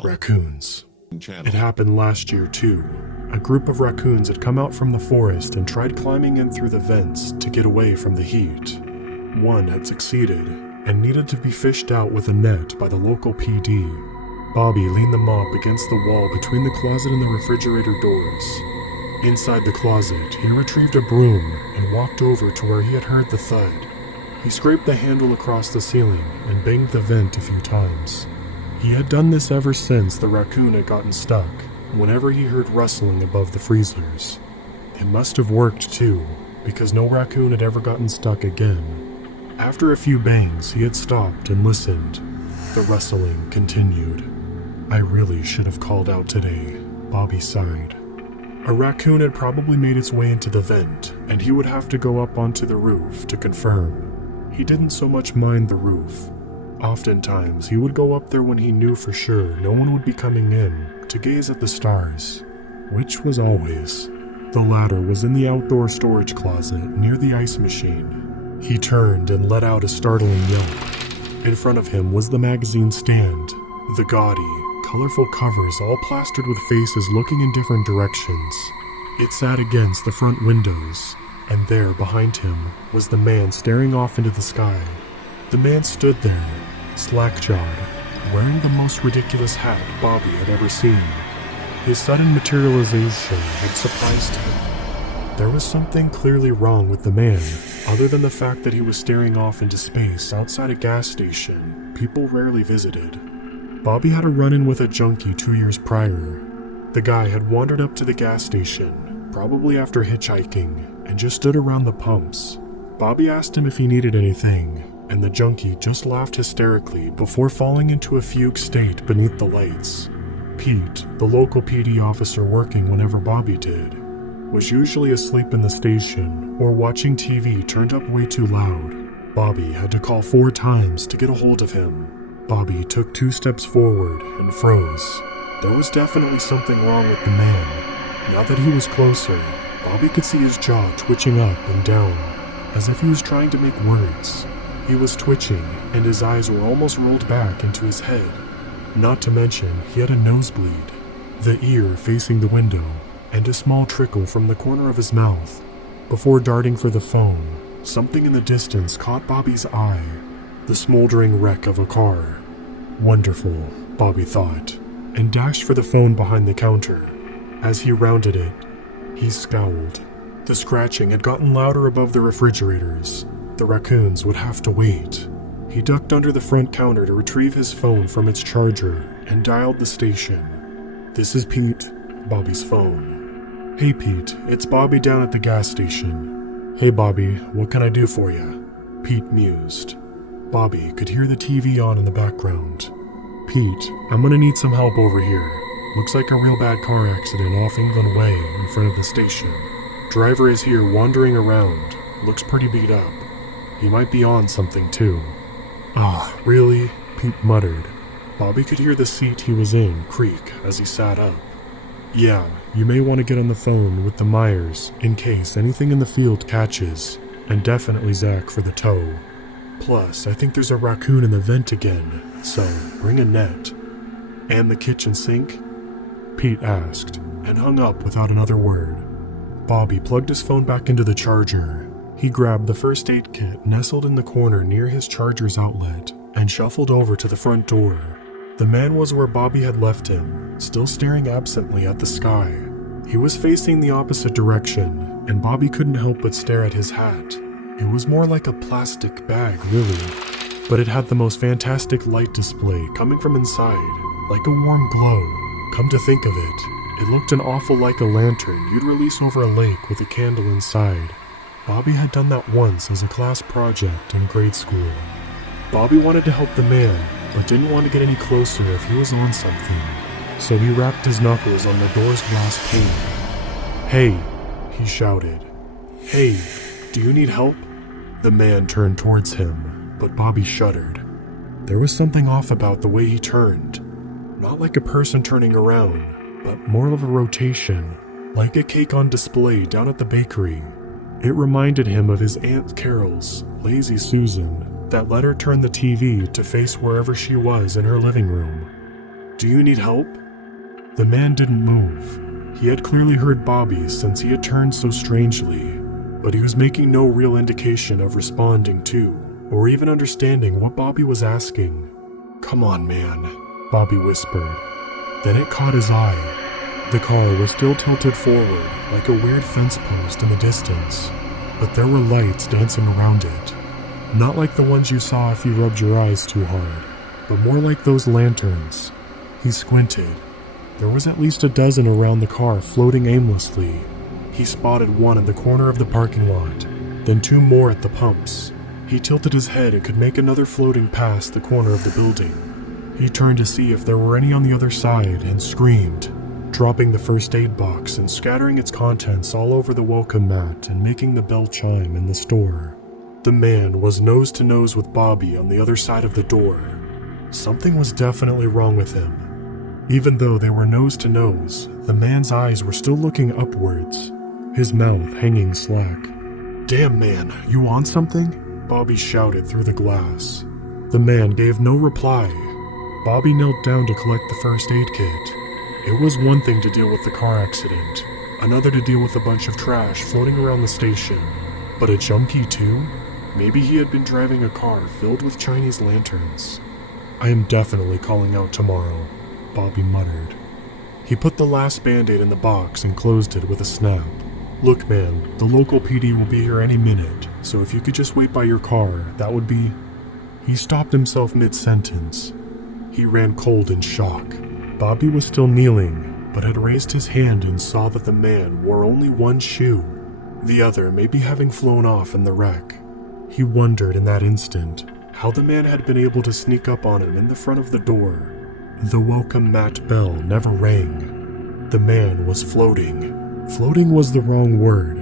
Raccoons. It happened last year too. A group of raccoons had come out from the forest and tried climbing in through the vents to get away from the heat. One had succeeded and needed to be fished out with a net by the local PD. Bobby leaned the mop against the wall between the closet and the refrigerator doors. Inside the closet, he retrieved a broom and walked over to where he had heard the thud. He scraped the handle across the ceiling and banged the vent a few times. He had done this ever since the raccoon had gotten stuck, whenever he heard rustling above the freezers. It must have worked too, because no raccoon had ever gotten stuck again. After a few bangs, he had stopped and listened. The rustling continued. I really should have called out today, Bobby sighed. A raccoon had probably made its way into the vent, and he would have to go up onto the roof to confirm. He didn't so much mind the roof. Oftentimes, he would go up there when he knew for sure no one would be coming in to gaze at the stars, which was always. The latter was in the outdoor storage closet near the ice machine. He turned and let out a startling yelp. In front of him was the magazine stand, the gaudy, colorful covers all plastered with faces looking in different directions. It sat against the front windows, and there behind him was the man staring off into the sky. The man stood there, slack-jawed, wearing the most ridiculous hat Bobby had ever seen. His sudden materialization had surprised him. There was something clearly wrong with the man, other than the fact that he was staring off into space outside a gas station people rarely visited. Bobby had a run-in with a junkie 2 years prior. The guy had wandered up to the gas station, probably after hitchhiking, and just stood around the pumps. Bobby asked him if he needed anything, and the junkie just laughed hysterically before falling into a fugue state beneath the lights. Pete, the local PD officer working whenever Bobby did, was usually asleep in the station, or watching TV turned up way too loud. Bobby had to call 4 times to get a hold of him. Bobby took 2 steps forward and froze. There was definitely something wrong with the man. Now that he was closer, Bobby could see his jaw twitching up and down, as if he was trying to make words. He was twitching, and his eyes were almost rolled back into his head. Not to mention, he had a nosebleed, the ear facing the window, and a small trickle from the corner of his mouth. Before darting for the phone, something in the distance caught Bobby's eye, the smoldering wreck of a car. Wonderful, Bobby thought, and dashed for the phone behind the counter. As he rounded it, he scowled. The scratching had gotten louder above the refrigerators. The raccoons would have to wait. He ducked under the front counter to retrieve his phone from its charger and dialed the station. "This is Pete," Bobby's phone. "Hey Pete, it's Bobby down at the gas station." "Hey Bobby, what can I do for you?" Pete mused. Bobby could hear the TV on in the background. "Pete, I'm gonna need some help over here. Looks like a real bad car accident off England Way in front of the station. Driver is here wandering around. Looks pretty beat up. He might be on something too." "Ah, really?" Pete muttered. Bobby could hear the seat he was in creak as he sat up. "Yeah, you may want to get on the phone with the Myers in case anything in the field catches, and definitely Zach for the tow. Plus, I think there's a raccoon in the vent again, so bring a net." "And the kitchen sink?" Pete asked, and hung up without another word. Bobby plugged his phone back into the charger. He grabbed the first aid kit nestled in the corner near his charger's outlet and shuffled over to the front door. The man was where Bobby had left him, still staring absently at the sky. He was facing the opposite direction, and Bobby couldn't help but stare at his hat. It was more like a plastic bag, really, but it had the most fantastic light display coming from inside, like a warm glow. Come to think of it, it looked an awful like a lantern you'd release over a lake with a candle inside. Bobby had done that once as a class project in grade school. Bobby wanted to help the man, but didn't want to get any closer if he was on something, so he rapped his knuckles on the door's glass pane. "Hey," he shouted. "Hey, do you need help?" The man turned towards him, but Bobby shuddered. There was something off about the way he turned. Not like a person turning around, but more of a rotation, like a cake on display down at the bakery. It reminded him of his Aunt Carol's Lazy Susan that let her turn the TV to face wherever she was in her living room. "Do you need help?" The man didn't move. He had clearly heard Bobby since he had turned so strangely, but he was making no real indication of responding to, or even understanding what Bobby was asking. "Come on, man," Bobby whispered. Then it caught his eye. The car was still tilted forward, like a weird fence post in the distance, but there were lights dancing around it. Not like the ones you saw if you rubbed your eyes too hard, but more like those lanterns. He squinted. There was at least a dozen around the car floating aimlessly. He spotted one in the corner of the parking lot, then 2 more at the pumps. He tilted his head and could make another floating past the corner of the building. He turned to see if there were any on the other side and screamed, dropping the first aid box and scattering its contents all over the welcome mat and making the bell chime in the store. The man was nose to nose with Bobby on the other side of the door. Something was definitely wrong with him. Even though they were nose to nose, the man's eyes were still looking upwards, his mouth hanging slack. "Damn man, you on something?" Bobby shouted through the glass. The man gave no reply. Bobby knelt down to collect the first aid kit. It was one thing to deal with the car accident, another to deal with a bunch of trash floating around the station. But a junkie too? Maybe he had been driving a car filled with Chinese lanterns. "I am definitely calling out tomorrow," Bobby muttered. He put the last band-aid in the box and closed it with a snap. "Look man, the local PD will be here any minute, so if you could just wait by your car, that would be..." He stopped himself mid-sentence. He ran cold in shock. Bobby was still kneeling, but had raised his hand and saw that the man wore only one shoe, the other maybe having flown off in the wreck. He wondered in that instant how the man had been able to sneak up on him in the front of the door. The welcome mat bell never rang. The man was floating. Floating was the wrong word.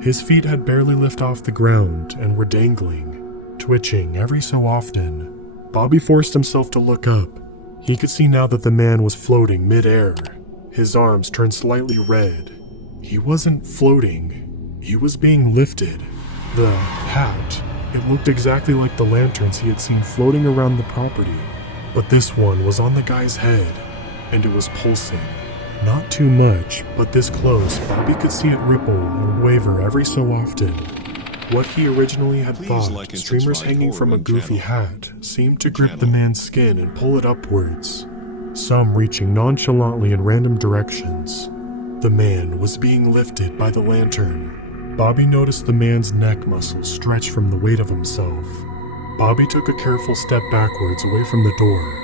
His feet had barely lifted off the ground and were dangling, twitching every so often. Bobby forced himself to look up. He could see now that the man was floating mid-air. His arms turned slightly red. He wasn't floating. He was being lifted. The hat, it looked exactly like the lanterns he had seen floating around the property. But this one was on the guy's head, and it was pulsing. Not too much, but this close, Bobby could see it ripple and waver every so often. What he originally had thought, streamers hanging from a goofy hat, seemed to grip the man's skin and pull it upwards, some reaching nonchalantly in random directions. The man was being lifted by the lantern. Bobby noticed the man's neck muscles stretch from the weight of himself. Bobby took a careful step backwards away from the door.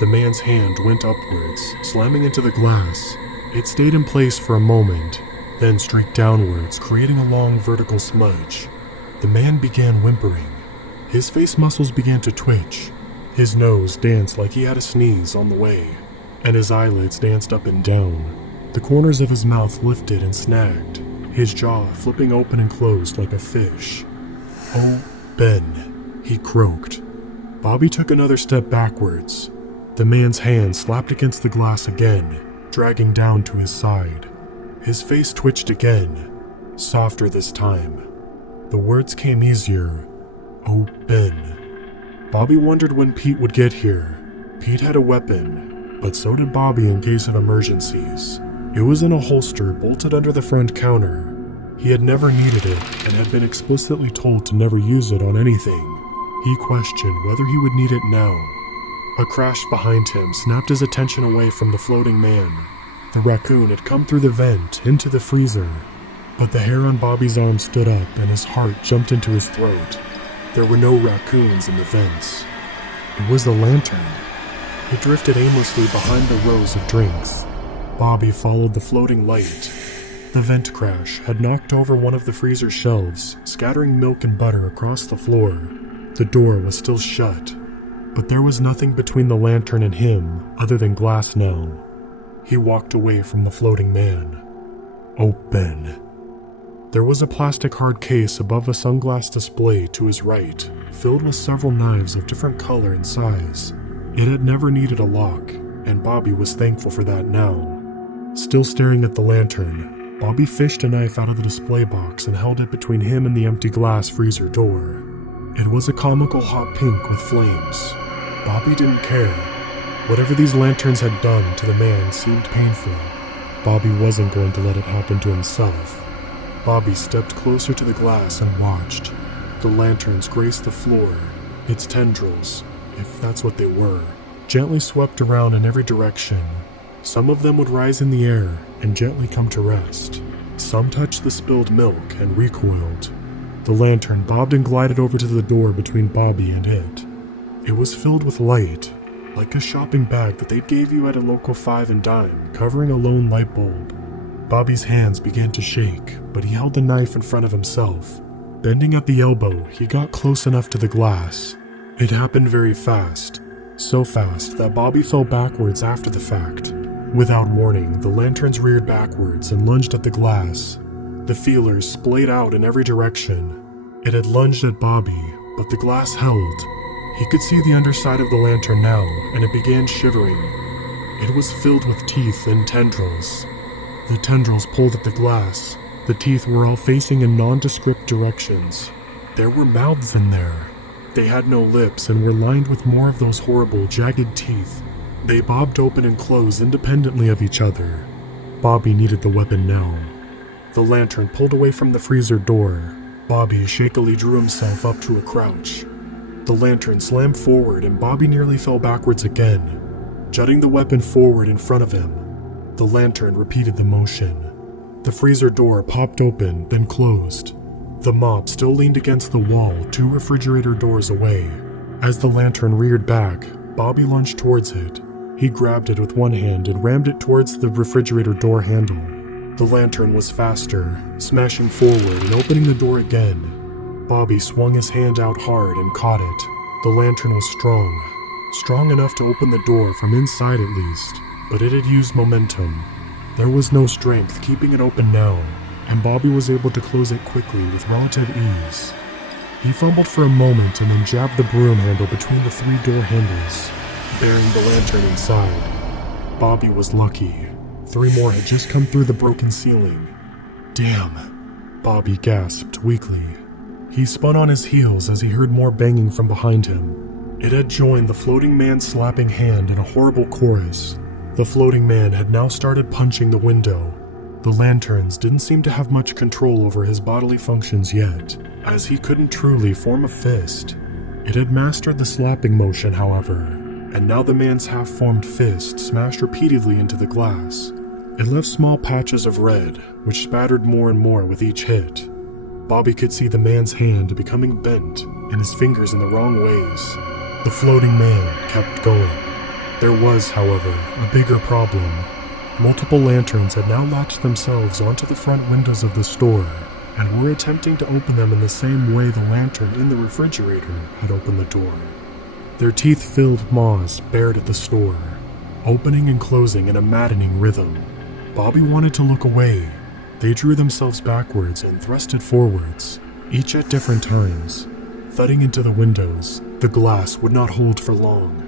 The man's hand went upwards, slamming into the glass. It stayed in place for a moment, then streaked downwards, creating a long vertical smudge. The man began whimpering. His face muscles began to twitch. His nose danced like he had a sneeze on the way, and his eyelids danced up and down. The corners of his mouth lifted and snagged, his jaw flipping open and closed like a fish. "Oh, Ben," he croaked. Bobby took another step backwards. The man's hand slapped against the glass again, dragging down to his side. His face twitched again, softer this time. The words came easier. "Oh, Ben." Bobby wondered when Pete would get here. Pete had a weapon, but so did Bobby in case of emergencies. It was in a holster bolted under the front counter. He had never needed it and had been explicitly told to never use it on anything. He questioned whether he would need it now. A crash behind him snapped his attention away from the floating man. The raccoon had come through the vent into the freezer, but the hair on Bobby's arm stood up and his heart jumped into his throat. There were no raccoons in the vents. It was the lantern. It drifted aimlessly behind the rows of drinks. Bobby followed the floating light. The vent crash had knocked over one of the freezer shelves, scattering milk and butter across the floor. The door was still shut, but there was nothing between the lantern and him other than glass now. He walked away from the floating man. "Oh, Ben." There was a plastic hard case above a sunglass display to his right, filled with several knives of different color and size. It had never needed a lock, and Bobby was thankful for that now. Still staring at the lantern, Bobby fished a knife out of the display box and held it between him and the empty glass freezer door. It was a comical hot pink with flames. Bobby didn't care. Whatever these lanterns had done to the man seemed painful. Bobby wasn't going to let it happen to himself. Bobby stepped closer to the glass and watched. The lanterns graced the floor, its tendrils, if that's what they were, gently swept around in every direction. Some of them would rise in the air and gently come to rest. Some touched the spilled milk and recoiled. The lantern bobbed and glided over to the door between Bobby and it. It was filled with light, like a shopping bag that they gave you at a local 5 and dime, covering a lone light bulb. Bobby's hands began to shake, but he held the knife in front of himself. Bending at the elbow, he got close enough to the glass. It happened very fast, so fast that Bobby fell backwards after the fact. Without warning, the lanterns reared backwards and lunged at the glass. The feelers splayed out in every direction. It had lunged at Bobby, but the glass held. He could see the underside of the lantern now, and it began shivering. It was filled with teeth and tendrils. The tendrils pulled at the glass. The teeth were all facing in nondescript directions. There were mouths in there. They had no lips and were lined with more of those horrible, jagged teeth. They bobbed open and closed independently of each other. Bobby needed the weapon now. The lantern pulled away from the freezer door. Bobby shakily drew himself up to a crouch. The lantern slammed forward and Bobby nearly fell backwards again, jutting the weapon forward in front of him. The lantern repeated the motion. The freezer door popped open, then closed. The mop still leaned against the wall 2 refrigerator doors away. As the lantern reared back, Bobby lunged towards it. He grabbed it with one hand and rammed it towards the refrigerator door handle. The lantern was faster, smashing forward and opening the door again. Bobby swung his hand out hard and caught it. The lantern was strong enough to open the door from inside at least, but it had used momentum. There was no strength keeping it open now. and Bobby was able to close it quickly with relative ease. He fumbled for a moment and then jabbed the broom handle between the 3 door handles, burying the lantern inside. Bobby was lucky. 3 more had just come through the broken ceiling. Damn, Bobby gasped weakly. He spun on his heels as he heard more banging from behind him. It had joined the floating man's slapping hand in a horrible chorus. The floating man had now started punching the window. The lanterns didn't seem to have much control over his bodily functions yet, as he couldn't truly form a fist. It had mastered the slapping motion, however, and now the man's half-formed fist smashed repeatedly into the glass. It left small patches of red, which spattered more and more with each hit. Bobby could see the man's hand becoming bent and his fingers in the wrong ways. The floating man kept going. There was, however, a bigger problem. Multiple lanterns had now latched themselves onto the front windows of the store and were attempting to open them in the same way the lantern in the refrigerator had opened the door. Their teeth-filled maws bared at the store, opening and closing in a maddening rhythm. Bobby wanted to look away. They drew themselves backwards and thrusted forwards, each at different times. Thudding into the windows, the glass would not hold for long.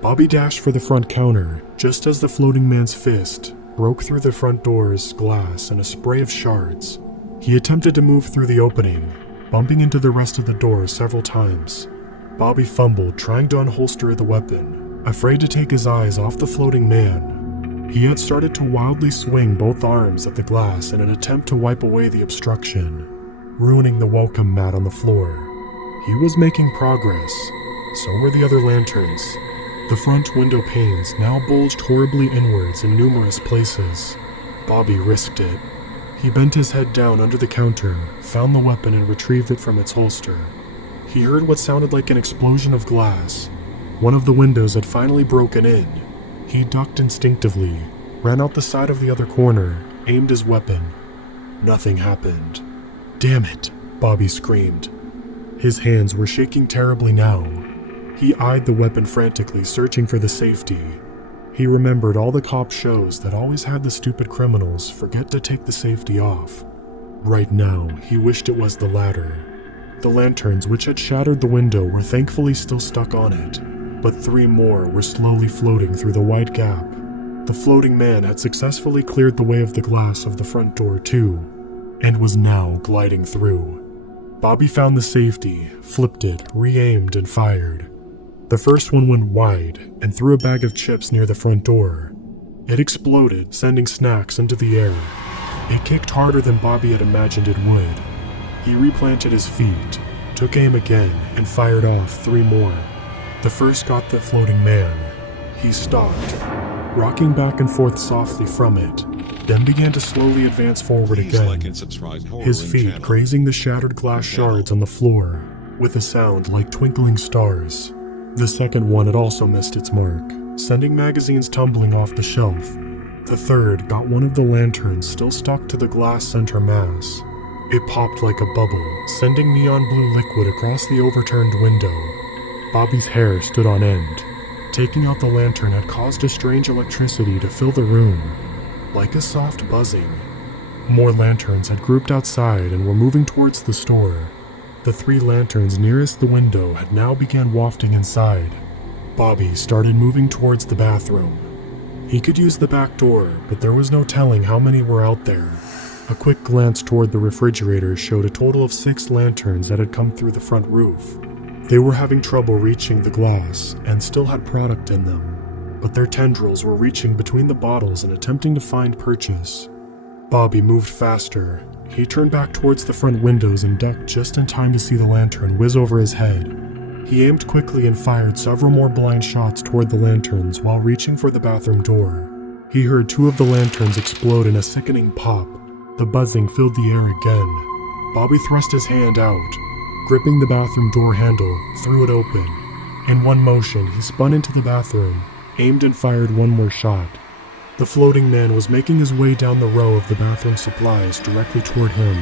Bobby dashed for the front counter, just as the floating man's fist broke through the front door's glass in a spray of shards. He attempted to move through the opening, bumping into the rest of the door several times. Bobby fumbled, trying to unholster the weapon, afraid to take his eyes off the floating man. He had started to wildly swing both arms at the glass in an attempt to wipe away the obstruction, ruining the welcome mat on the floor. He was making progress. So were the other lanterns. The front window panes now bulged horribly inwards in numerous places. Bobby risked it. He bent his head down under the counter, found the weapon and retrieved it from its holster. He heard what sounded like an explosion of glass. One of the windows had finally broken in. He ducked instinctively, ran out the side of the other corner, aimed his weapon. Nothing happened. Damn it, Bobby screamed. His hands were shaking terribly now. He eyed the weapon frantically, searching for the safety. He remembered all the cop shows that always had the stupid criminals forget to take the safety off. Right now, he wished it was the latter. The lanterns which had shattered the window were thankfully still stuck on it, but 3 more were slowly floating through the wide gap. The floating man had successfully cleared the way of the glass of the front door too, and was now gliding through. Bobby found the safety, flipped it, re-aimed, and fired. The first one went wide and threw a bag of chips near the front door. It exploded, sending snacks into the air. It kicked harder than Bobby had imagined it would. He replanted his feet, took aim again, and fired off 3 more. The first got the floating man. He stopped, rocking back and forth softly from it, then began to slowly advance forward again, his feet grazing the shattered glass shards on the floor, with a sound like twinkling stars. The second one had also missed its mark, sending magazines tumbling off the shelf. The third got one of the lanterns still stuck to the glass center mass. It popped like a bubble, sending neon blue liquid across the overturned window. Bobby's hair stood on end. Taking out the lantern had caused a strange electricity to fill the room, like a soft buzzing. More lanterns had grouped outside and were moving towards the store. The 3 lanterns nearest the window had now begun wafting inside. Bobby started moving towards the bathroom. He could use the back door, but there was no telling how many were out there. A quick glance toward the refrigerator showed a total of 6 lanterns that had come through the front roof. They were having trouble reaching the glass and still had product in them, but their tendrils were reaching between the bottles and attempting to find purchase. Bobby moved faster. He turned back towards the front windows and ducked just in time to see the lantern whiz over his head. He aimed quickly and fired several more blind shots toward the lanterns while reaching for the bathroom door. He heard 2 of the lanterns explode in a sickening pop. The buzzing filled the air again. Bobby thrust his hand out, gripping the bathroom door handle, threw it open. In one motion, he spun into the bathroom, aimed and fired 1 more shot. The floating man was making his way down the row of the bathroom supplies directly toward him.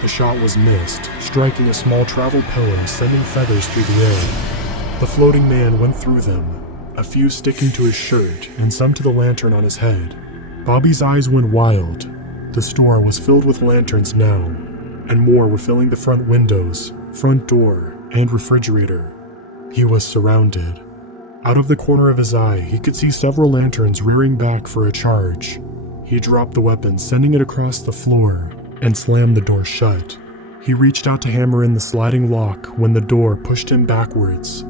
The shot was missed, striking a small travel pillar, sending feathers through the air. The floating man went through them, a few sticking to his shirt and some to the lantern on his head. Bobby's eyes went wild. The store was filled with lanterns now, and more were filling the front windows, front door, and refrigerator. He was surrounded. Out of the corner of his eye, he could see several lanterns rearing back for a charge. He dropped the weapon, sending it across the floor, and slammed the door shut. He reached out to hammer in the sliding lock when the door pushed him backwards.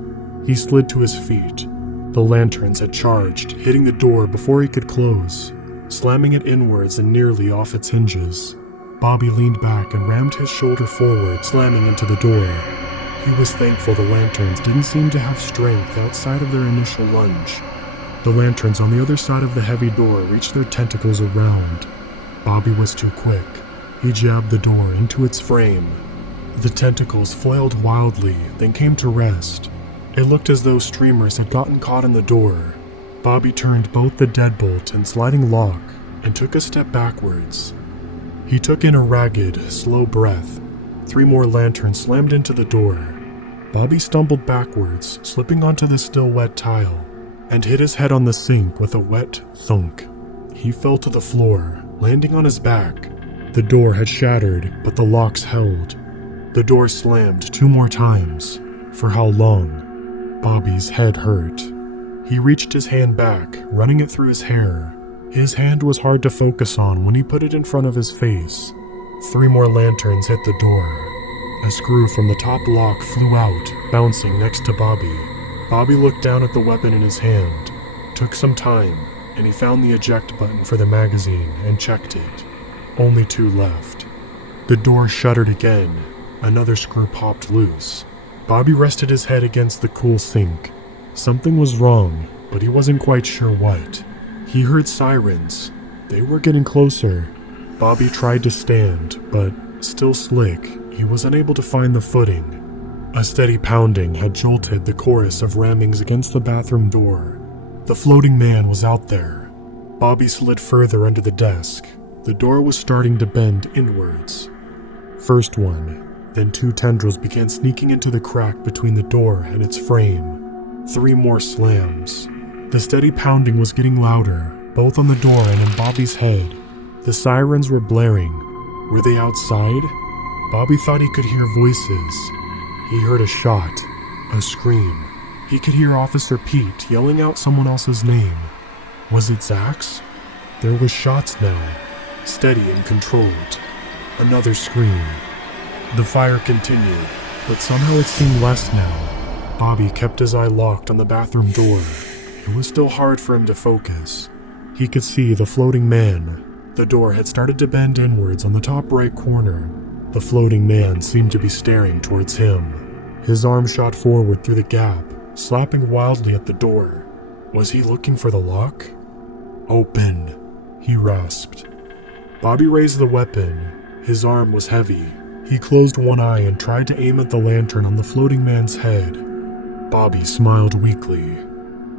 He slid to his feet. The lanterns had charged, hitting the door before he could close, slamming it inwards and nearly off its hinges. Bobby leaned back and rammed his shoulder forward, slamming into the door. He was thankful the lanterns didn't seem to have strength outside of their initial lunge. The lanterns on the other side of the heavy door reached their tentacles around. Bobby was too quick. He jabbed the door into its frame. The tentacles flailed wildly, then came to rest. It looked as though streamers had gotten caught in the door. Bobby turned both the deadbolt and sliding lock and took a step backwards. He took in a ragged, slow breath. 3 more lanterns slammed into the door. Bobby stumbled backwards, slipping onto the still wet tile, and hit his head on the sink with a wet thunk. He fell to the floor, landing on his back. The door had shattered, but the locks held. The door slammed 2 more times. For how long? Bobby's head hurt. He reached his hand back, running it through his hair. His hand was hard to focus on when he put it in front of his face. 3 more lanterns hit the door. A screw from the top lock flew out, bouncing next to Bobby. Bobby looked down at the weapon in his hand. Took some time, and he found the eject button for the magazine and checked it. Only 2 left. The door shuttered again. Another screw popped loose. Bobby rested his head against the cool sink. Something was wrong, but he wasn't quite sure what. He heard sirens. They were getting closer. Bobby tried to stand, but, still slick, he was unable to find the footing. A steady pounding had jolted the chorus of rammings against the bathroom door. The floating man was out there. Bobby slid further under the desk. The door was starting to bend inwards. First one, then 2 tendrils began sneaking into the crack between the door and its frame. 3 more slams. The steady pounding was getting louder, both on the door and in Bobby's head. The sirens were blaring. Were they outside? Bobby thought he could hear voices. He heard a shot, a scream. He could hear Officer Pete yelling out someone else's name. Was it Zach's? There were shots now, steady and controlled. Another scream. The fire continued, but somehow it seemed less now. Bobby kept his eye locked on the bathroom door. It was still hard for him to focus. He could see the floating man. The door had started to bend inwards on the top right corner. The floating man seemed to be staring towards him. His arm shot forward through the gap, slapping wildly at the door. Was he looking for the lock? Open, he rasped. Bobby raised the weapon. His arm was heavy. He closed one eye and tried to aim at the lantern on the floating man's head. Bobby smiled weakly.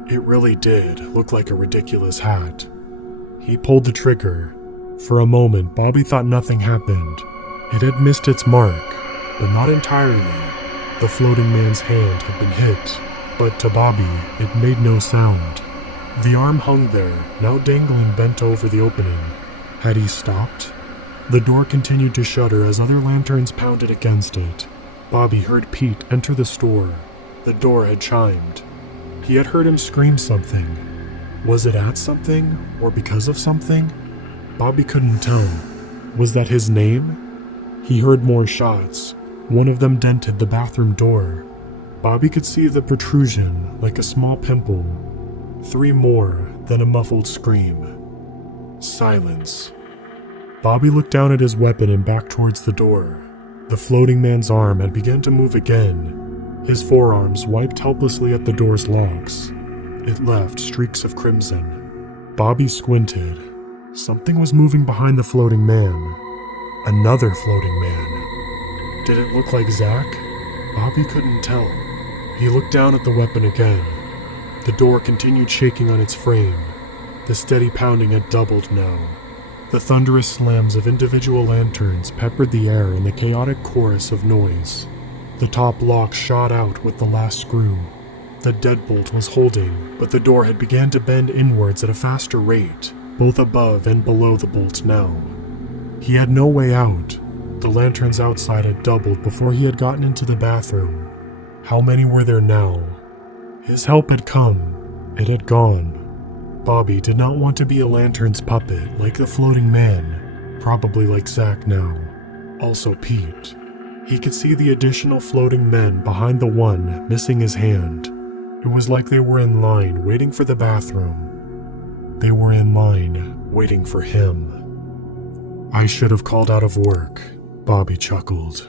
It really did look like a ridiculous hat. He pulled the trigger. For a moment, Bobby thought nothing happened. It had missed its mark, but not entirely. The floating man's hand had been hit, but to Bobby, it made no sound. The arm hung there, now dangling bent over the opening. Had he stopped? The door continued to shudder as other lanterns pounded against it. Bobby heard Pete enter the store. The door had chimed. He had heard him scream something. Was it at something, or because of something? Bobby couldn't tell. Was that his name? He heard more shots. One of them dented the bathroom door. Bobby could see the protrusion, like a small pimple. 3 more, then a muffled scream. Silence. Bobby looked down at his weapon and back towards the door. The floating man's arm had begun to move again. His forearms wiped helplessly at the door's locks. It left streaks of crimson. Bobby squinted. Something was moving behind the floating man. Another floating man. Did it look like Zach? Bobby couldn't tell. He looked down at the weapon again. The door continued shaking on its frame. The steady pounding had doubled now. The thunderous slams of individual lanterns peppered the air in the chaotic chorus of noise. The top lock shot out with the last screw. The deadbolt was holding, but the door had begun to bend inwards at a faster rate, both above and below the bolt now. He had no way out. The lanterns outside had doubled before he had gotten into the bathroom. How many were there now? His help had come. It had gone. Bobby did not want to be a lantern's puppet like the floating man, probably like Zach now. Also Pete. He could see the additional floating men behind the one missing his hand. It was like they were in line waiting for the bathroom. They were in line waiting for him. I should have called out of work, Bobby chuckled.